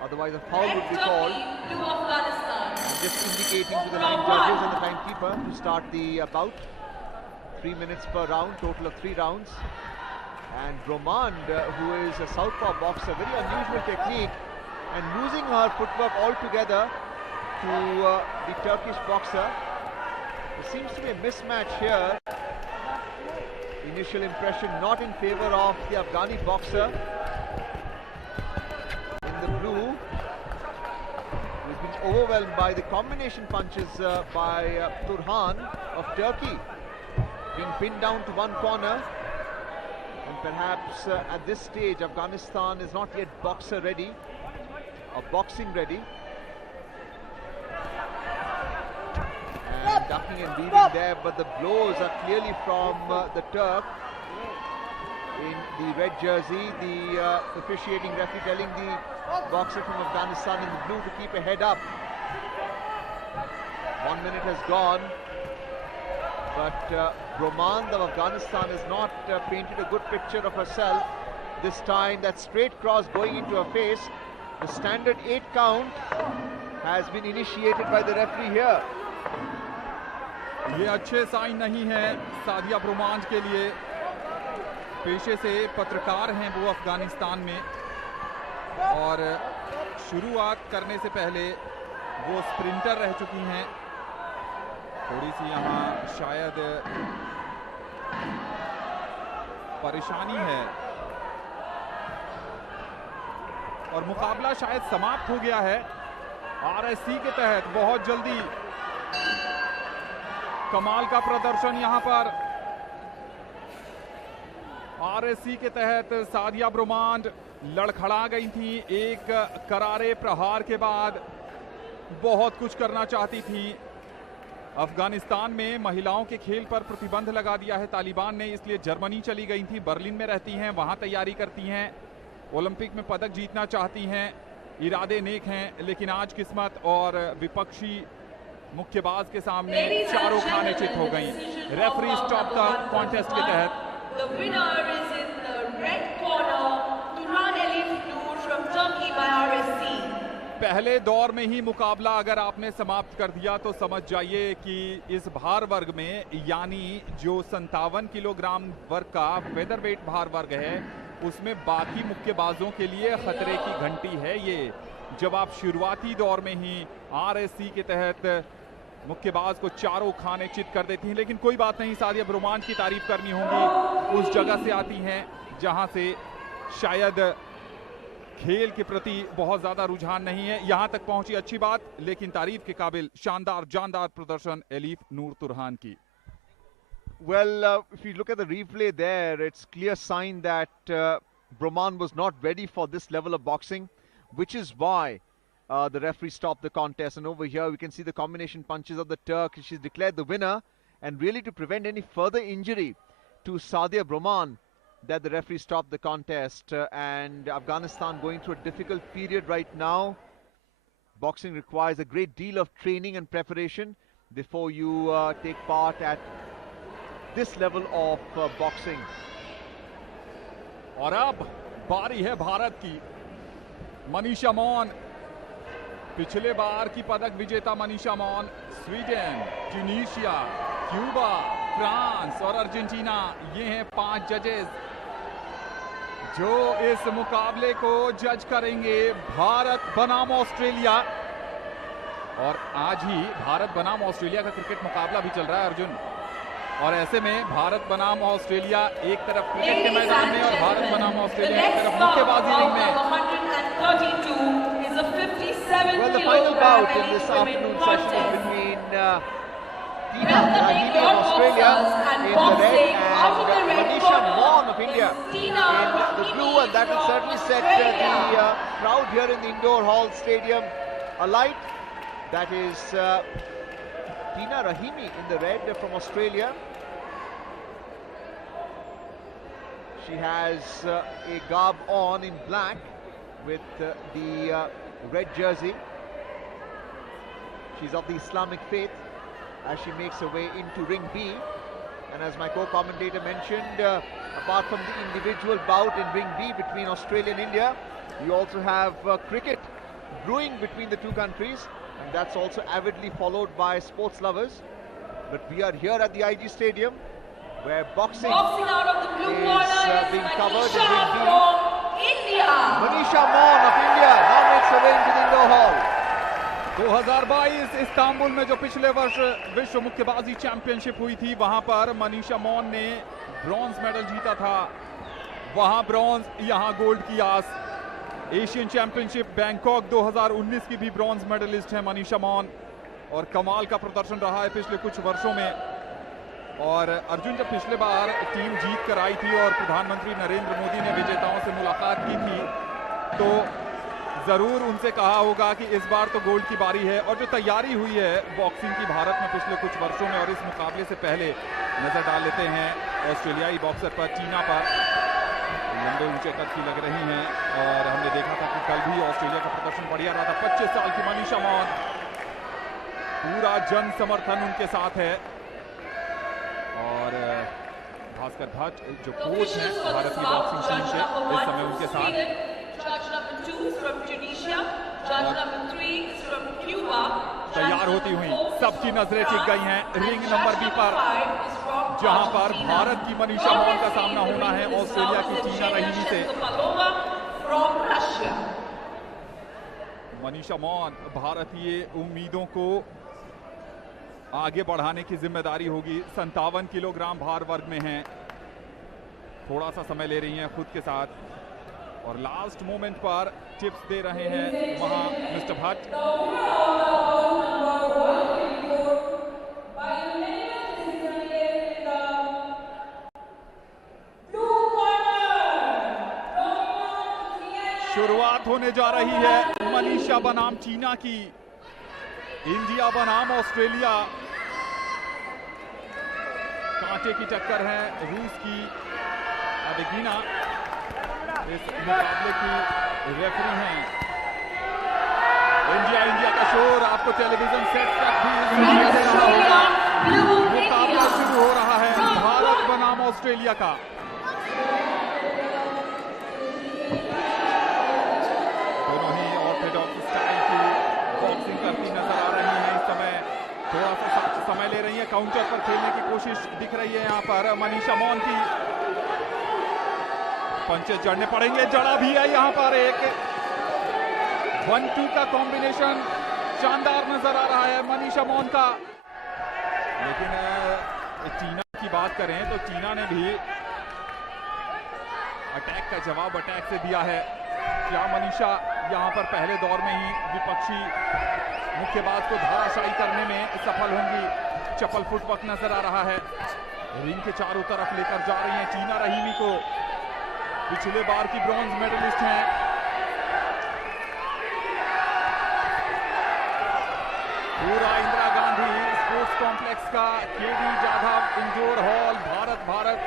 otherwise a foul would be called. And just indicating to the line judges and the timekeeper to start the bout. 3 minutes per round, total of 3 rounds. And Brahman, who is a southpaw boxer, very unusual technique, and losing her footwork altogether to the Turkish boxer. There seems to be a mismatch here. Initial impression not in favor of the Afghani boxer in the blue, who's been overwhelmed by the combination punches by Turhan of Turkey, being pinned down to one corner. And perhaps at this stage Afghanistan is not yet boxer ready or boxing ready. And ducking and weaving there, but the blows are clearly from the Turk in the red jersey. The officiating referee telling the boxer from Afghanistan in the blue to keep a head up. 1 minute has gone, but Brahman of Afghanistan has not painted a good picture of herself. This time that straight cross going into her face. The standard 8 count has been initiated by the referee here. ये अच्छे साइन नहीं है सादिया ब्रह्मान के लिए। पेशे से पत्रकार हैं वो अफगानिस्तान में, और शुरुआत करने से पहले वो स्प्रिंटर रह चुकी हैं। थोड़ी सी यहाँ शायद परेशानी है, और मुकाबला शायद समाप्त हो गया है। आरएससी के तहत बहुत जल्दी कमाल का प्रदर्शन यहाँ पर आरएससी के तहत सादिया ब्रोमांड लड़खड़ा गई थी। एक करारे प्रहार के बाद बहुत कुछ करना चाहती थी। अफगानिस्तान में महिलाओं के खेल पर प्रतिबंध लगा दिया है तालिबान ने, इसलिए जर्मनी चली गई थी। बर्लिन में रहती हैं, वहां तैयारी करती हैं, ओलंपिक में पदक जीतना चाहती हैं, इरादे नेक हैं, लेकिन आज किस्मत और विपक्षी मुक्केबाज के सामने चारों खाने चित हो गई। रेफरी स्टॉप द कॉन्टेस्ट के तहत पहले दौर में ही मुकाबला अगर आपने समाप्त कर दिया तो समझ जाइए कि इस भार वर्ग में, यानी जो 57 किलोग्राम वर्ग का फेदरवेट भार वर्ग है, उसमें बाकी मुक्केबाजों के लिए खतरे की घंटी है ये। जब आप शुरुआती दौर में ही आरएससी के तहत मुक्केबाज को चारों खाने चित कर देती हैं, लेकिन कोई बात नहीं, सादिया ब्रोमांड की तारीफ करनी होगी। उस जगह से आती हैं जहां से शायद खेल के प्रति बहुत ज्यादा रुझान नहीं है, यहां तक पहुंची, अच्छी बात, लेकिन तारीफ के काबिल शानदार जानदार प्रदर्शन एलीफ नूर तुरहान की। Well, if you look at the replay there, it's clear sign that Broman was not ready for this level of boxing, which is why the referee stopped the contest. And over here, we can see the combination punches of the Turk. She's declared the winner, and really to prevent any further injury to Sadia Broman, that the referee stopped the contest. And Afghanistan going through a difficult period right now. Boxing requires a great deal of training and preparation before you take part at this level of boxing. और अब बारी है भारत की। मनीषा मौन, पिछले बार की पदक विजेता मनीषा मौन, स्वीडन, ट्यूनीशिया, क्यूबा, फ्रांस और अर्जेंटीना, ये हैं 5 जजेस जो इस मुकाबले को जज करेंगे। भारत बनाम ऑस्ट्रेलिया, और आज ही भारत बनाम ऑस्ट्रेलिया का क्रिकेट मुकाबला भी चल रहा है अर्जुन। और ऐसे में भारत बनाम ऑस्ट्रेलिया एक तरफ क्रिकेट के मैदान में और भारत बनाम ऑस्ट्रेलिया एक तरफ मुक्केबाजी रिंग में। Well, the final bout in this afternoon session is between Tina Rahimi of Australia in the red and Manisha Mon of India in the blue, and that will certainly set the crowd here in the indoor hall stadium alight. That is Tina Rahimi in the red from Australia. She has a garb on in black with the red jersey. She's of the Islamic faith as she makes her way into ring B. And as my co-commentator mentioned, apart from the individual bout in ring B between Australia and India, you also have cricket brewing between the two countries, and that's also avidly followed by sports lovers. But we are here at the IG Stadium, where boxing is being covered in ring B. Manisha Mon of India now makes her way into the indoor hall. 2022 Istanbul में जो पिछले वर्ष विश्व मुक्केबाजी चैंपियनशिप हुई थी, वहां पर मनीषा मौन ने ब्रॉन्ज मेडल जीता था। वहां ब्रॉन्ज, यहां गोल्ड की आस। एशियन चैंपियनशिप बैंकॉक 2019 की भी ब्रॉन्ज मेडलिस्ट है मनीषा मौन, और कमाल का प्रदर्शन रहा है पिछले कुछ वर्षों में। और अर्जुन, जब पिछले बार टीम जीत कर आई थी और प्रधानमंत्री नरेंद्र मोदी ने विजेताओं से मुलाकात की थी, तो जरूर उनसे कहा होगा कि इस बार तो गोल्ड की बारी है। और जो तैयारी हुई है बॉक्सिंग की भारत में पिछले कुछ वर्षों में, और इस मुकाबले से पहले नजर डाल लेते हैं ऑस्ट्रेलियाई बॉक्सर पर, टीना पर। लंबे ऊंचे कद की लग रही हैं, और हमने देखा था कि कल भी ऑस्ट्रेलिया का प्रदर्शन बढ़िया रहा था। 25 साल की मनीषा मौन, पूरा जन समर्थन उनके साथ है। और भास्कर भट्ट जो कोच हैं भारतीय बॉक्सिंग टीम के, इस समय उनके साथ। तैयार होती हुई सबकी नजरें टिक गई हैं रिंग नंबर बी पर, जहां पर भारत की मनीषा मौन का सामना होना है ऑस्ट्रेलिया की टीना रहीमी से। मनीषा मौन भारतीय उम्मीदों को आगे बढ़ाने की जिम्मेदारी होगी। 57 किलोग्राम भार वर्ग में हैं, थोड़ा सा समय ले रही हैं खुद के साथ, और लास्ट मोमेंट पर टिप्स दे रहे हैं वहां मिस्टर भट्ट। शुरुआत होने जा रही है मनीषा बनाम चीना की, इंडिया बनाम ऑस्ट्रेलिया। कांटे की टक्कर है रूस की अबेगिना इस मुकाबले की रेफरी हैं। इंडिया का शोर आपको टेलीविजन सेट तक भी मुकाबला शुरू हो रहा है भारत बनाम ऑस्ट्रेलिया का। दोनों ही ऑर्थोडॉक्स स्टाइल की बॉक्सिंग करती नजर आ रही हैं। इस समय थोड़ा सा समय ले रही है, काउंटर पर खेलने की कोशिश दिख रही है यहाँ पर मनीषा मौन की। पंचेस जड़ने पड़ेंगे, जड़ा भी है यहाँ पर। एक 1-2 का कॉम्बिनेशन शानदार नजर आ रहा है मनीषा मौन का। लेकिन चीना की बात करें तो चीना ने भी अटैक का जवाब अटैक से दिया है। क्या मनीषा यहां पर पहले दौर में ही विपक्षी मुक्केबाज को धराशायी करने में सफल होंगी? चपल फुटवर्क नजर आ रहा है। रिंग के चारों तरफ लेकर जा रही हैं चीना रहीमी को। पिछले बार की ब्रॉन्ज मेडलिस्ट हैं। पूरा इंदिरा गांधी स्पोर्ट्स कॉम्प्लेक्स का KD Jadhav indoor hall Bharat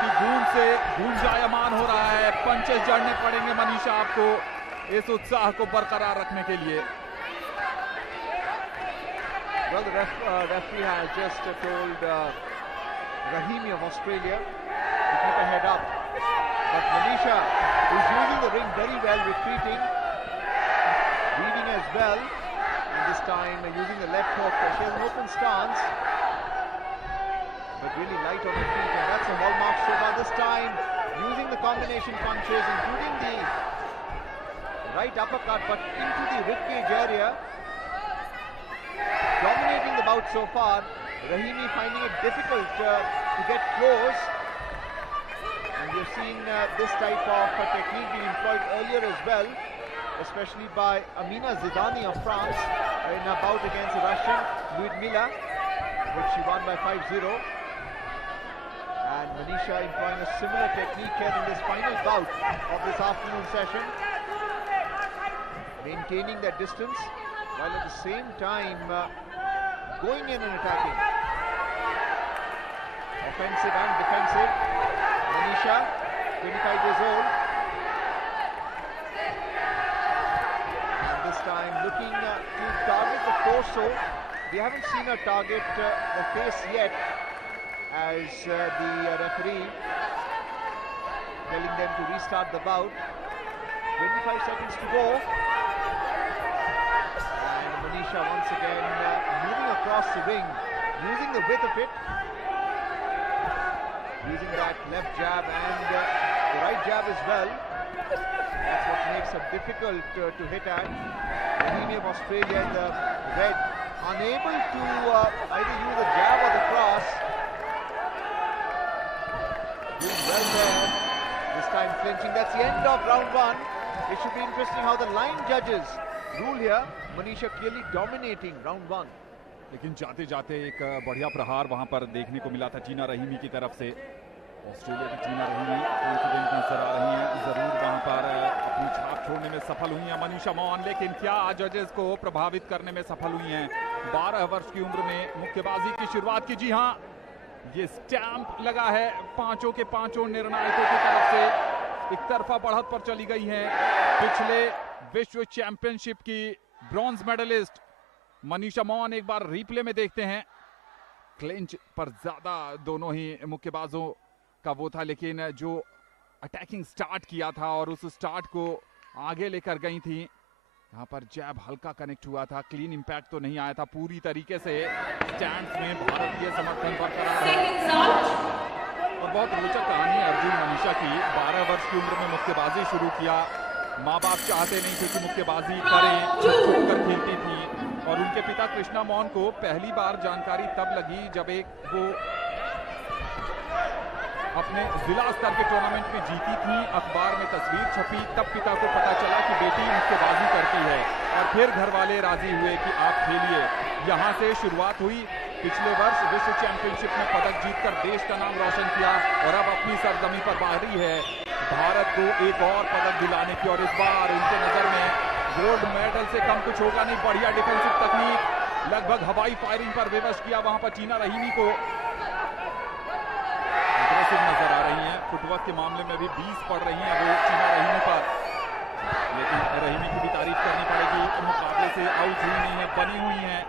की गूंज से गूंजायमान हो रहा है। पंचेस जड़ने पड़ेंगे मनीषा आपको इस उत्साह को बरकरार रखने के लिए। Well, the referee has just told Rahimi of Australia to keep her head up. But Manisha is using the ring very well, retreating, reading as well. And this time using the left hook. She has an open stance, but really light on her feet. And that's a hallmark so far. This time using the combination punches, including the right uppercut, but into the ribcage area. Dominating the bout so far. Rahimi finding it difficult to get close. And we've seen this type of technique being employed earlier as well, especially by Amina Zidani of France in a bout against the Russian Lyudmila, which she won by 5-0. And Manisha employing a similar technique here in this final bout of this afternoon session, maintaining that distance while at the same time going in and attacking. Offensive and defensive. Manisha, 25 years old. And this time looking to target the torso. We haven't seen her target the face yet, as the referee telling them to restart the bout. 25 seconds to go. And Manisha once again moving across the ring, using the width of it, using that left jab and the right jab as well. That's what makes her difficult to hit at. Rahimi of Australia in the red, unable to either use the jab or the cross. Doing well there. This time clinching. That's the end of round one. It should be interesting how the line judges rule here. Manisha clearly dominating round one. लेकिन जाते जाते एक बढ़िया प्रहार वहां पर देखने को मिला था चीना रहीमी की तरफ से। ऑस्ट्रेलिया की चीना रहीमी कॉन्फिडेंट नजर आ रही हैं, जरूर वहां पर अपनी छाप छोड़ने में सफल हुई हैं मनीषा मौन। लेकिन क्या जजेस को प्रभावित करने में सफल हुई हैं? 12 वर्ष की उम्र में मुक्केबाजी की शुरुआत की। जी हाँ, ये स्टैंप लगा है पांचों के पांचों निर्णायकों की तरफ से। एक तरफा बढ़त पर चली गई है। पिछले विश्व चैंपियनशिप की ब्रॉन्ज मेडलिस्ट मनीषा मौन, एक बार रिप्ले में देखते हैं। क्लिंच पर ज्यादा दोनों ही मुक्केबाजों का वो था, लेकिन जो अटैकिंग स्टार्ट किया था और उस स्टार्ट को आगे लेकर गई थी, यहाँ पर जैब हल्का कनेक्ट हुआ था। क्लीन इंपैक्ट तो नहीं आया था पूरी तरीके से। स्टैंड्स में भारतीय समर्थन बरकरार है। और बहुत रोचक कहानी है अर्जुन मनीषा की। 12 वर्ष की उम्र में मुक्केबाजी शुरू किया। माँ बाप चाहते नहीं थे कि मुक्केबाजी करें, छुप कर खेलती थी। और उनके पिता कृष्णा मौन को पहली बार जानकारी तब लगी जब वो अपने जिला स्तर के टूर्नामेंट में जीती थी। अखबार में तस्वीर छपी, तब पिता को पता चला कि बेटी मुक्केबाजी करती है। और फिर घर वाले राजी हुए कि आप खेलिए। यहाँ से शुरुआत हुई। पिछले वर्ष विश्व चैंपियनशिप में पदक जीतकर देश का नाम रोशन किया और अब अपनी सरजमी पर बाहरी है। भारत को एक और पदक दिलाने की, और इस बार उनके नजर में गोल्ड मेडल से कम कुछ होगा नहीं। बढ़िया डिफेंसिव तकनीक, लगभग हवाई फायरिंग पर विवश किया वहां पर टीना रहीमी को। अग्रेसिव नजर आ रही हैं, फुटवर्क के मामले में भी 20 पड़ रही हैं वो टीना रहीमी पर, लेकिन रहीमी की भी तारीफ करनी पड़ेगी, मुकाबले से आउट हुई नहीं है, बनी हुई हैं।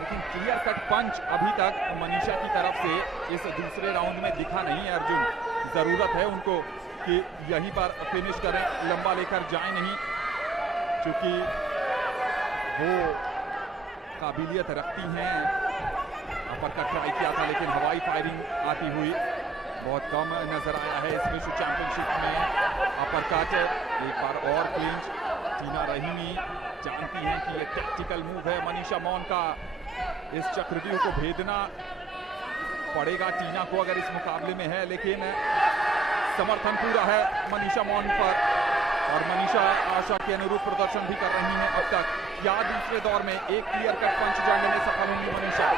लेकिन क्लियर कट पंच अभी तक मनीषा की तरफ से इस दूसरे राउंड में दिखा नहीं है अर्जुन। जरूरत है उनको कि यहीं पर फिनिश करें, लंबा लेकर जाए नहीं, क्योंकि वो काबिलियत रखती हैं। अपर कट ट्राई किया था लेकिन हवाई फायरिंग आती हुई बहुत कम नजर आया है इस विश्व चैंपियनशिप में। अपर कट एक बार और क्लिंच, टीना रहीमी जानती हैं कि ये टैक्टिकल मूव है मनीषा मौन का। इस चक्रव्यूह को भेदना पड़ेगा टीना को अगर इस मुकाबले में है, लेकिन समर्थन पूरा है मनीषा मौन पर, और मनीषा आशा के अनुरूप प्रदर्शन भी कर रही हैं अब तक। या दूसरे दौर में एक क्लियर कट पंच जड़ने में सफल होंगी Manisha.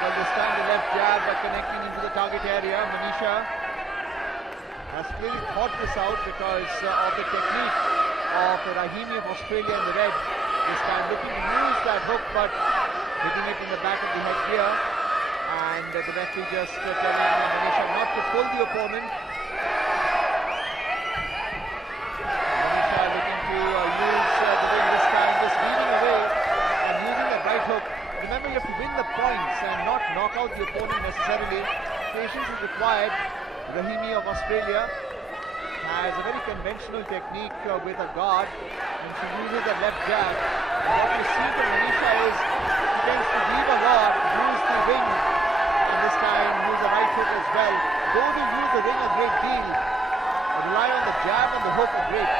Well, this time the left jab connecting into the target area. Manisha has clearly thought this out because of the technique of Rahimi of Australia in the red. This time looking to use that hook, but hitting it in the back of the head gear. And the referee just telling Manisha not to pull the opponent. Manisha looking to use the ring this time, just weaving away and using the right hook. Remember, you have to win the points and not knock out the opponent necessarily. Patience is required. Rahimi of Australia has a very conventional technique with a guard, and she uses the left jab. And what you see from Manisha is she tends to weave a lot, use the ring, and this time use the right hook as well. Don't use the ring a great deal. Rely on the jab and the hook a great,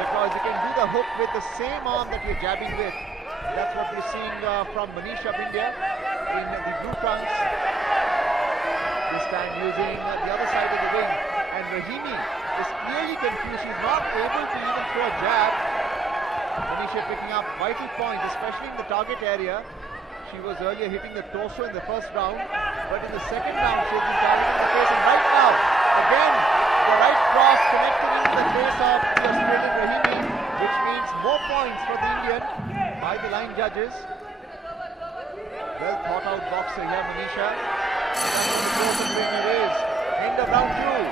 because you can do the hook with the same arm that you're jabbing with. That's what we're seeing from Manisha of India in the blue trunks. This time using the other side of the ring. And Rahimi is clearly confused. She's not able to even throw a jab. Manisha picking up vital points, especially in the target area. She was earlier hitting the torso in the first round, but in the second round she has been targeting the face. And right now, again, the right cross connected into the face of the Australian Rahimi, which means more points for the Indian by the line judges. Well thought out boxer here, Manisha. End of round 2.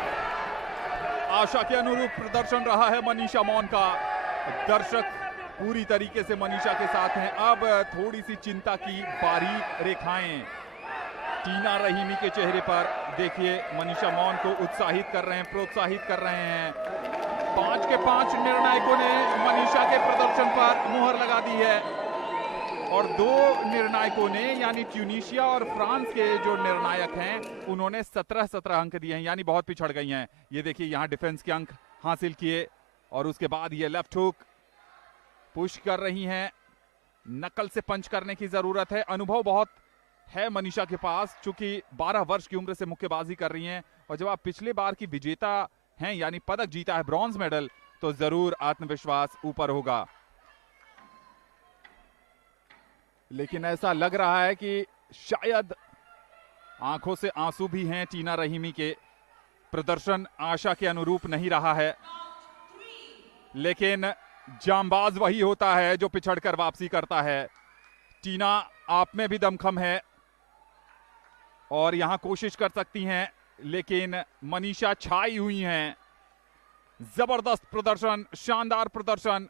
आशा के अनुरूप प्रदर्शन रहा है मनीषा मौन का। दर्शक पूरी तरीके से मनीषा के साथ हैं। अब थोड़ी सी चिंता की बारीक रेखाएं टीना रहीमी के चेहरे पर देखिए। मनीषा मौन को उत्साहित कर रहे हैं, प्रोत्साहित कर रहे हैं। 5 के 5 निर्णायकों ने मनीषा के प्रदर्शन पर मुहर लगा दी है, और 2 निर्णायकों ने यानी ट्यूनीशिया और फ्रांस के जो निर्णायक हैं उन्होंने 17-17 अंक दिए हैं, यानी बहुत पिछड़ गई हैं। ये देखिए यहाँ डिफेंस के अंक हासिल किए, और उसके बाद ये लेफ्ट हुक पुश कर रही हैं। नकल से पंच करने की जरूरत है। अनुभव बहुत है मनीषा के पास, चूंकि 12 वर्ष की उम्र से मुक्केबाजी कर रही हैं, और जब आप पिछले बार की विजेता हैं यानी पदक जीता है ब्रॉन्ज मेडल, तो जरूर आत्मविश्वास ऊपर होगा। लेकिन ऐसा लग रहा है कि शायद आंखों से आंसू भी हैं टीना रहीमी के। प्रदर्शन आशा के अनुरूप नहीं रहा है, लेकिन जांबाज वही होता है जो पिछड़कर वापसी करता है। टीना आप में भी दमखम है और यहां कोशिश कर सकती हैं, लेकिन मनीषा छाई हुई हैं। जबरदस्त प्रदर्शन, शानदार प्रदर्शन।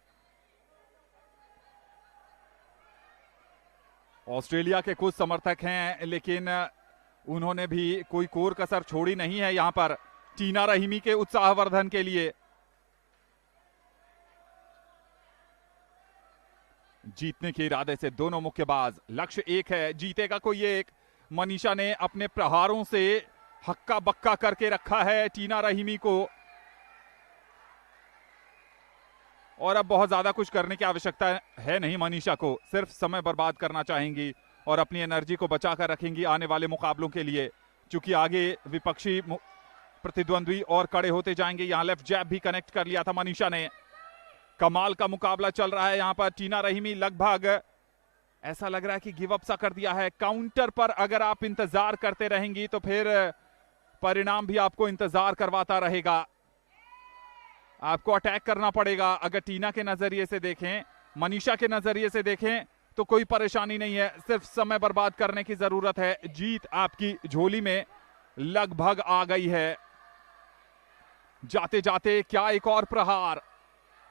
ऑस्ट्रेलिया के कुछ समर्थक हैं, लेकिन उन्होंने भी कोई कोर कसर छोड़ी नहीं है यहां पर टीना रहीमी के उत्साहवर्धन के लिए। जीतने के इरादे से दोनों मुक्केबाज, लक्ष्य एक है, जीतेगा कोई एक। मनीषा ने अपने प्रहारों से हक्का बक्का करके रखा है टीना रहीमी को, और अब बहुत ज्यादा कुछ करने की आवश्यकता है नहीं मनीषा को। सिर्फ समय बर्बाद करना चाहेंगी और अपनी एनर्जी को बचाकर रखेंगी आने वाले मुकाबलों के लिए, क्योंकि आगे विपक्षी प्रतिद्वंद्वी और कड़े होते जाएंगे। यहां लेफ्ट जैब भी कनेक्ट कर लिया था मनीषा ने। कमाल का मुकाबला चल रहा है यहां पर। टीना रहीमी लगभग ऐसा लग रहा है कि गिव अप सा कर दिया है। काउंटर पर अगर आप इंतजार करते रहेंगी तो फिर परिणाम भी आपको इंतजार करवाता रहेगा। आपको अटैक करना पड़ेगा। अगर टीना के नजरिए से देखें, मनीषा के नजरिए से देखें तो कोई परेशानी नहीं है, सिर्फ समय बर्बाद करने की जरूरत है। जीत आपकी झोली में लगभग आ गई है। जाते जाते क्या एक और प्रहार।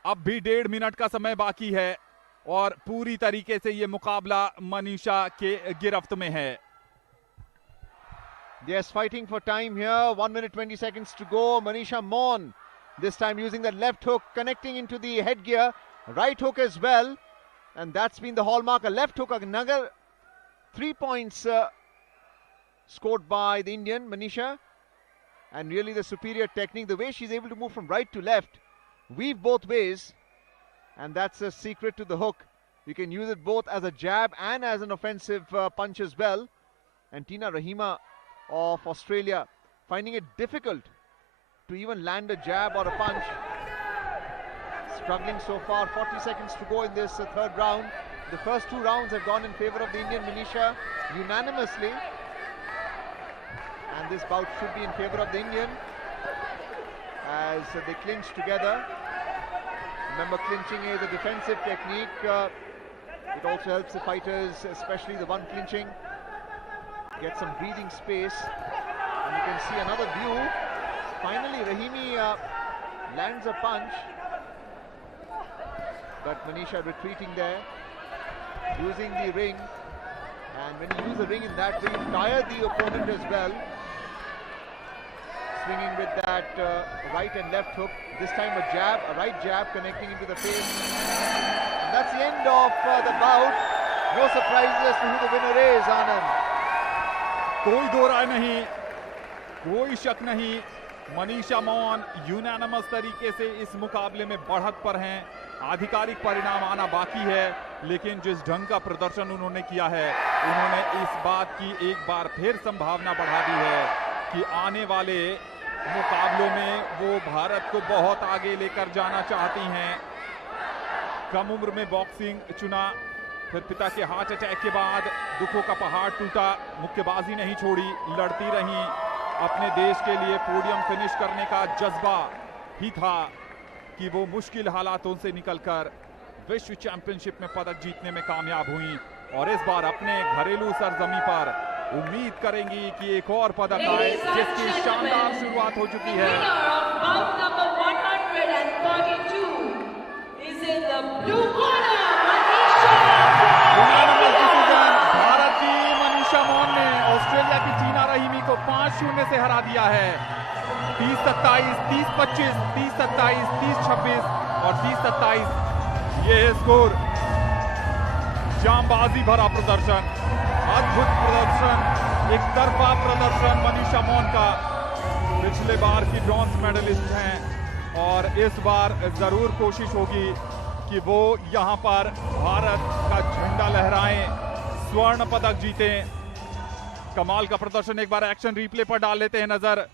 अब भी 1.5 मिनट का समय बाकी है और पूरी तरीके से यह मुकाबला मनीषा के गिरफ्त में है। Yes, fighting for time here. 1 minute 20 seconds to go. Manisha Mon, this time using the left hook, connecting into the headgear. Right hook as well. And that's been the hallmark. A left hook, another 3 points scored by the Indian, Manisha. And really the superior technique. The way she's able to move from right to left. Weave both ways. And that's a secret to the hook. You can use it both as a jab and as an offensive punch as well. And Tina Rahima of Australia finding it difficult to even land a jab or a punch. Struggling so far. 40 seconds to go in this third round. The first 2 rounds have gone in favor of the Indian, Manisha, unanimously. And this bout should be in favor of the Indian as they clinch together. Remember, clinching is a defensive technique. It also helps the fighters, especially the one clinching, get some breathing space. And you can see another view. Finally, Rahimi lands a punch. But Manisha retreating there, using the ring. And when you use the ring in that way, you tire the opponent as well. Swinging with that right and left hook. This time a jab, a right jab connecting into the face. And that's the end of the bout. No surprises as to who the winner is, Anand. कोई दो राय नहीं, कोई शक नहीं, मनीषा मौन यूनानिमस तरीके से इस मुकाबले में बढ़त पर हैं। आधिकारिक परिणाम आना बाकी है, लेकिन जिस ढंग का प्रदर्शन उन्होंने किया है, उन्होंने इस बात की एक बार फिर संभावना बढ़ा दी है कि आने वाले मुकाबलों में वो भारत को बहुत आगे लेकर जाना चाहती हैं। कम उम्र में बॉक्सिंग चुना, फिर पिता के हार्ट अटैक के बाद दुखों का पहाड़ टूटा, मुक्केबाजी नहीं छोड़ी, लड़ती रहीं। अपने देश के लिए पोडियम फिनिश करने का जज्बा ही था कि वो मुश्किल हालातों से निकलकर विश्व चैंपियनशिप में पदक जीतने में कामयाब हुई और इस बार अपने घरेलू सरजमी पर उम्मीद करेंगी कि एक और पदक आए, जिसकी शानदार शुरुआत हो चुकी है। भारत की मनीषा मौन ने ऑस्ट्रेलिया की टीना रहीमी को 5-0 से हरा दिया है। 30-27, 30-25, 30-27, 30-26 और 30-27 ये स्कोर। जांबाजी भरा प्रदर्शन, अद्भुत प्रदर्शन, एक तरफा प्रदर्शन मनीषा मौन का। पिछले बार की ब्रॉन्ज मेडलिस्ट हैं और इस बार जरूर कोशिश होगी कि वो यहां पर भारत का झंडा लहराएं, स्वर्ण पदक जीतें। कमाल का प्रदर्शन। एक बार एक्शन रिप्ले पर डाल लेते हैं नजर।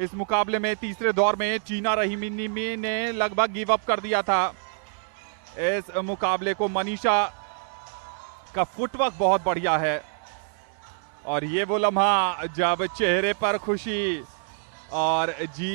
इस मुकाबले में तीसरे दौर में टीना रहीमी ने लगभग गिव अप कर दिया था। इस मुकाबले को मनीषा का फुटवर्क बहुत बढ़िया है और ये वो लम्हा जब चेहरे पर खुशी और जीत